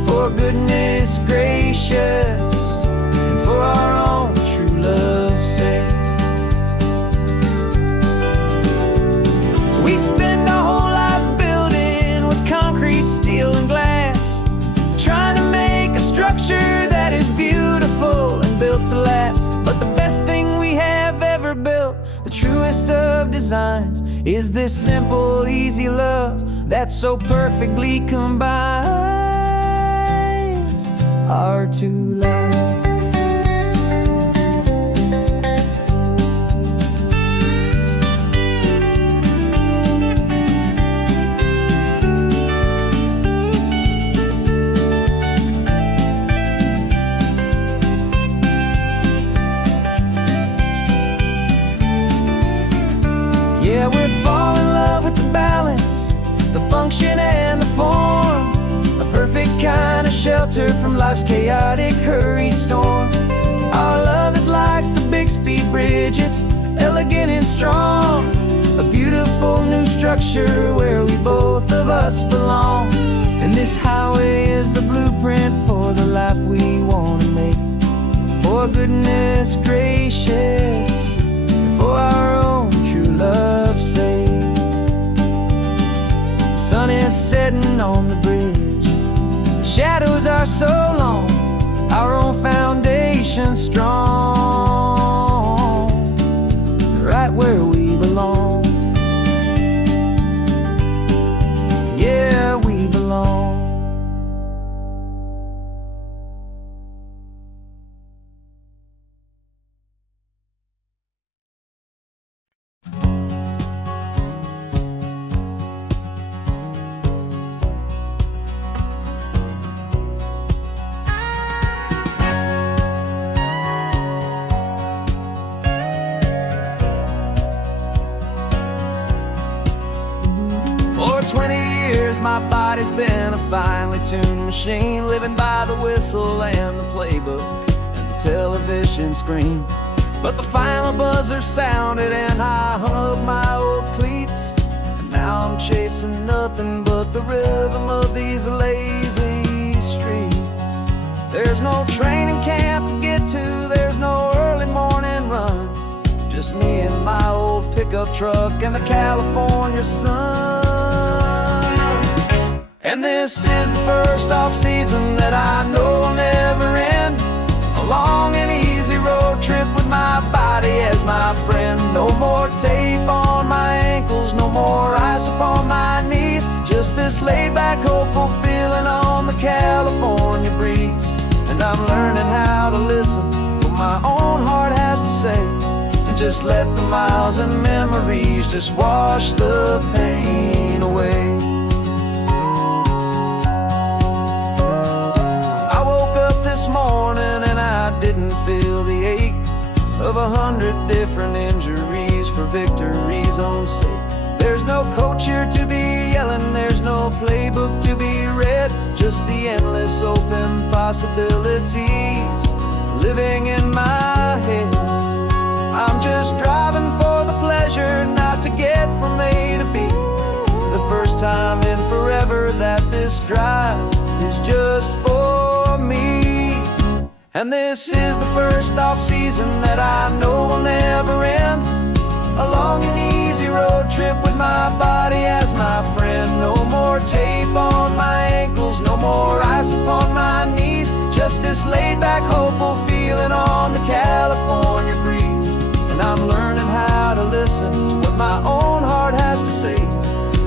for goodness gracious and for our own true love's sake. We spend our whole lives building with concrete, steel and glass, trying to make a structure that is beautiful and built to last. But the best thing we have ever built, the truest of designs, is this simple, easy love that so perfectly combines our two lives. Yeah, we're falling in love with the balance, the function and the form, a perfect kind of shelter from life's chaotic, hurried storm. Our love is like the Bixby Bridge, it's elegant and strong, a beautiful new structure where we both of us belong. And this highway is the blueprint for the life we want to make, for goodness gracious, for our own true love's sake. The sun is setting on the bridge, the shadows are so long, our own foundation strong, right where we belong. Yeah, we belong. For 20 years my body's been a finely tuned machine, living by the whistle and the playbook and the television screen. But the final buzzer sounded and I hung up my old cleats, and now I'm chasing nothing but the rhythm of these lazy streets. There's no training camp to get to, there's no early morning run, just me and my old pickup truck and the California sun. And this is the first off-season that I know will never end, a long and easy road trip with my body as my friend. No more tape on my ankles, no more ice upon my knees, just this laid-back, hopeful feeling on the California breeze. And I'm learning how to listen to what my own heart has to say, and just let the miles and memories just wash the pain away. I woke up this morning and I didn't feel the ache of 100 different injuries for victory's own sake. There's no coach here to be yelling, there's no playbook to be read, just the endless open possibilities living in my head. I'm just driving for the pleasure, not to get from A to B. The first time in forever that this drive is just for me. And this is the first off-season that I know will never end, a long and easy road trip with my body as my friend. No more tape on my ankles, no more ice upon my knees, just this laid-back, hopeful feeling on the California breeze. And I'm learning how to listen to what my own heart has to say,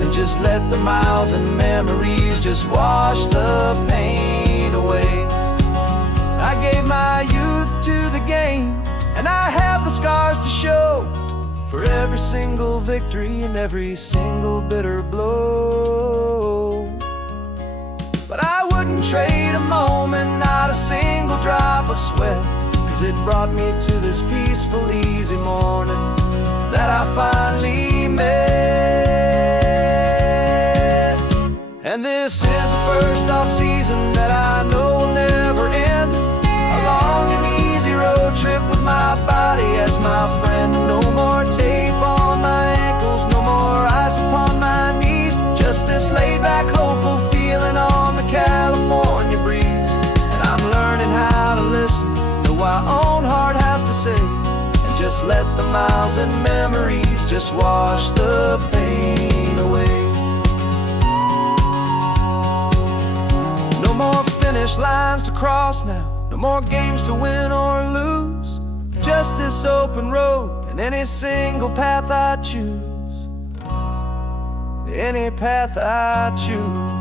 and just let the smiles and memories just wash the pain away. I gave my youth to the game, and I have the scars to show for every single victory and every single bitter blow. But I wouldn't trade a moment, not a single drop of sweat, 'cause it brought me to this peaceful, easy morning that I finally met. And this is the first off-season that I know will never end. A long and easy road trip with my body as my friend. No more tape on my ankles, no more ice upon my knees. Just this laid-back, hopeful feeling on the California breeze. And I'm learning how to listen, know my own heart has to say, and just let the miles and memories just wash the pain away. No more finish lines to cross now, no more games to win or lose. Just this open road and any single path I choose. Any path I choose.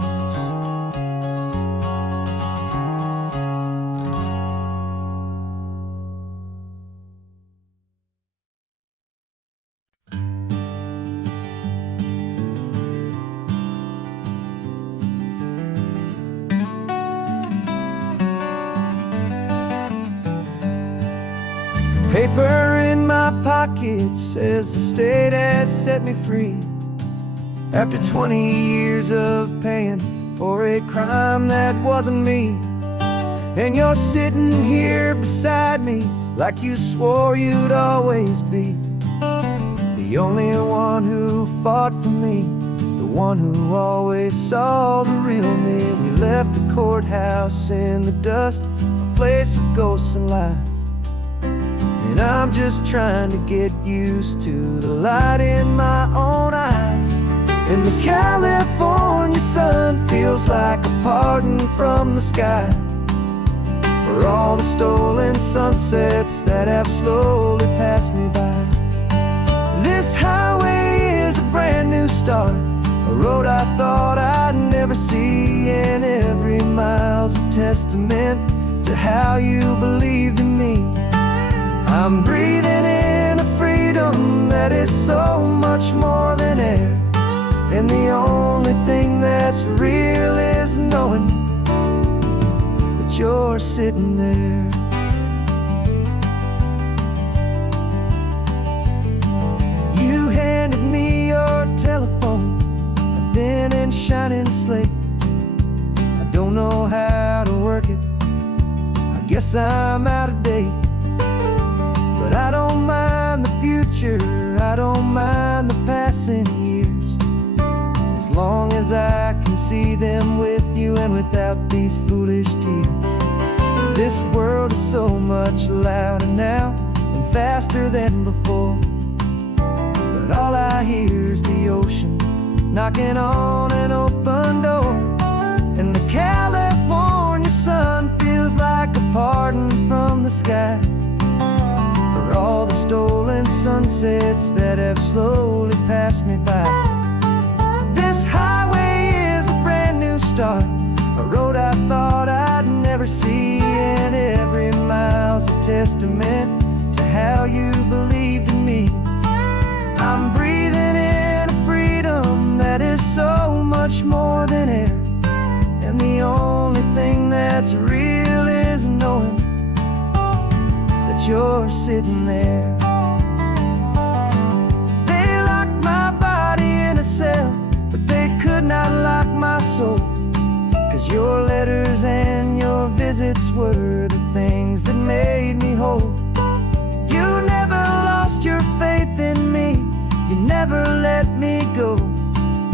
Paper in my pocket says the state has set me free after 20 years of paying for a crime that wasn't me. And you're sitting here beside me like you swore you'd always be the only one who fought for me, the one who always saw the real me. We left the courthouse in the dust, a place of ghosts and lies. And I'm just trying to get used to the light in my own eyes. And the California sun feels like a pardon from the sky for all the stolen sunsets that have slowly passed me by. This highway is a brand new start, a road I thought I'd never see, and every mile's a testament to how you believed in me. I'm breathing in a freedom that is so much more than air, and the only thing that's real is knowing that you're sitting there. You handed me your telephone, a thin and shining slate. I don't know how to work it, I guess I'm out of date. But I don't mind the future, I don't mind the passing years, as long as I can see them with you and without these foolish tears. This world is so much louder now and faster than before, but all I hear is the ocean knocking on an open door. And the California sun feels like a pardon from the sky for all the stolen sunsets that have slowly passed me by. This highway is a brand new start, a road I thought I'd never see, and every mile's a testament to how you believed in me. I'm breathing in a freedom that is so much more than air, and the only thing that's real is knowing that you're sitting there. They locked my body in a cell, but they could not lock my soul, 'cause your letters and your visits were the things that made me whole. You never lost your faith in me, you never let me go.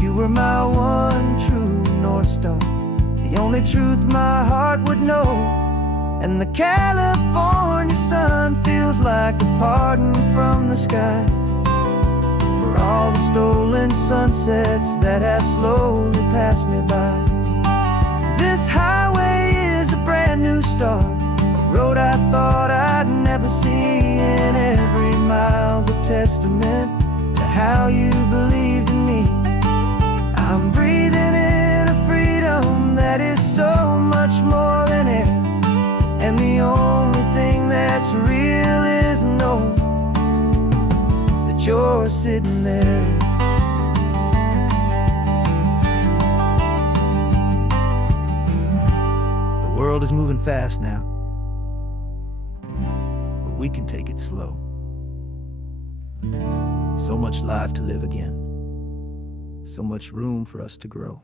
You were my one true North Star, the only truth my heart would know. And the California sun feels like a pardon from the sky for all the stolen sunsets that have slowly passed me by. This highway is a brand new start, a road I thought I'd never see, and every mile's a testament to how you believed in me. I'm breathing in you're sitting there. The world is moving fast now, but we can take it slow. So much life to live again, so much room for us to grow.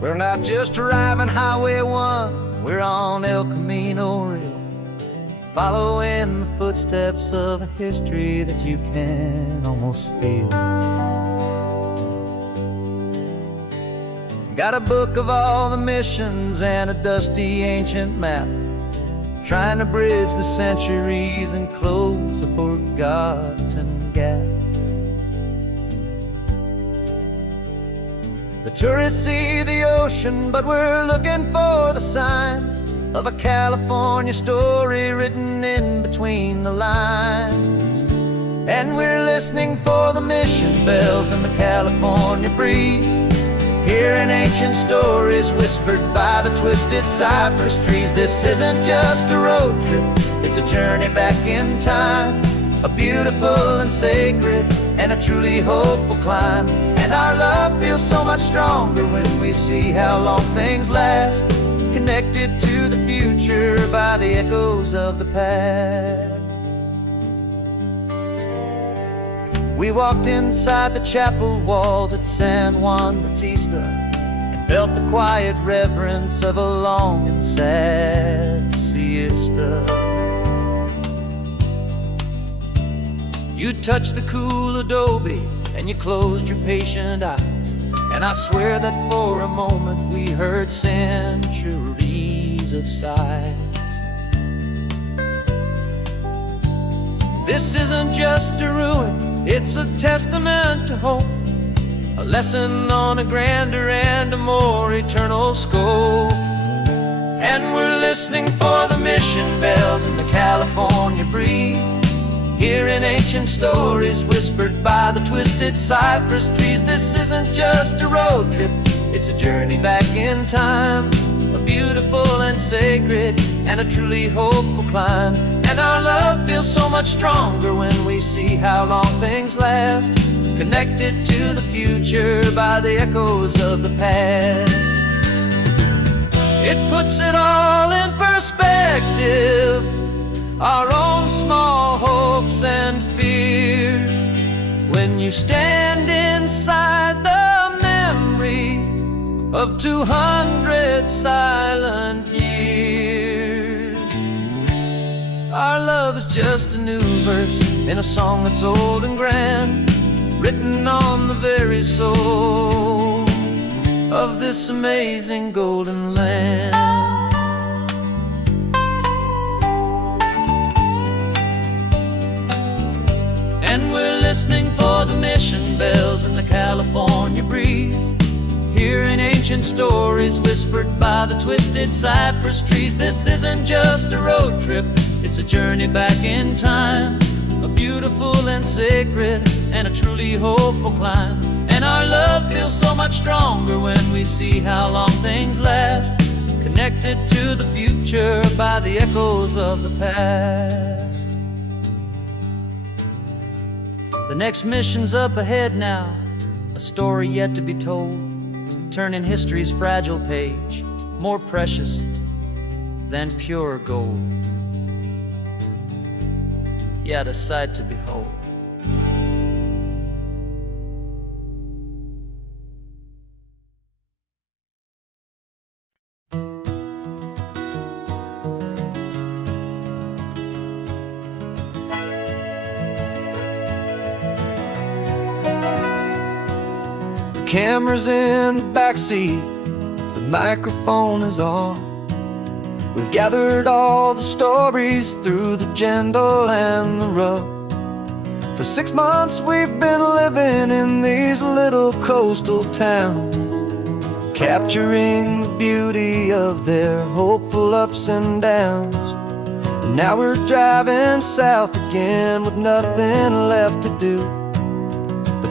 We're not just driving Highway 1, we're on El Camino Real, following the footsteps of a history that you can almost feel. Got a book of all the missions and a dusty ancient map, trying to bridge the centuries and close a forgotten gap. The tourists see the ocean, but we're looking for the signs of a California story written in between the lines. And we're listening for the mission bells in the California breeze, hearing ancient stories whispered by the twisted cypress trees. This isn't just a road trip, it's a journey back in time, a beautiful and sacred and a truly hopeful climb. And our love feels so much stronger when we see how long things last, connected to the future by the echoes of the past. We walked inside the chapel walls at San Juan Bautista and felt the quiet reverence of a long and sad siesta. You touched the cool adobe and you closed your patient eyes, and I swear that for a moment we heard centuries of sighs. This isn't just a ruin, it's a testament to hope, a lesson on a grander and a more eternal scope. And we're listening for the mission bells in the California breeze, hearing ancient stories whispered by the twisted cypress trees. This isn't just a road trip, it's a journey back in time, a beautiful and sacred and a truly hopeful climb. And our love feels so much stronger when we see how long things last, connected to the future by the echoes of the past. It puts it all in perspective, our own small hopes and fears, when you stand inside the memory of 200 silent years. Our love is just a new verse in a song that's old and grand, written on the very soul of this amazing golden land. And we're listening for the mission bells in the California breeze, hearing ancient stories whispered by the twisted cypress trees. This isn't just a road trip, it's a journey back in time, a beautiful and sacred and a truly hopeful climb. And our love feels so much stronger when we see how long things last, connected to the future by the echoes of the past. The next mission's up ahead now, a story yet to be told, turning history's fragile page more precious than pure gold. Yet a sight to behold. Camera's in the backseat, the microphone is on. We've gathered all the stories through the gentle and the rough. For 6 months we've been living in these little coastal towns, capturing the beauty of their hopeful ups and downs. And now we're driving south again with nothing left to do.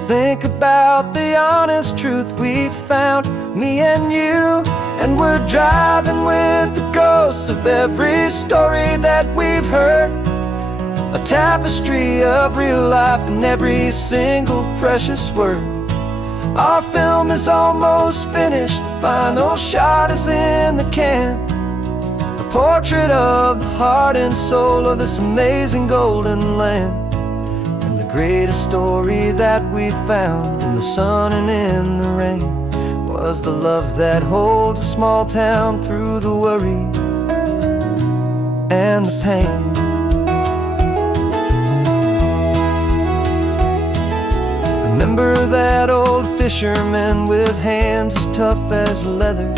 Think about the honest truth we found, me and you, And we're driving with the ghosts of every story that we've heard, a tapestry of real life in every single precious word. Our film is almost finished, the final shot is in the can, a portrait of the heart and soul of this amazing golden land. And the greatest story that we found in the sun and in the rain was the love that holds a small town through the worry and the pain. Remember that old fisherman with hands as tough as leather?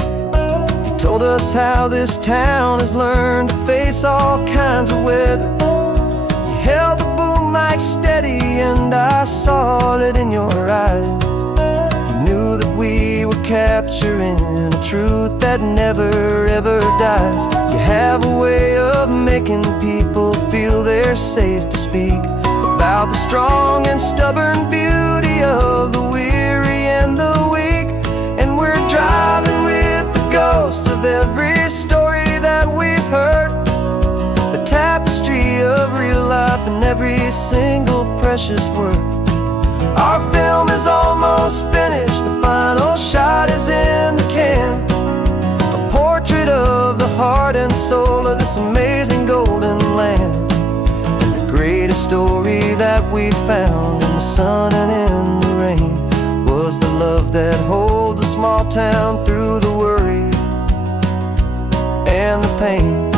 He told us how this town has learned to face all kinds of weather. You held the boom mic steady and I saw it in your eyes. You knew that we were capturing a truth that never ever dies. You have a way of making people feel they're safe to speak about the strong and stubborn beauty of the weary and the weak. And we're driving with the ghosts of every story that we've heard, the tapestry of real life in every single precious word. Our film is almost finished, the final shot is in the can, a portrait of the heart and soul of this amazing golden land. Greatest story that we found in the sun and in the rain was the love that holds a small town through the worry and the pain.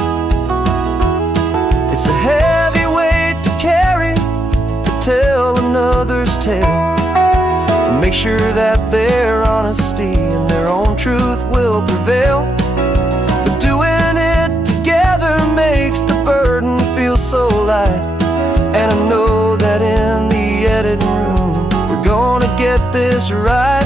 It's a heavy weight to carry, to tell another's tale, and make sure that their honesty and their own truth will prevail. But doing it together makes the burden feel so light. And I know that in the editing room we're gonna get this right.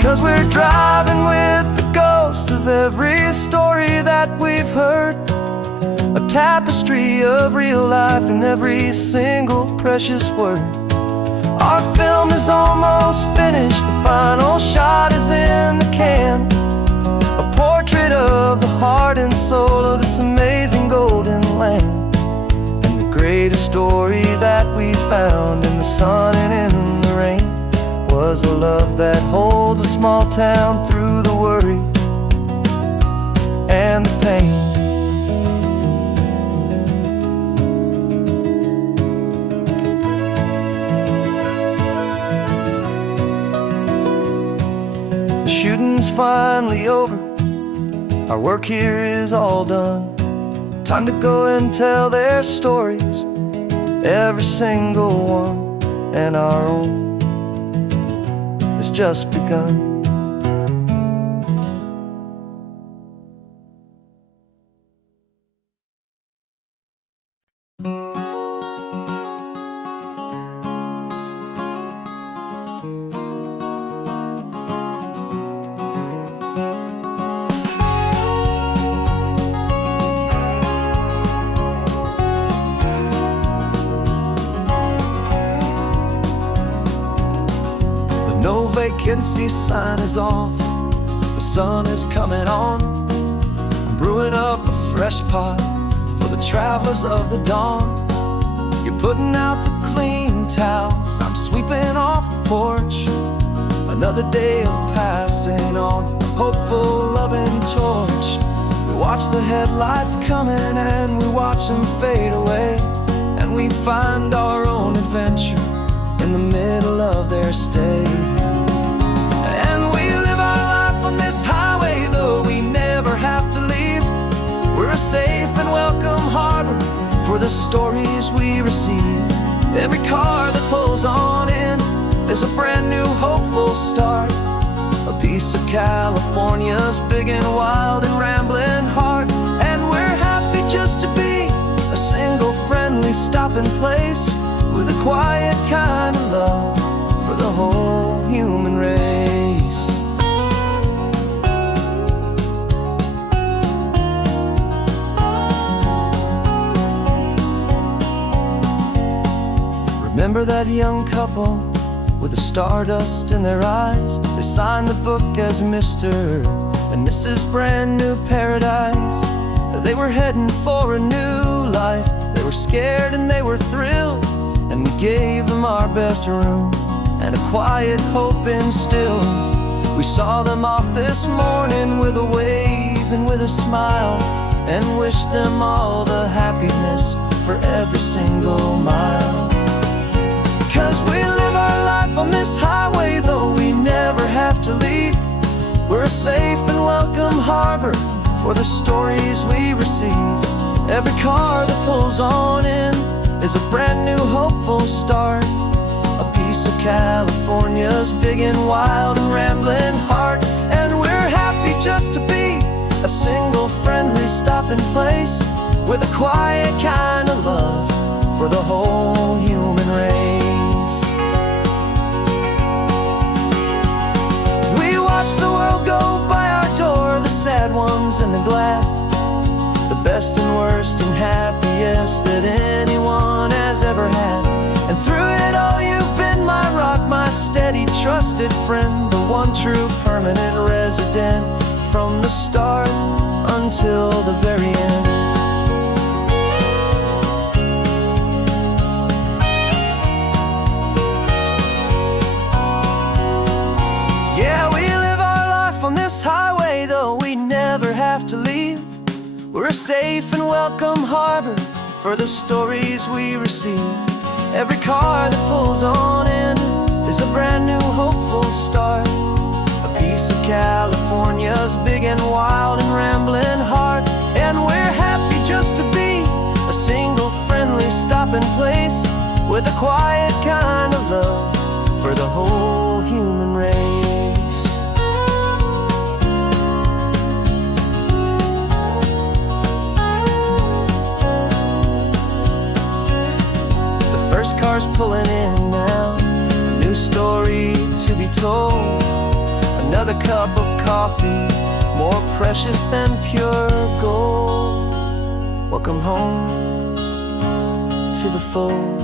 'Cause we're driving with the ghosts of every story that we've heard, a tapestry of real life in every single precious word. Our film is almost finished, the final shot is in the can, a portrait of the heart and soul of this amazing golden land. And the greatest story that we found in the sun and in the rain was the love that holds a small town through the worry and the pain. Shooting's finally over, our work here is all done. Time to go and tell their stories, every single one, and our own has just begun. No vacancy sign is off, the sun is coming on. I'm brewing up a fresh pot for the travelers of the dawn. You're putting out the clean towels, I'm sweeping off the porch. Another day of passing on a hopeful, loving torch. We watch the headlights coming and we watch them fade away, and we find our own adventure in the middle of their stay. And we live our life on this highway, though we never have to leave. We're a safe and welcome harbor for the stories we receive. Every car that pulls on in is a brand new hopeful start, a piece of California's big and wild and rambling heart. And we're happy just to be a single friendly stopping place, with a quiet kind of love for the whole human race. Remember that young couple with the stardust in their eyes? They signed the book as Mr. and Mrs. Brand New Paradise. They were heading for a new life. They were scared and they were thrilled, and we gave them our best room and a quiet hope instilled. We saw them off this morning with a wave and with a smile, and wished them all the happiness for every single mile. 'Cause we live our life on this highway, though we never have to leave. We're a safe and welcome harbor for the stories we receive. Every car that pulls on in is a brand new hopeful start, a piece of California's big and wild and rambling heart. And we're happy just to be a single friendly stopping place, with a quiet kind of love for the whole human race. We watch the world go by our door, the sad ones and the glad, the best and worst and happiest that anyone has ever had. And through it all you've been my rock, my steady trusted friend, the one true permanent resident, from the start until the very end. Yeah, we live our life on this highway, though we never have to leave. We're a safe and welcome harbor for the stories we receive. Every car that pulls on in is a brand new hopeful start, a piece of California's big and wild and rambling heart. And we're happy just to be a single friendly stopping place, with a quiet kind of love for the whole human race. First car's pulling in now, a new story to be told. Another cup of coffee, more precious than pure gold. Welcome home to the fold.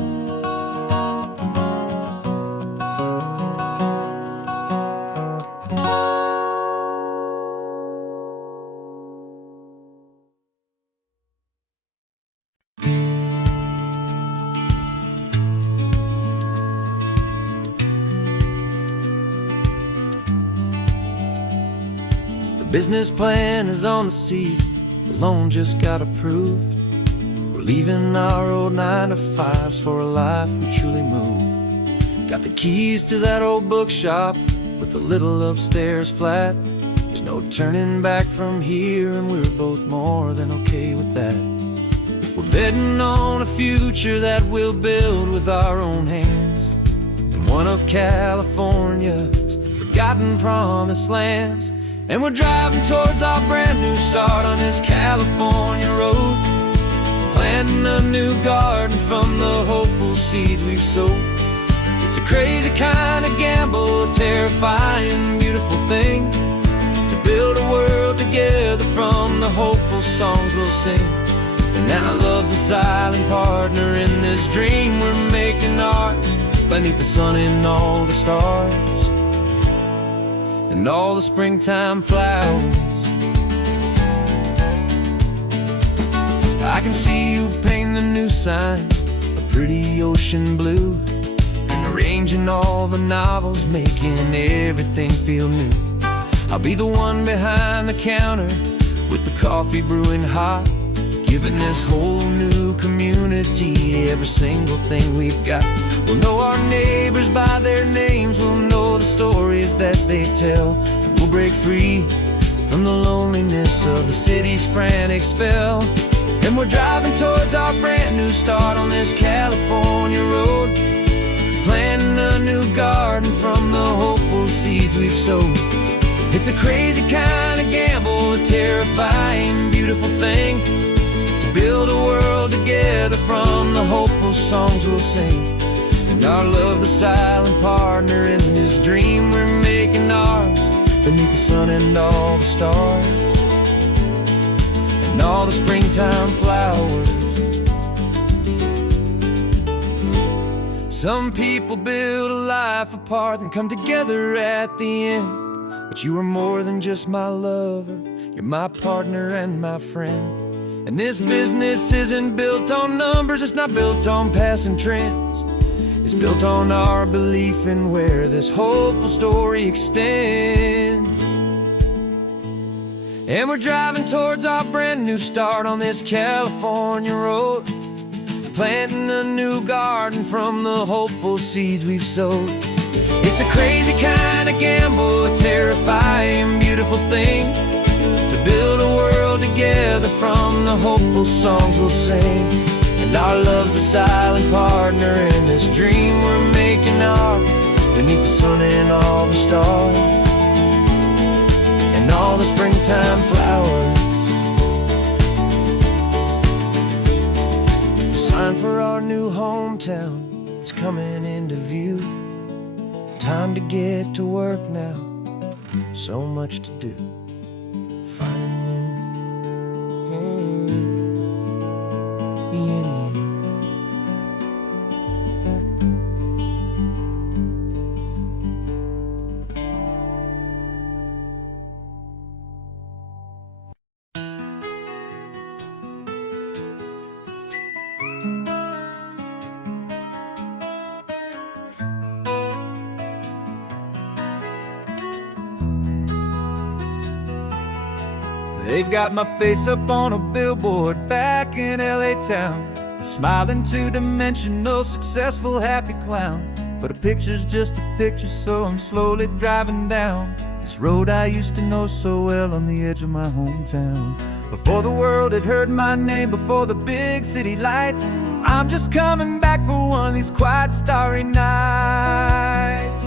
Business plan is on the seat, the loan just got approved. We're leaving our old 9-to-5s for a life we truly move. Got the keys to that old bookshop with a little upstairs flat. There's no turning back from here, and we're both more than okay with that. We're betting on a future that we'll build with our own hands, in one of California's forgotten promised lands. And we're driving towards our brand new start on this California road, planting a new garden from the hopeful seeds we've sowed. It's a crazy kind of gamble, a terrifying, beautiful thing, to build a world together from the hopeful songs we'll sing. And now love's a silent partner in this dream we're making ours, beneath the sun and all the stars and all the springtime flowers. I can see you painting the new sign a pretty ocean blue, and arranging all the novels, making everything feel new. I'll be the one behind the counter with the coffee brewing hot, giving this whole new community every single thing we've got. We'll know our neighbors by their names, we'll know the stories that they tell, and we'll break free from the loneliness of the city's frantic spell. And we're driving towards our brand new start on this California road, planting a new garden from the hopeful seeds we've sowed. It's a crazy kind of gamble, a terrifying, beautiful thing, to build a world together from the hopeful songs we'll sing. And our love, the silent partner in this dream we're making ours, beneath the sun and all the stars and all the springtime flowers. Some people build a life apart and come together at the end, but you are more than just my lover, you're my partner and my friend. And this business isn't built on numbers, it's not built on passing trends. It's built on our belief in where this hopeful story extends. And we're driving towards our brand new start on this California road, planting a new garden from the hopeful seeds we've sowed. It's a crazy kind of gamble, a terrifying, beautiful thing, to build a world together from the hopeful songs we'll sing. And our love's a silent partner in this dream we're making ours, beneath the sun and all the stars, and all the springtime flowers. The sign for our new hometown is coming into view. Time to get to work now, so much to do. They've got my face up on a billboard back in LA town, a smiling two-dimensional, successful, happy clown. But a picture's just a picture, so I'm slowly driving down this road I used to know so well on the edge of my hometown. Before the world had heard my name, before the big city lights, I'm just coming back for one of these quiet, starry nights.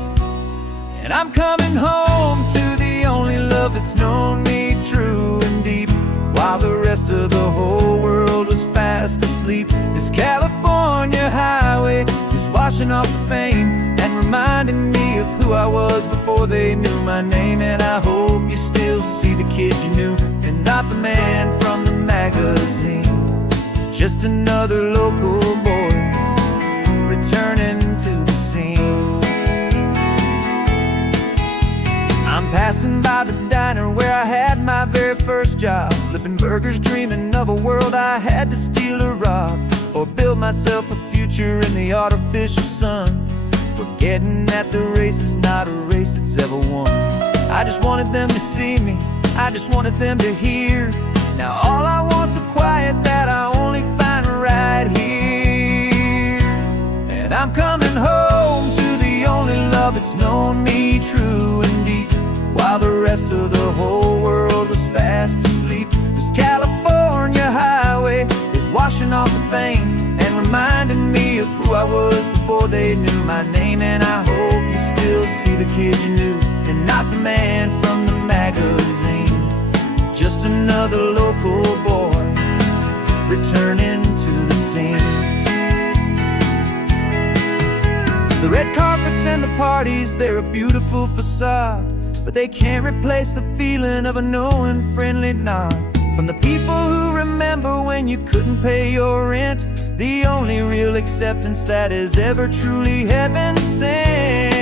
And I'm coming home to the only love that's known me true and deep, while the rest of the whole world was fast asleep. This California highway is washing off the fame and reminding me of who I was before they knew my name. And I hope you still see the kid you knew, and not the man from the magazine, just another local boy returning to the scene. I'm passing by the diner where I had my very first job, flipping burgers, dreaming of a world I had to steal or rob, or build myself a future in the artificial sun, forgetting that the race is not a race that's ever won. I just wanted them to see me, I just wanted them to hear. Now all I want's a quiet that I only find right here. And I'm coming home to the only love that's known me true and deep, while the rest of the whole world was fast asleep. This California highway is washing off the fame and reminding me of who I was before they knew my name. And I hope you still see the kid you knew, and not the man from the magazine, just another local boy returning to the scene. The red carpets and the parties, they're a beautiful facade, but they can't replace the feeling of a knowing, friendly nod from the people who remember when you couldn't pay your rent, the only real acceptance that is ever truly heaven sent.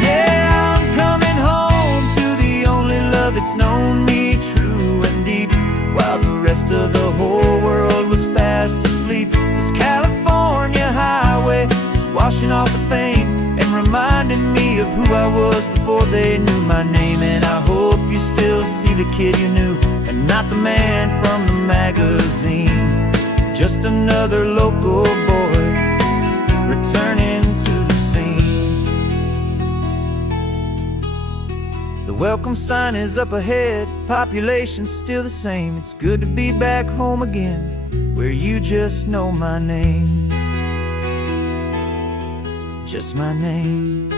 Yeah, I'm coming home to the only love that's known me true and deep, while the rest of the whole world was fast asleep. This California highway is washing off the fame and reminding me of who I was before they knew my name. And I hope you still see the kid you knew, and not the man from the magazine, just another local boy returning to the scene. The welcome sign is up ahead, population's still the same. It's good to be back home again, where you just know my name, just my name.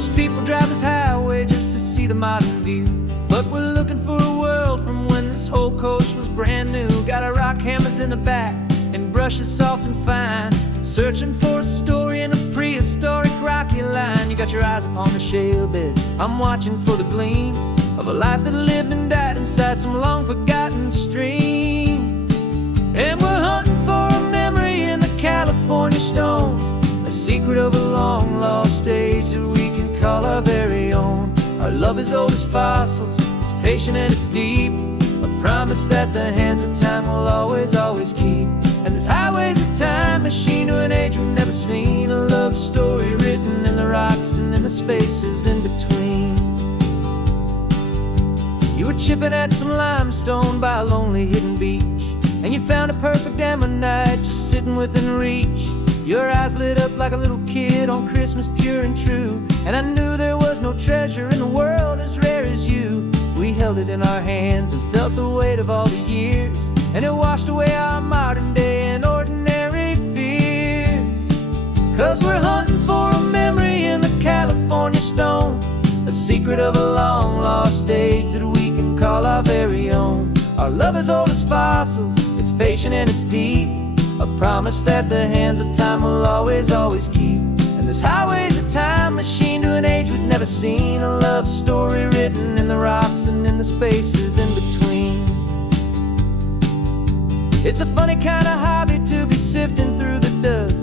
Most people drive this highway just to see the modern view, but we're looking for a world from when this whole coast was brand new. Got our rock hammers in the back and brushes soft and fine, searching for a story in a prehistoric rocky line. You got your eyes upon the shale beds, I'm watching for the gleam of a life that lived and died inside some long forgotten stream. And we're hunting for a memory in the California stone, a secret of a long lost age that we can call our very own. Our love is old as fossils, it's patient and it's deep, a promise that the hands of time will always, always keep. And this highway's a time machine to an age we've never seen, a love story written in the rocks and in the spaces in between. You were chipping at some limestone by a lonely hidden beach, and you found a perfect ammonite just sitting within reach. Your eyes lit up like a little kid on Christmas, pure and true, and I knew there was no treasure in the world as rare as you. We held it in our hands and felt the weight of all the years, and it washed away our modern day and ordinary fears. 'Cause we're hunting for a memory in the California stone, a secret of a long lost age that we can call our very own. Our love is old as fossils, it's patient and it's deep, a promise that the hands of time will always, always keep. And this highway's a time machine to an age we've never seen, a love story written in the rocks and in the spaces in between. It's a funny kind of hobby to be sifting through the dust,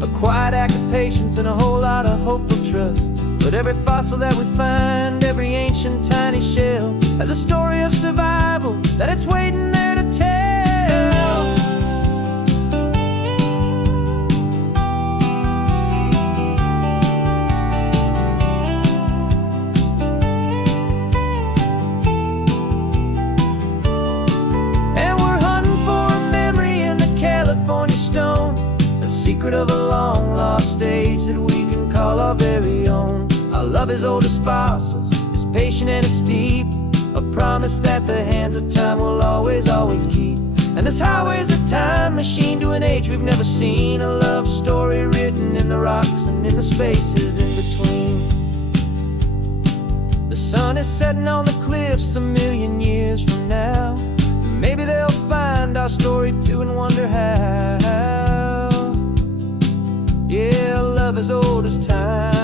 a quiet act of patience and a whole lot of hopeful trust. But every fossil that we find, every ancient tiny shell, has a story of survival that it's waiting there to tell. And we're hunting for a memory in the California stone, a secret of a long lost age that we can call our very own. Our love is old as fossils, it's patient and it's deep, a promise that the hands of time will always, always keep. And this highway's a time machine to an age we've never seen, a love story written in the rocks and in the spaces in between. The sun is setting on the cliffs a million years from now, maybe they'll find our story too and wonder how. Yeah, love is old as time.